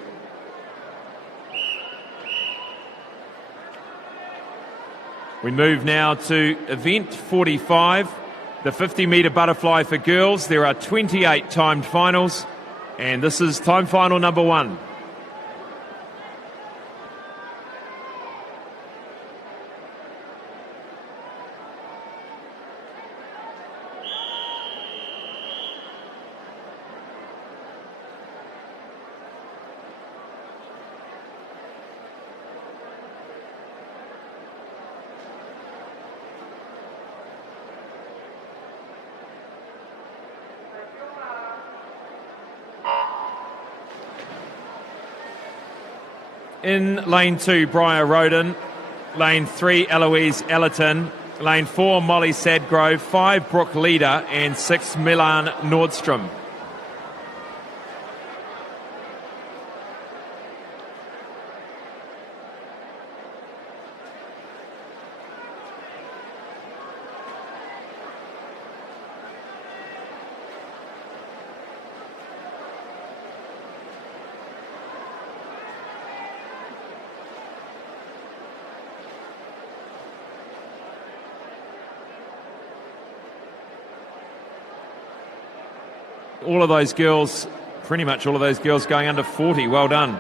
We move now to event 45, the 50-metre butterfly for girls. There are 28 timed finals, and this is time final number 1. In lane 2, Briar Roden. Lane 3, Eloise Ellerton. Lane 4, Molly Sadgrove. 5, Brooke Leader. And 6, Milan Nordstrom. All of those girls, pretty much all of those girls going under 40. Well done.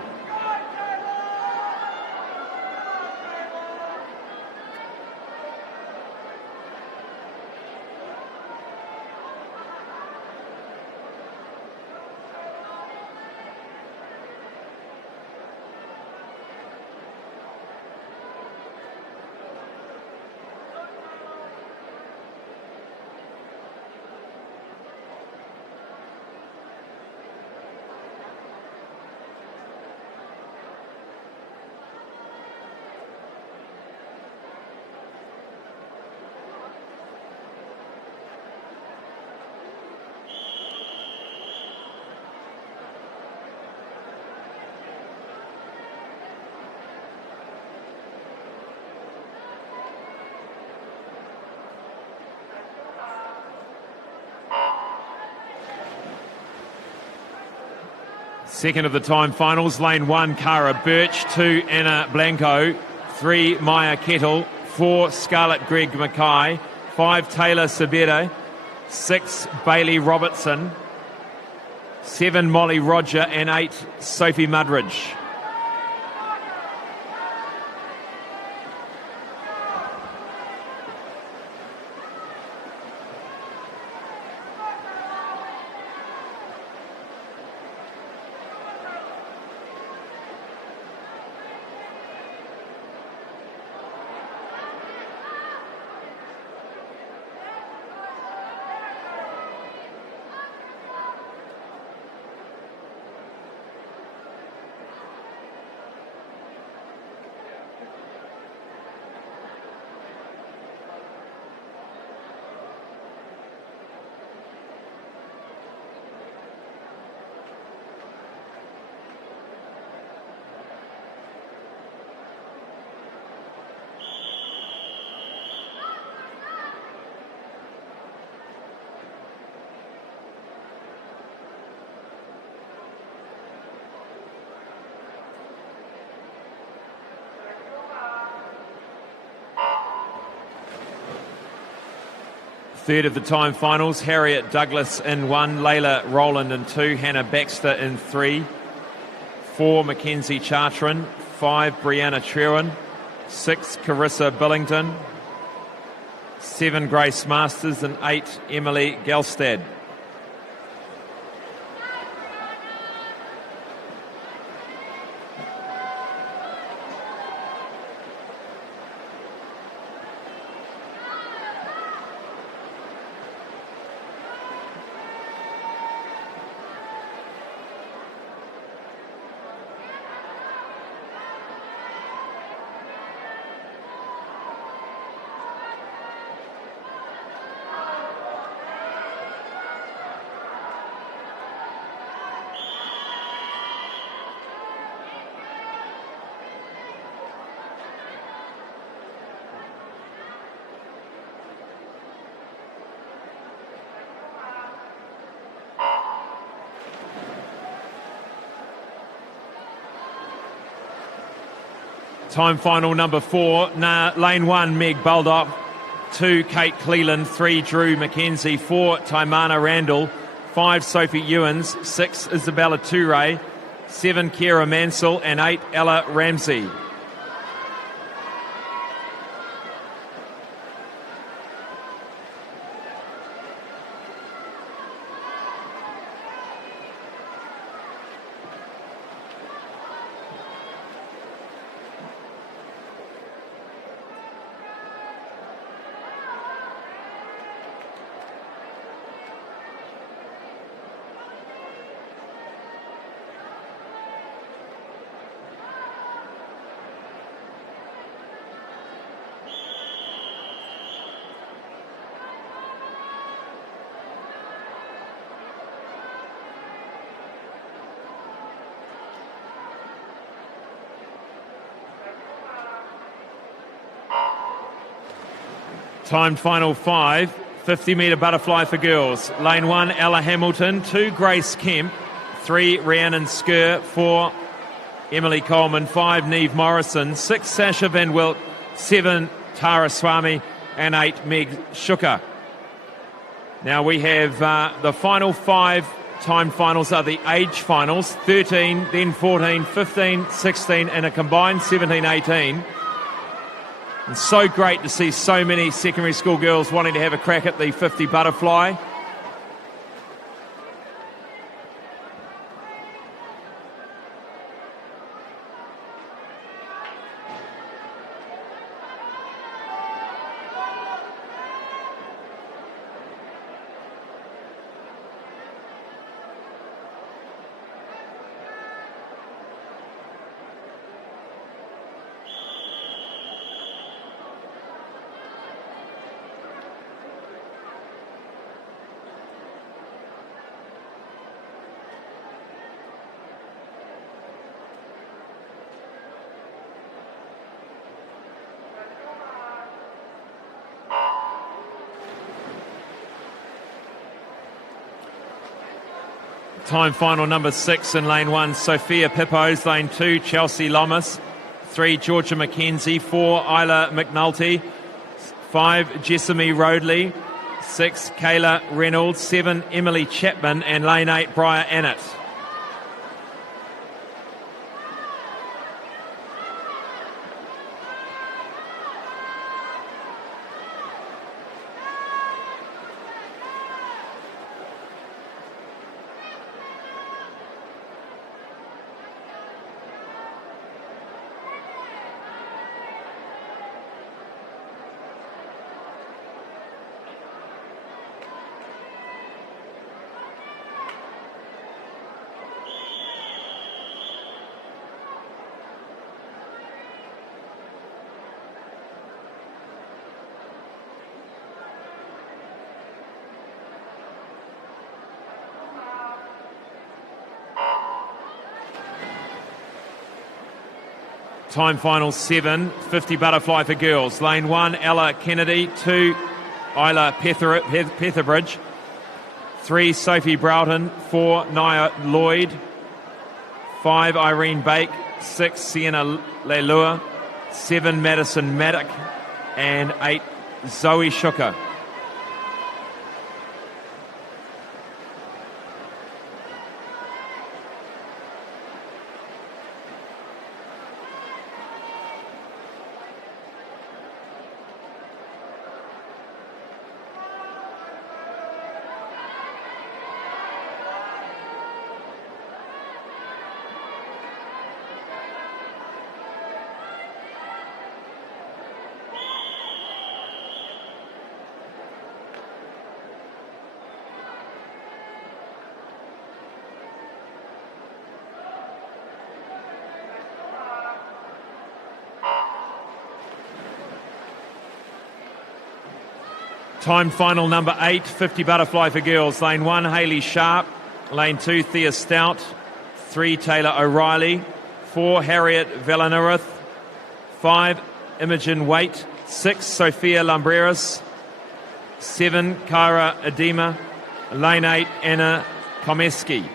Second of the time finals, lane 1, Cara Birch. 2, Anna Blanco. 3, Maya Kettle. 4, Scarlett Greg Mackay. 5, Taylor Sabeda. 6, Bailey Robertson. 7, Molly Roger. And 8, Sophie Mudridge. Third of the time finals, Harriet Douglas in 1, Layla Rowland in 2, Hannah Baxter in 3, 4, Mackenzie Chartran, 5, Brianna Trewin, 6, Carissa Billington, 7, Grace Masters, and 8, Emily Gelstad. Time final number 4, lane 1, Meg Baldock. 2, Kate Cleland. 3, Drew McKenzie. 4, Taimana Randall. 5, Sophie Ewens. 6, Isabella Toure. 7, Kiera Mansell. And 8, Ella Ramsey. Time final 5, 50-metre butterfly for girls. Lane 1, Ella Hamilton. 2, Grace Kemp. 3, Rhiannon Skur. 4, Emily Coleman. 5, Neve Morrison. 6, Sasha Van Wilt. 7, Tara Swami. And 8, Meg Shuka. Now we have the final 5 time finals are the age finals. 13, then 14, 15, 16 and a combined 17-18. And so great to see so many secondary school girls wanting to have a crack at the 50 butterfly. Time final number 6 in lane 1, Sophia Pippos. Lane 2, Chelsea Lomas. 3, Georgia McKenzie. 4, Isla McNulty. 5, Jessamy Roadley. 6, Kayla Reynolds. 7, Emily Chapman. And lane 8, Briar Annett. Time final 7, 50 butterfly for girls. Lane 1, Ella Kennedy. 2, Isla Petherbridge. 3, Sophie Broughton. 4, Nia Lloyd. 5, Irene Bake. 6, Sienna Leilua. 7, Madison Maddock. And 8, Zoe Shuka. Time final number 8, 50 butterfly for girls. Lane 1, Hayley Sharp. Lane 2, Thea Stout. 3, Taylor O'Reilly. 4, Harriet Villanarith. 5, Imogen Waite. 6, Sophia Lumbreras. 7, Kyra Edema. Lane 8, Anna Komeski.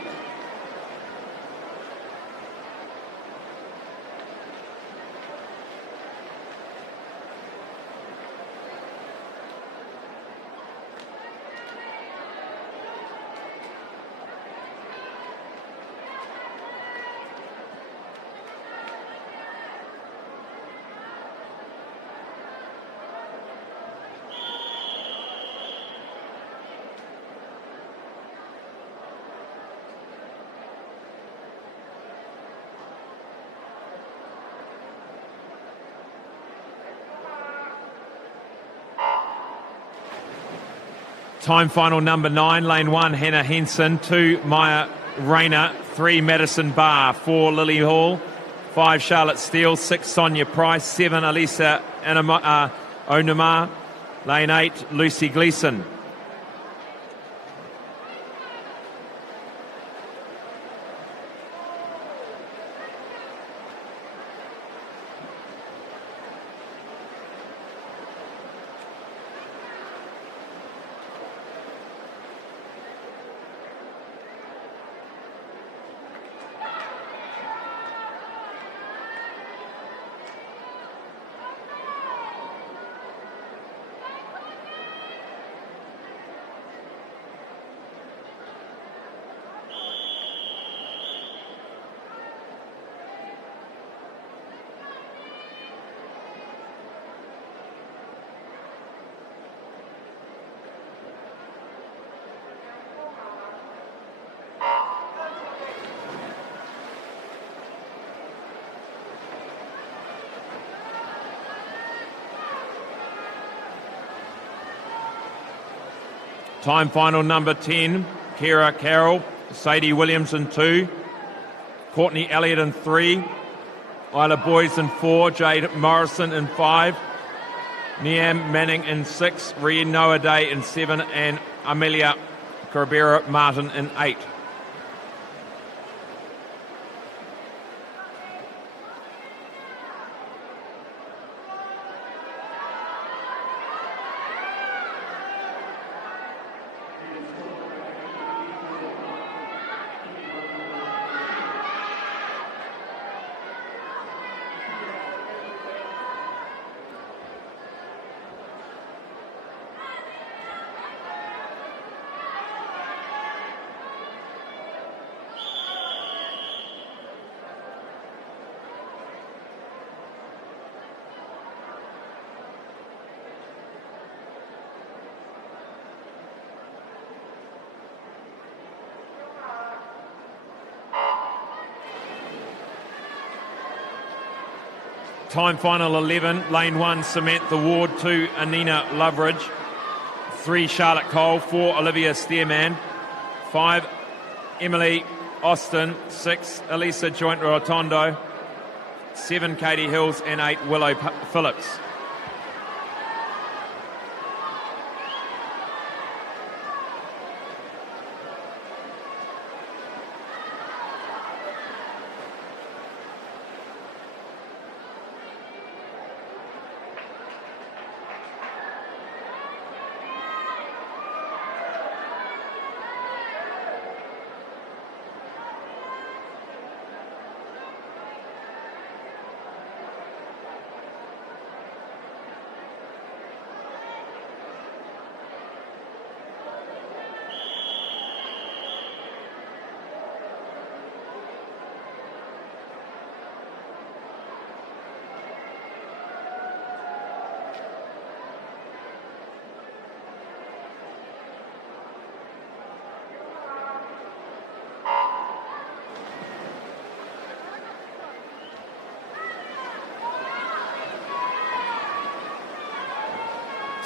Time final number 9, lane 1, Hannah Henson. 2, Maya Rayner. 3, Madison Barr. 4, Lily Hall. 5, Charlotte Steele. 6, Sonia Price. 7, Elisa Onumar. Lane 8, Lucy Gleeson. Time final number 10, Kira Carroll. Sadie Williams in 2. Courtney Elliott in 3. Isla Boys in 4. Jade Morrison in 5. Niam Manning in 6. Rhea Noah Day in 7. And Amelia Cabrera Martin in 8. Time final 11, lane 1, Samantha Ward. 2, Anina Loveridge. 3, Charlotte Cole. 4, Olivia Stearman. 5, Emily Austin. 6, Elisa Joint Rotondo. 7, Katie Hills. And 8, Willow Phillips.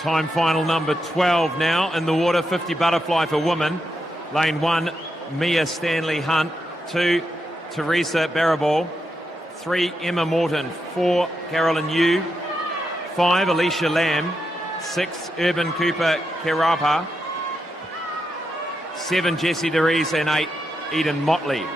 Time final number 12 now in the water, 50 butterfly for women. Lane 1, Mia Stanley Hunt. 2, Teresa Barabal. 3, Emma Morton. 4, Carolyn Yu. 5, Alicia Lamb. 6, Urban Cooper Kerapa. 7, Jessie DeRees. And 8, Eden Motley.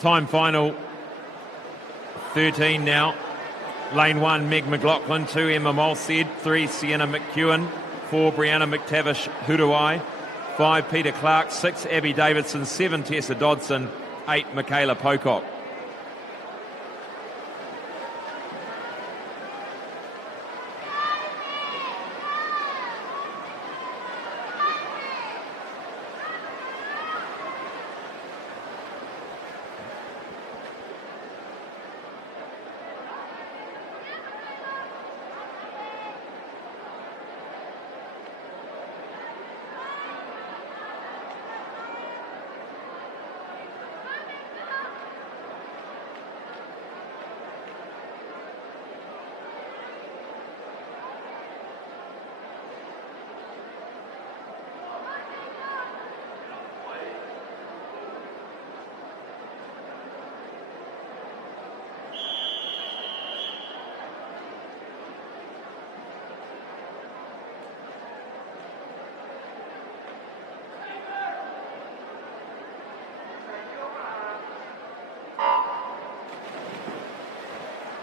Time final 13 now. Lane 1, Meg McLaughlin. 2, Emma Molstead. 3, Sienna McEwen. 4, Brianna McTavish Huduai. 5, Peter Clark. 6, Abby Davidson. 7, Tessa Dodson. 8, Michaela Pocock.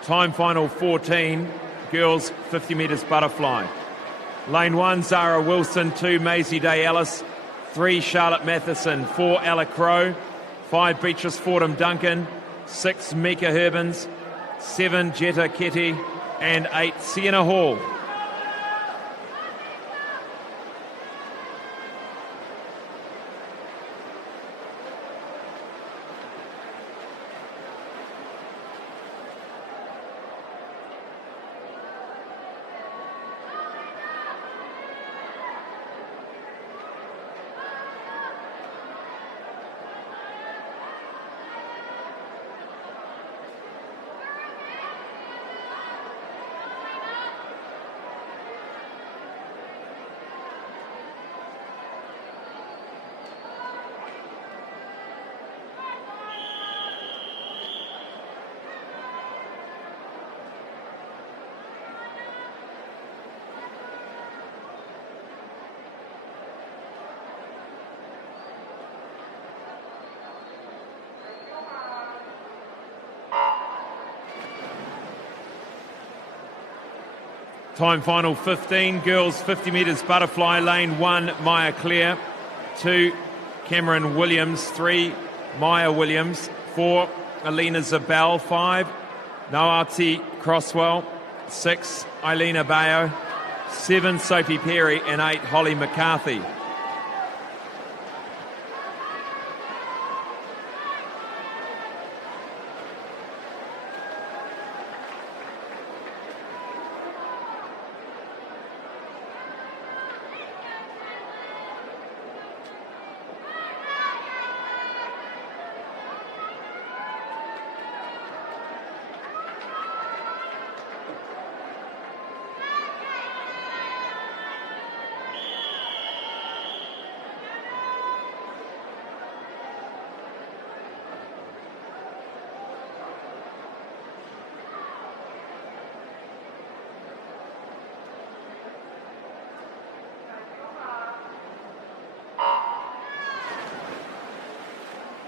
Time final 14, girls 50 metres butterfly. Lane 1, Zara Wilson. 2, Maisie Day-Ellis. 3, Charlotte Matheson. 4, Ella Crow. 5, Beatrice Fordham-Duncan. 6, Mika Herbans. 7, Jetta Ketty. And 8, Sienna Hall. Time final 15, girls 50 metres butterfly. Lane 1, Maya Clare. 2, Cameron Williams. 3, Maya Williams. 4, Alina Zabel. 5, Noati Crosswell. 6, Eileen Bayo. 7, Sophie Perry. And 8, Holly McCarthy.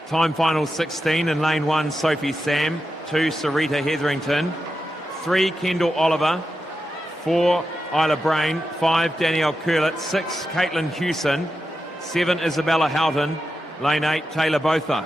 Time final 16 in lane 1, Sophie Sam. 2, Sarita Hetherington. 3, Kendall Oliver. 4, Isla Brain. 5, Danielle Curlett. 6, Caitlin Hewson. 7, Isabella Houghton. Lane 8, Taylor Botha.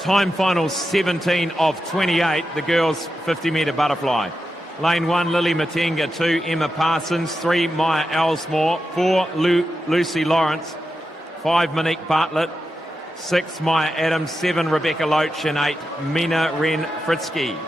Time final 17 of 28, the girls 50 metre butterfly. Lane 1, Lily Matenga. 2, Emma Parsons. 3, Maya Ellsmore. 4, Lucy Lawrence. 5, Monique Bartlett. 6, Maya Adams. 7, Rebecca Loach. And 8, Mina Ren Fritsky.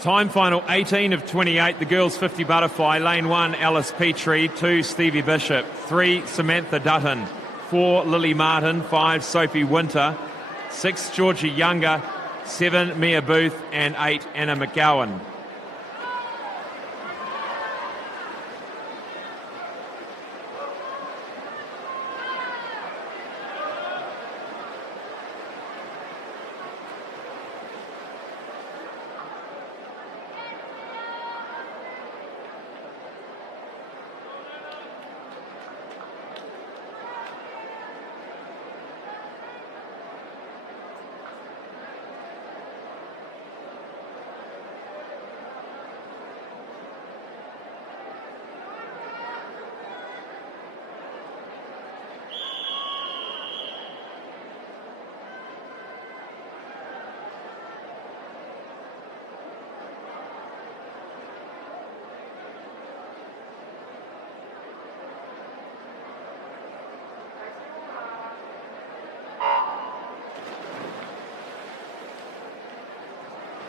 Time final 18 of 28, the girls 50 butterfly. Lane 1, Alice Petrie. 2, Stevie Bishop. 3, Samantha Dutton. 4, Lily Martin. 5, Sophie Winter. 6, Georgia Younger. 7, Mia Booth. And 8, Anna McGowan.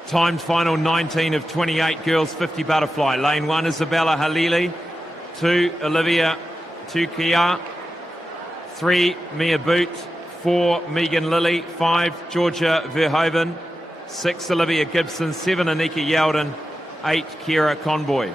Timed final 19 of 28, girls 50 butterfly. Lane 1, Isabella Halili. 2, Olivia Tukia. 3, Mia Boot. 4, Megan Lilly. 5, Georgia Verhoeven. 6, Olivia Gibson. 7, Anika Yelden. 8, Kira Conboy.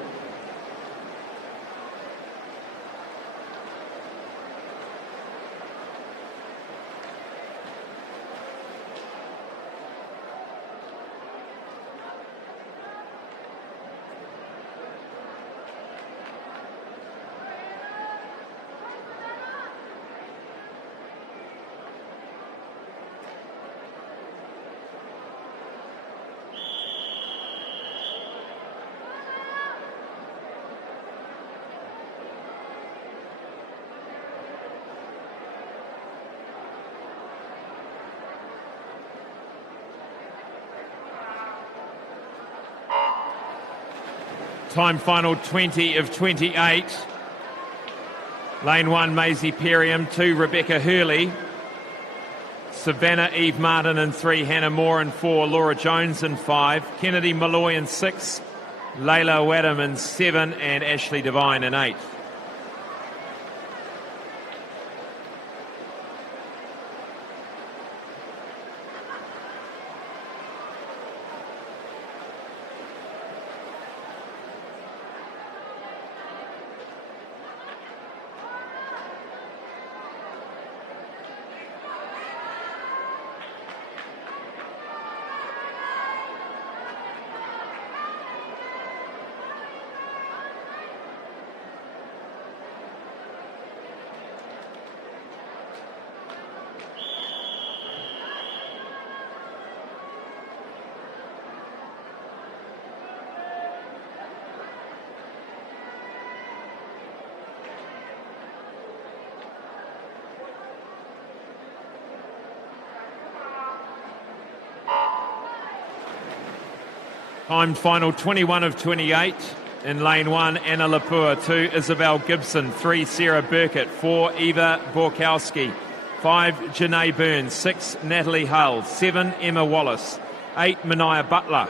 Time final 20 of 28. Lane 1, Maisie Perriam. 2, Rebecca Hurley. Savannah Eve Martin in 3, Hannah Moore in 4, Laura Jones in 5, Kennedy Malloy in 6, Layla Wadham in 7, and Ashley Devine in 8. Timed final 21 of 28. In lane 1, Anna Lepua. 2, Isabel Gibson. 3, Sarah Burkett. 4, Eva Borkowski. 5, Janae Burns. 6, Natalie Hull. 7, Emma Wallace. 8, Mania Butler.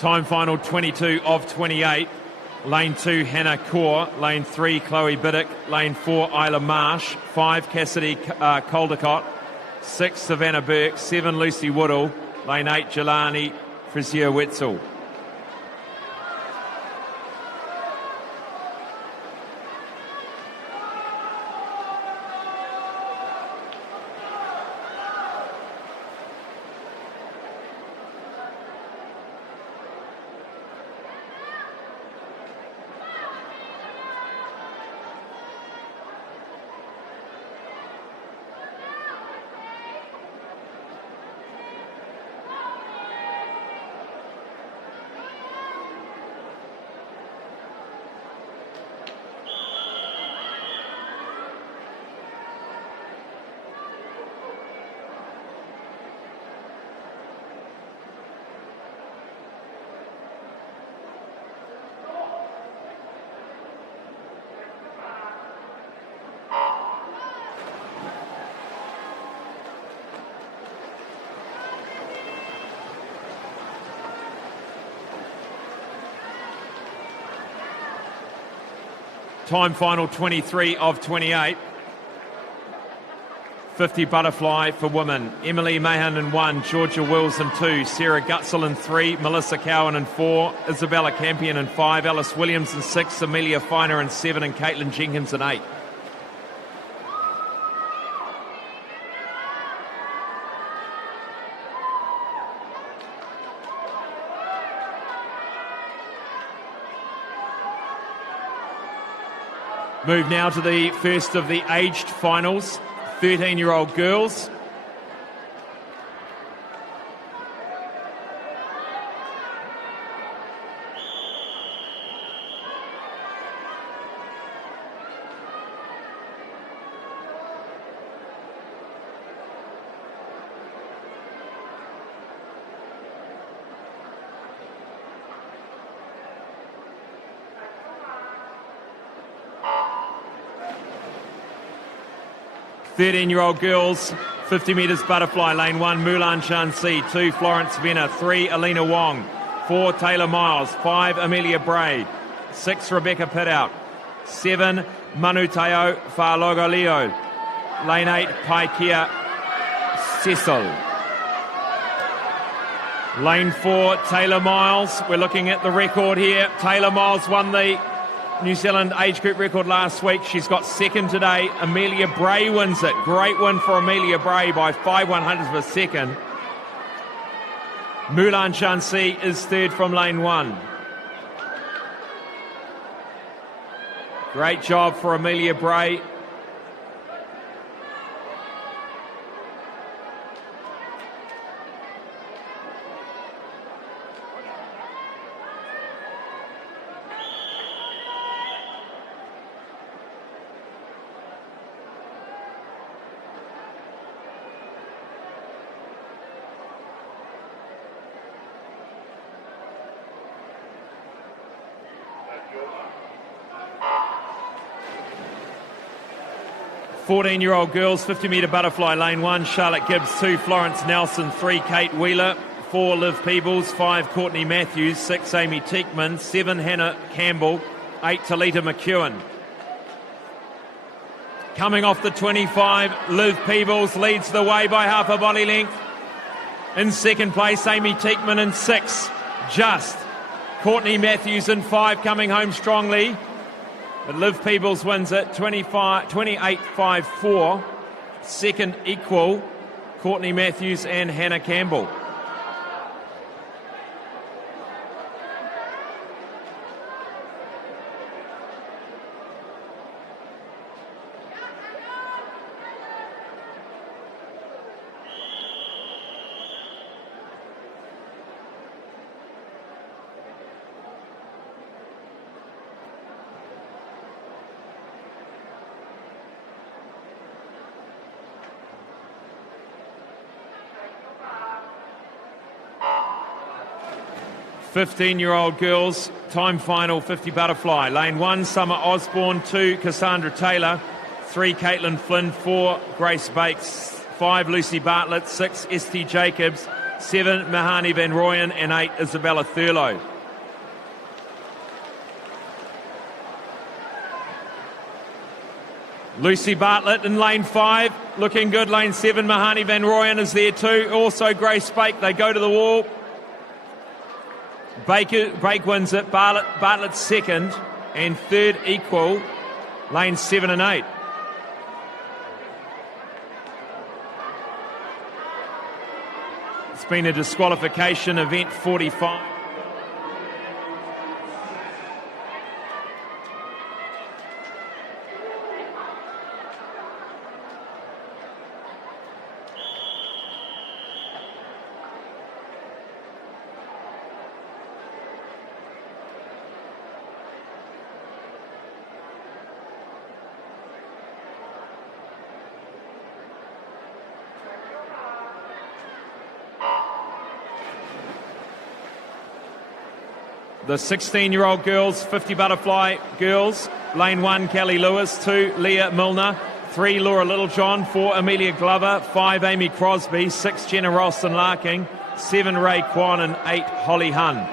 Time final 22 of 28. Lane 2, Hannah Kaur. Lane 3, Chloe Biddick. Lane 4, Isla Marsh. 5, Cassidy Caldecott. 6, Savannah Burke. 7, Lucy Woodall. Lane 8, Jelani Frazier-Wetzel. Time final 23 of 28. 50 butterfly for women. Emily Mahan in 1, Georgia Wills in 2, Sarah Gutzel in 3, Melissa Cowan in 4, Isabella Campion in 5, Alice Williams in 6, Amelia Finer in 7, and Caitlin Jenkins in 8. Move now to the first of the aged finals, 13-year-old girls. Thirteen-year-old girls, 50 metres butterfly, lane 1, Mulan Shansi, 2, Florence Venner, 3, Alina Wong, 4, Taylor Miles, 5, Amelia Braid, 6, Rebecca Pitout, 7, Manuteo Farlogolio, lane 8, Paikia Cecil. Lane 4, Taylor Miles. We're looking at the record here. Taylor Miles won the New Zealand age group record last week. She's got second today. Amelia Bray wins it. Great win for Amelia Bray by 5/100ths of a second. Mulan Shansi is third from lane 1. Great job for Amelia Bray. Your 14-year-old girls, 50-metre butterfly, lane 1, Charlotte Gibbs, 2, Florence Nelson, 3, Kate Wheeler, 4, Liv Peebles, 5, Courtney Matthews, 6, Amy Teekman, 7, Hannah Campbell, 8, Talita McEwen. Coming off the 25, Liv Peebles leads the way by half a body length. In second place, Amy Teekman in 6, just. Courtney Matthews in 5, coming home strongly. But Liv Peebles wins it, 28.54. Second equal, Courtney Matthews and Hannah Campbell. Fifteen-year-old girls, time final, 50 butterfly. Lane 1, Summer Osborne, 2, Cassandra Taylor, 3, Caitlin Flynn, 4, Grace Bakes, 5, Lucy Bartlett, 6, Esty Jacobs, 7 Mahani Van Rooyen, and 8 Isabella Thurlow. Lucy Bartlett in lane 5, looking good. Lane 7, Mahani Van Rooyen is there too. Also Grace Bake, they go to the wall. Bake wins it, Bartlett's second, and third equal, lane 7 and 8. It's been a disqualification, event 45. The 16-year-old girls, 50 butterfly girls, lane 1, Kelly Lewis, 2, Leah Milner, 3, Laura Littlejohn, 4, Amelia Glover, 5, Amy Crosby, 6, Jenna Ralston Larking, 7, Ray Kwan, and 8, Holly Hunn.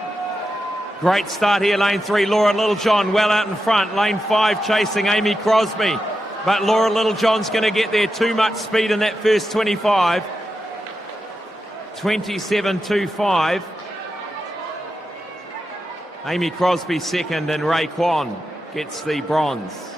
Great start here, lane 3, Laura Littlejohn well out in front, lane 5 chasing Amy Crosby, but Laura Littlejohn's going to get there, too much speed in that first 25, 27.25. Amy Crosby second, and Ray Kwan gets the bronze.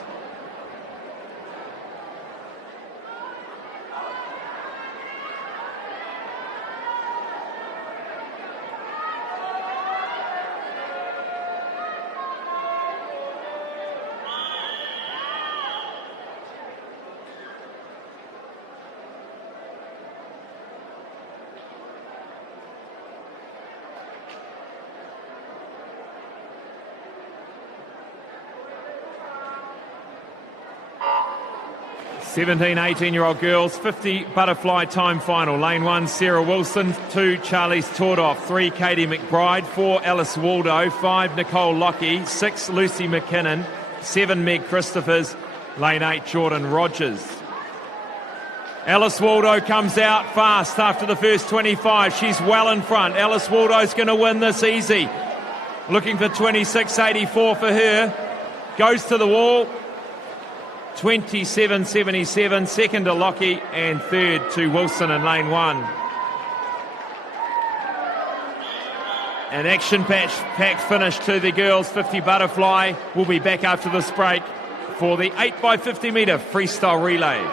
Seventeen, 18-year-old girls, 50 butterfly time final. Lane 1, Sarah Wilson, 2, Charlize Tordoff, 3, Katie McBride, 4, Alice Waldo, 5, Nicole Lockie, 6, Lucy McKinnon, 7, Meg Christophers, lane 8, Jordan Rogers. Alice Waldo comes out fast after the first 25. She's well in front. Alice Waldo's going to win this easy. Looking for 26.84 for her. Goes to the wall. 27.77, second to Lockie, and third to Wilson in lane 1. An action-packed finish to the girls' 50 butterfly. We'll be back after this break for the 8x50 metre freestyle relay.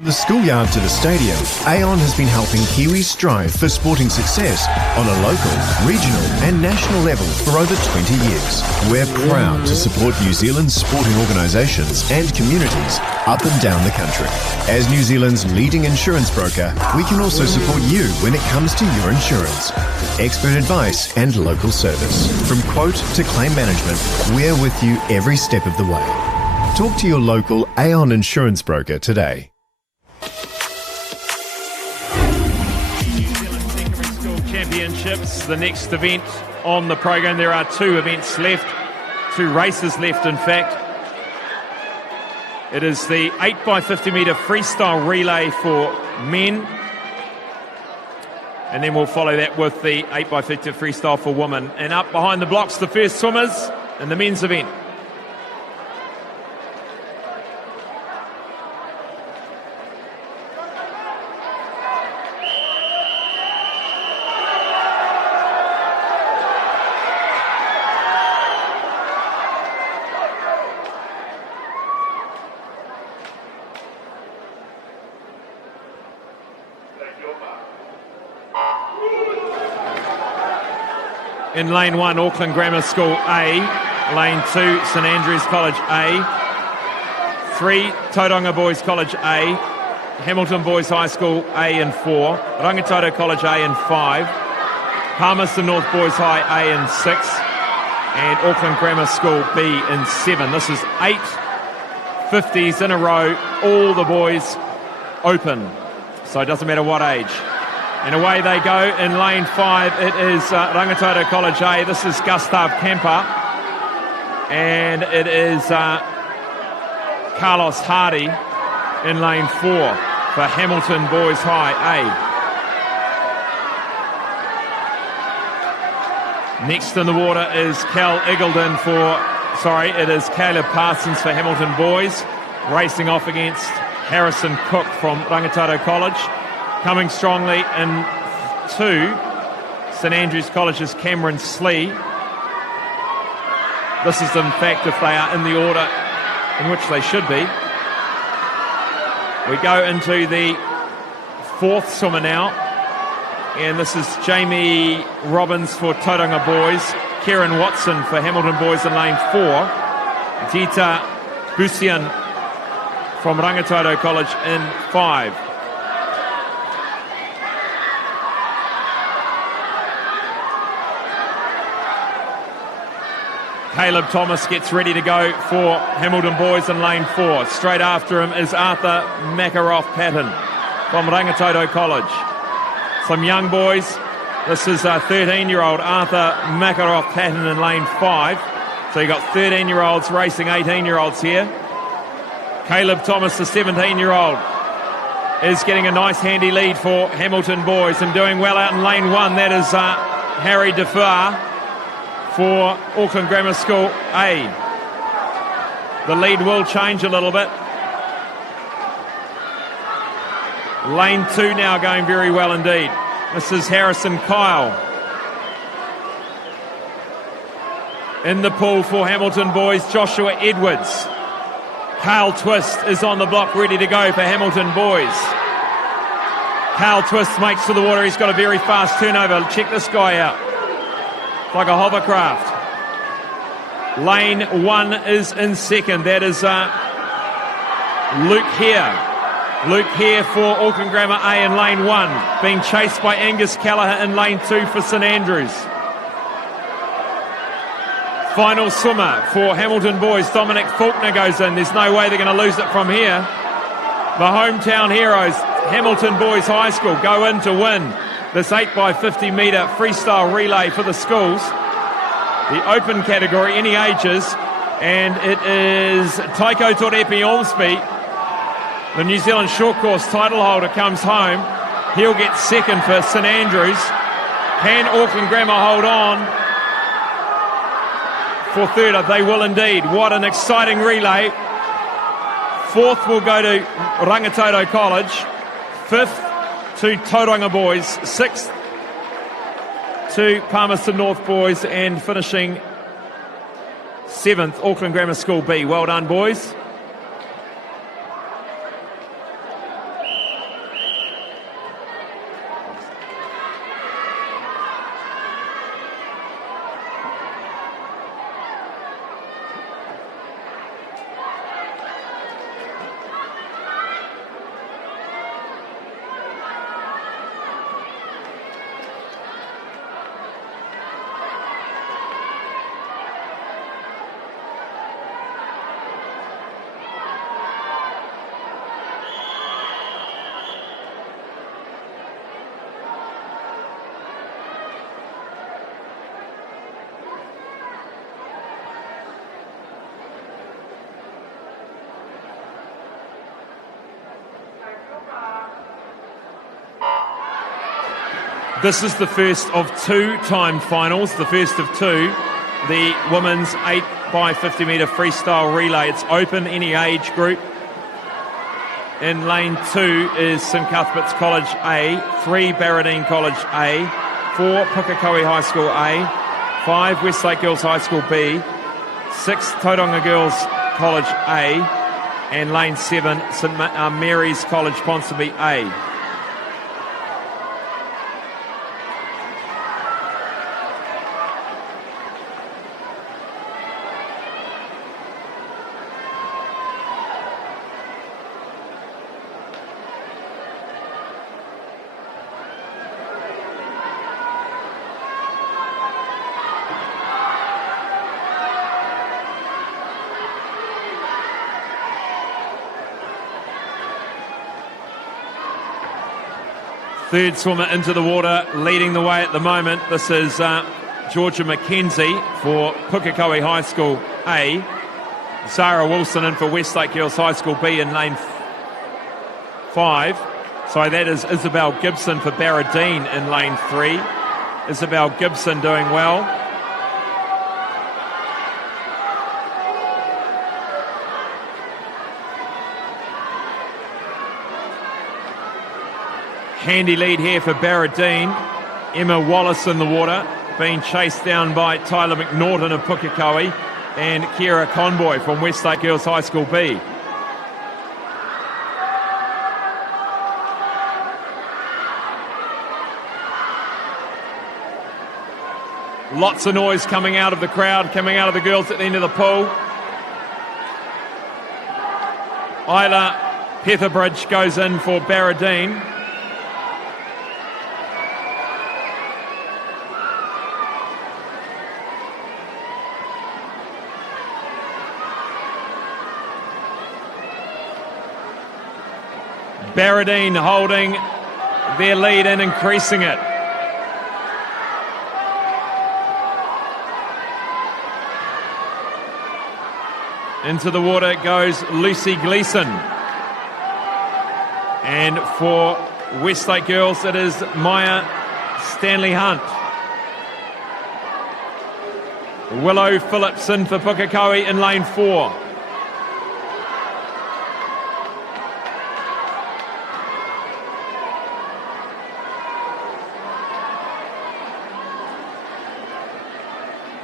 From the schoolyard to the stadium, Aon has been helping Kiwis strive for sporting success on a local, regional and national level for over 20 years. We're proud to support New Zealand's sporting organisations and communities up and down the country. As New Zealand's leading insurance broker, we can also support you when it comes to your insurance. Expert advice and local service. From quote to claim management, we're with you every step of the way. Talk to your local Aon insurance broker today. Championships, the next event on the program. There are 2 events left, 2 races left in fact. It is the 8x50 metre freestyle relay for men, and then we'll follow that with the 8x50 freestyle for women. And up behind the blocks, the first swimmers in the men's event. In lane 1, Auckland Grammar School A. Lane 2, St Andrews College A. 3, Tauranga Boys College A. Hamilton Boys High School A and 4. Rangitoto College A and 5. Palmerston North Boys High A and 6. And Auckland Grammar School B in 7. This is 8 50s in a row. All the boys open. So it doesn't matter what age. And away they go in lane 5. It is Rangitoto College A. This is Gustav Kemper. And it is Carlos Hardy in lane 4 for Hamilton Boys High A. Next in the water is Cal Eagledon it is Caleb Parsons for Hamilton Boys, racing off against Harrison Cook from Rangatato College. Coming strongly in 2, St Andrews College's Cameron Slee. This is in fact if they are in the order in which they should be. We go into the 4th swimmer now, and this is Jamie Robbins for Tauranga Boys, Kieran Watson for Hamilton Boys in lane 4, Dita Busian from Rangatato College in 5. Caleb Thomas gets ready to go for Hamilton Boys in lane 4. Straight after him is Arthur Makaroff-Patton from Rangatato College. Some young boys. This is a 13-year-old Arthur Makaroff-Patton in lane 5. So you've got 13-year-olds racing 18-year-olds here. Caleb Thomas, the 17-year-old, is getting a nice handy lead for Hamilton Boys and doing well out in lane 1. That is Harry Defar for Auckland Grammar School A. The lead will change a little bit. Lane 2 now going very well indeed. This is Harrison Kyle. In the pool for Hamilton Boys, Joshua Edwards. Kyle Twist is on the block ready to go for Hamilton Boys. Kyle Twist makes to the water. He's got a very fast turnover. Check this guy out. Like a hovercraft. Lane 1 is in second. That is Luke Hare. Luke Hare for Auckland Grammar A in lane 1. Being chased by Angus Callagher in lane 2 for St Andrews. Final swimmer for Hamilton Boys, Dominic Faulkner goes in. There's no way they're going to lose it from here. The hometown heroes, Hamilton Boys High School, go in to win this 8x50 metre freestyle relay for the schools. The open category, any ages, and it is Taiko Torepi Ormsby, the New Zealand short course title holder, comes home. He'll get second for St Andrews. Can Auckland Grammar hold on for third? They will indeed. What an exciting relay. 4th will go to Rangatato College. 5th to Tauranga Boys. 6th to Palmerston North Boys, and finishing 7th, Auckland Grammar School B. Well done, boys. This is the first of 2 timed finals, the first of 2. The women's 8x50 metre freestyle relay. It's open, any age group. In lane 2 is St Cuthbert's College A, 3 Barradine College A, 4 Pukekohe High School A, 5 Westlake Girls High School B, 6 Tauranga Girls College A, and lane 7 St Mary's College Ponsonby A. Third swimmer into the water, leading the way at the moment. This is Georgia McKenzie for Pukekohe High School A. Zara Wilson in for Westlake Girls High School B in lane 5. So that is Isabel Gibson for Barradine in lane 3. Isabel Gibson doing well. Handy lead here for Barradine. Emma Wallace in the water, being chased down by Tyler McNaughton of Pukekohe and Kira Conboy from Westlake Girls High School B. Lots of noise coming out of the crowd, coming out of the girls at the end of the pool. Isla Petherbridge goes in for Barradine. Barradine holding their lead and increasing it. Into the water goes Lucy Gleeson. And for Westlake Girls, it is Maya Stanley Hunt. Willow Phillipson for Pukekohe in lane 4.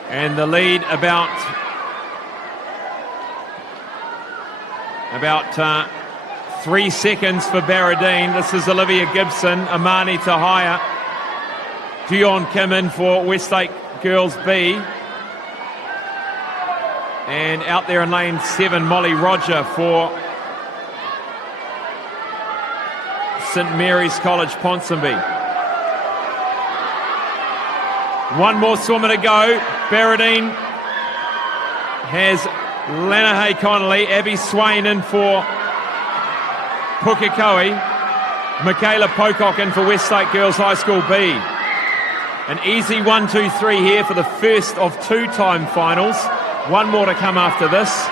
And the lead about 3 seconds for Barradine. This is Olivia Gibson, Amani Tahaya, Dion Kim in for Westlake Girls B. And out there in lane 7, Molly Roger for St Mary's College Ponsonby. One more swimmer to go. Barradine has Lanahay Connolly, Abby Swain in for Pukekohe, Michaela Pocock in for Westlake Girls High School B. An easy 1-2-3 here for the first of 2 time finals. One more to come after this.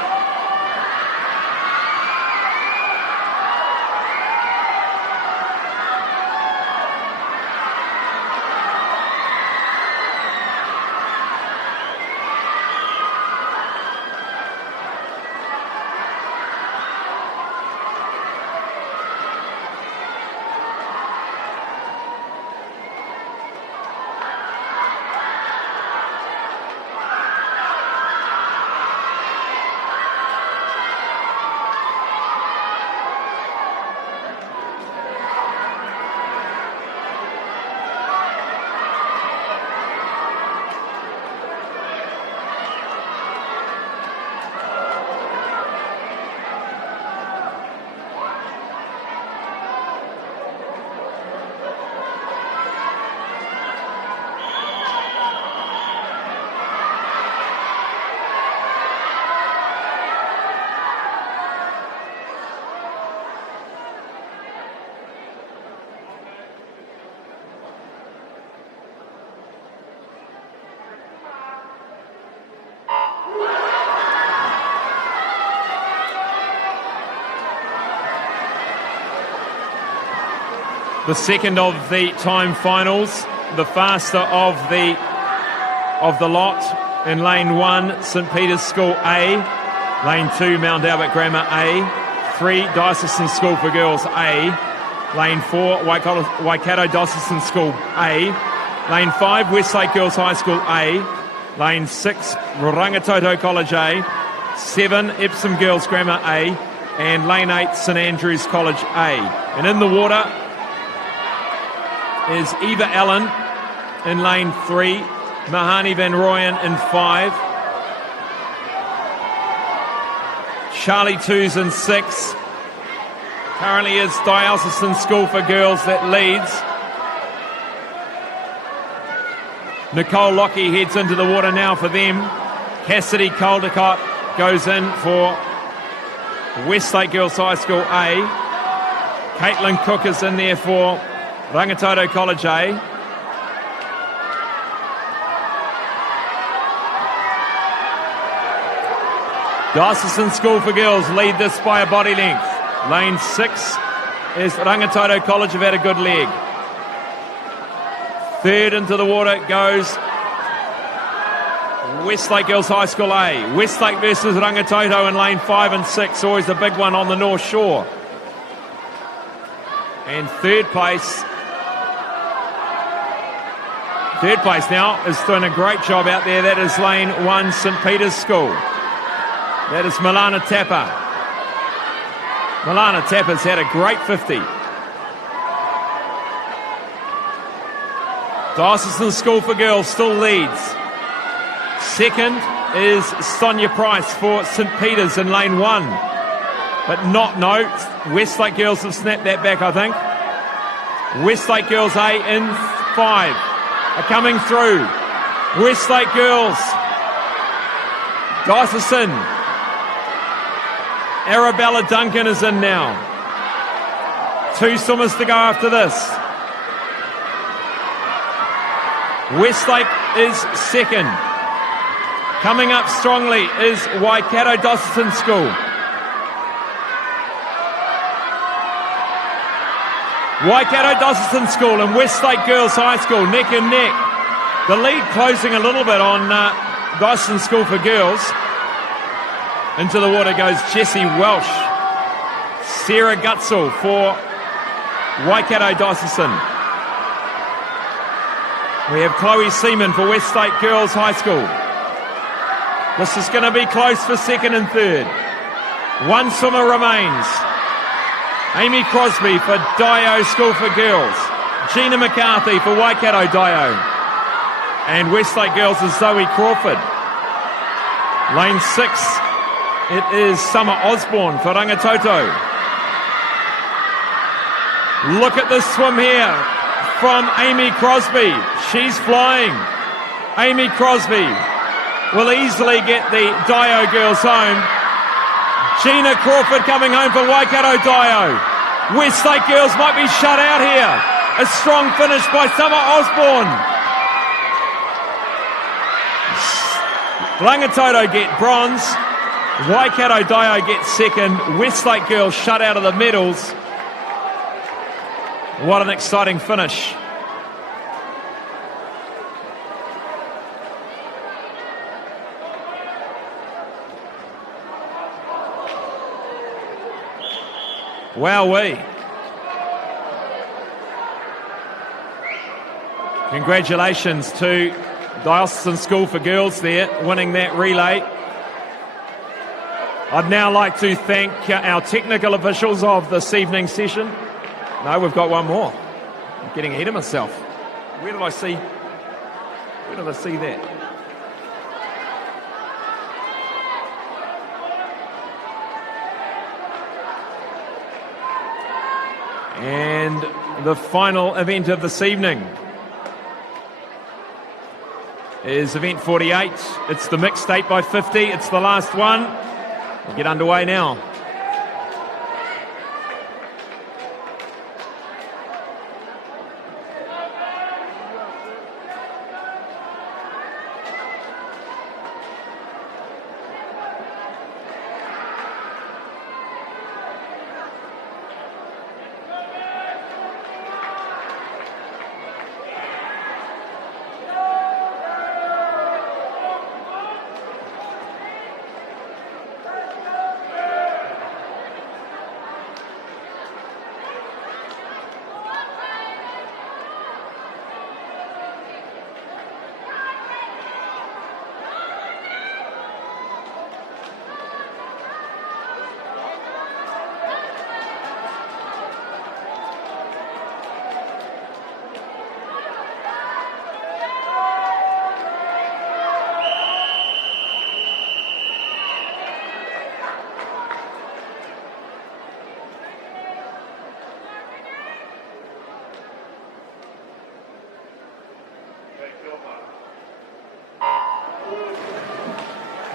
The second of the time finals, the faster of the lot. In lane 1, St Peter's School A. Lane 2, Mount Albert Grammar A. 3, Diocesan School for Girls A. Lane 4, Waikato Diocesan School A. Lane 5, Westlake Girls High School A. Lane 6, Rangitoto College A. 7, Epsom Girls Grammar A. And lane 8, St Andrews College A. And in the water is Eva Allen in lane 3, Mahani Van Rooyen in 5, Charlie 2's in 6. Currently is Diocesan School for Girls that leads. Nicole Lockie heads into the water now for them. Cassidy Caldecott goes in for Westlake Girls High School A. Caitlin Cook is in there for Rangitoto College A. Diocesan School for Girls lead this by a body length. Lane 6 is Rangitoto College, have had a good leg. Third into the water goes Westlake Girls High School A. Westlake versus Rangitoto in lane 5 and 6, always a big one on the North Shore. And third place now is doing a great job out there. That is lane 1, St. Peter's School. That is Milana Tapper. Milana Tapper's had a great 50. Diocesan School for Girls still leads. Second is Sonia Price for St. Peter's in lane 1. But Westlake Girls have snapped that back, I think. Westlake Girls A in 5 are coming through. Westlake Girls. Diocesan. Arabella Duncan is in now. 2 swimmers to go after this. Westlake is second. Coming up strongly is Waikato Diocesan School. Waikato Diocesan School and Westlake Girls High School neck and neck. The lead closing a little bit on Diocesan School for Girls. Into the water goes Jessie Welsh. Sarah Gutzel for Waikato Diocesan. We have Chloe Seaman for Westlake Girls High School. This is going to be close for second and third. 1 swimmer remains. Amy Crosby for Dio School for Girls. Gina McCarthy for Waikato Dio. And Westlake Girls is Zoe Crawford. Lane 6. It is Summer Osborne for Rangitoto. Look at this swim here from Amy Crosby. She's flying. Amy Crosby will easily get the Dio girls home. Gina Crawford coming home for Waikato Dio. Westlake Girls might be shut out here. A strong finish by Summer Osborne. Rangitoto get bronze. Waikato Dio gets second. Westlake Girls shut out of the medals. What an exciting finish. Wowee. Congratulations to Diocesan School for Girls there, winning that relay. I'd now like to thank our technical officials of this evening's session. No, we've got one more. I'm getting ahead of myself. Where did I see that? And the final event of this evening is event 48. It's the mixed 8x50. It's the last one. We'll get underway now.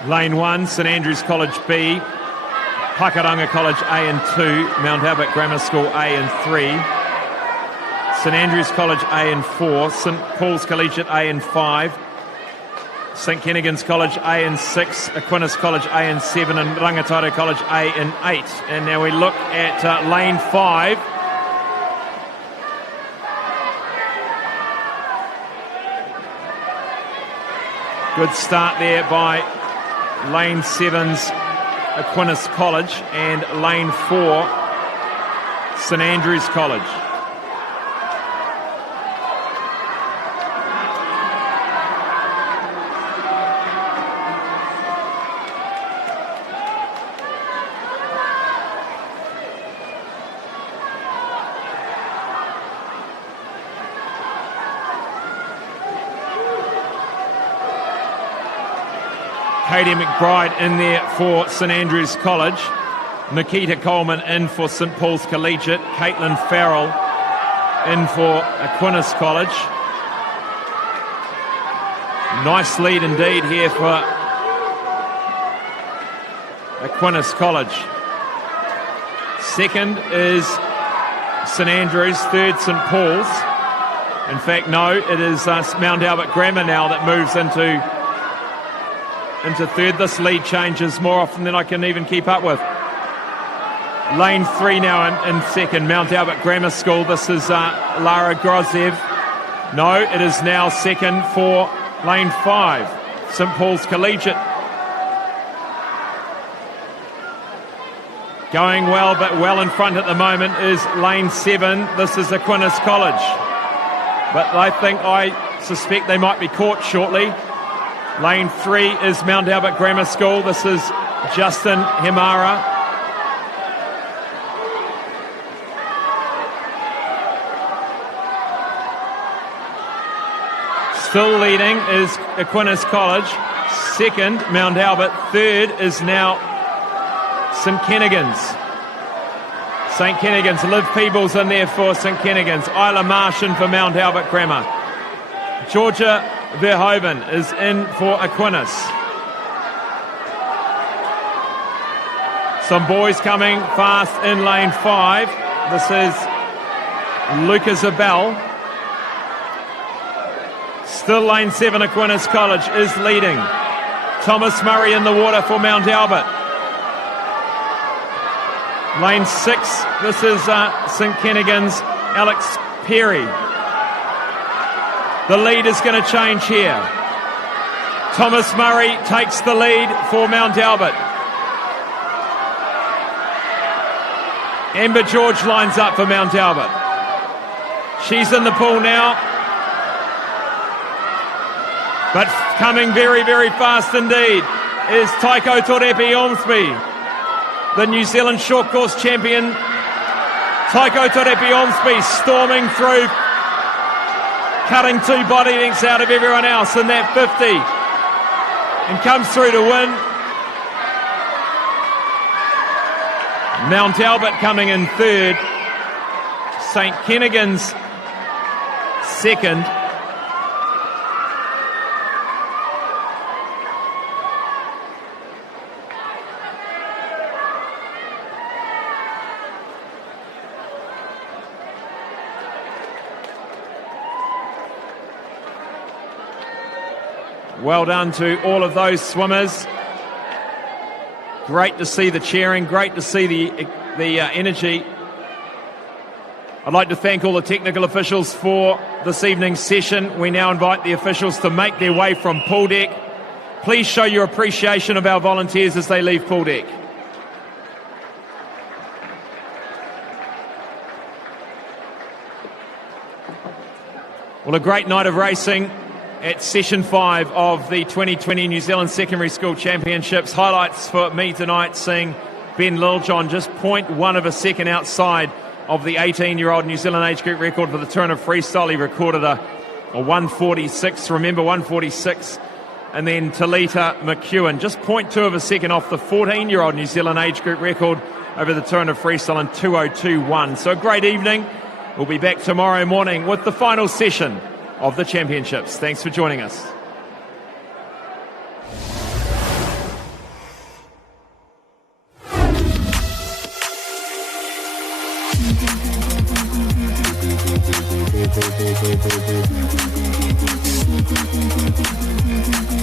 Lane 1, St Andrews College B, Pakuranga College A and 2, Mount Albert Grammar School A and 3, St Andrews College A and 4, St Paul's Collegiate A and 5, St Kennigan's College A in 6, Aquinas College A in 7, and Rangatato College A in 8. And now we look at lane 5. Good start there by lane 7's Aquinas College and lane 4 St Andrews College. Katie McBride in there for St Andrews College. Nikita Coleman in for St Paul's Collegiate. Caitlin Farrell in for Aquinas College. Nice lead indeed here for Aquinas College. Second is St Andrews, third St Paul's. In fact, no, it is Mount Albert Grammar now that moves into third. This lead changes more often than I can even keep up with. Lane 3 now in second, Mount Albert Grammar School. This is Lara Grozev. No, it is now second for lane 5, St Paul's Collegiate. Going well, but well in front at the moment is lane 7. This is Aquinas College. But I suspect they might be caught shortly. Lane 3 is Mount Albert Grammar School. This is Justin Himara. Still leading is Aquinas College. Second, Mount Albert. Third is now St Kennigan's. St Kennigan's. Liv Peebles in there for St Kennigan's. Isla Marsh in for Mount Albert Grammar. Georgia Verhoeven is in for Aquinas. Some boys coming fast in lane 5. This is Luca Zabel. Still lane 7, Aquinas College is leading. Thomas Murray in the water for Mount Albert. Lane 6, this is St Kennigan's Alex Perry. The lead is going to change here. Thomas Murray takes the lead for Mount Albert. Amber George lines up for Mount Albert. She's in the pool now. But coming very, very fast indeed is Taiko Torepi Ormsby, the New Zealand short course champion. Taiko Torepi Ormsby storming through, cutting 2 body lengths out of everyone else in that 50, and comes through to win. Mount Albert coming in third, St Kennigan's second. Well done to all of those swimmers. Great to see the cheering, great to see the energy. I'd like to thank all the technical officials for this evening's session. We now invite the officials to make their way from pool deck. Please show your appreciation of our volunteers as they leave pool deck. Well, a great night of racing at session 5 of the 2020 New Zealand Secondary School Championships. Highlights for me tonight, seeing Ben Littlejohn just 0.1 of a second outside of the 18-year-old New Zealand age group record for the turn of freestyle. He recorded a 146, remember 146. And then Talita McEwen, just 0.2 of a second off the 14-year-old New Zealand age group record over the turn of freestyle in 2:02.1. So a great evening. We'll be back tomorrow morning with the final session of the championships. Thanks for joining us. Thank you.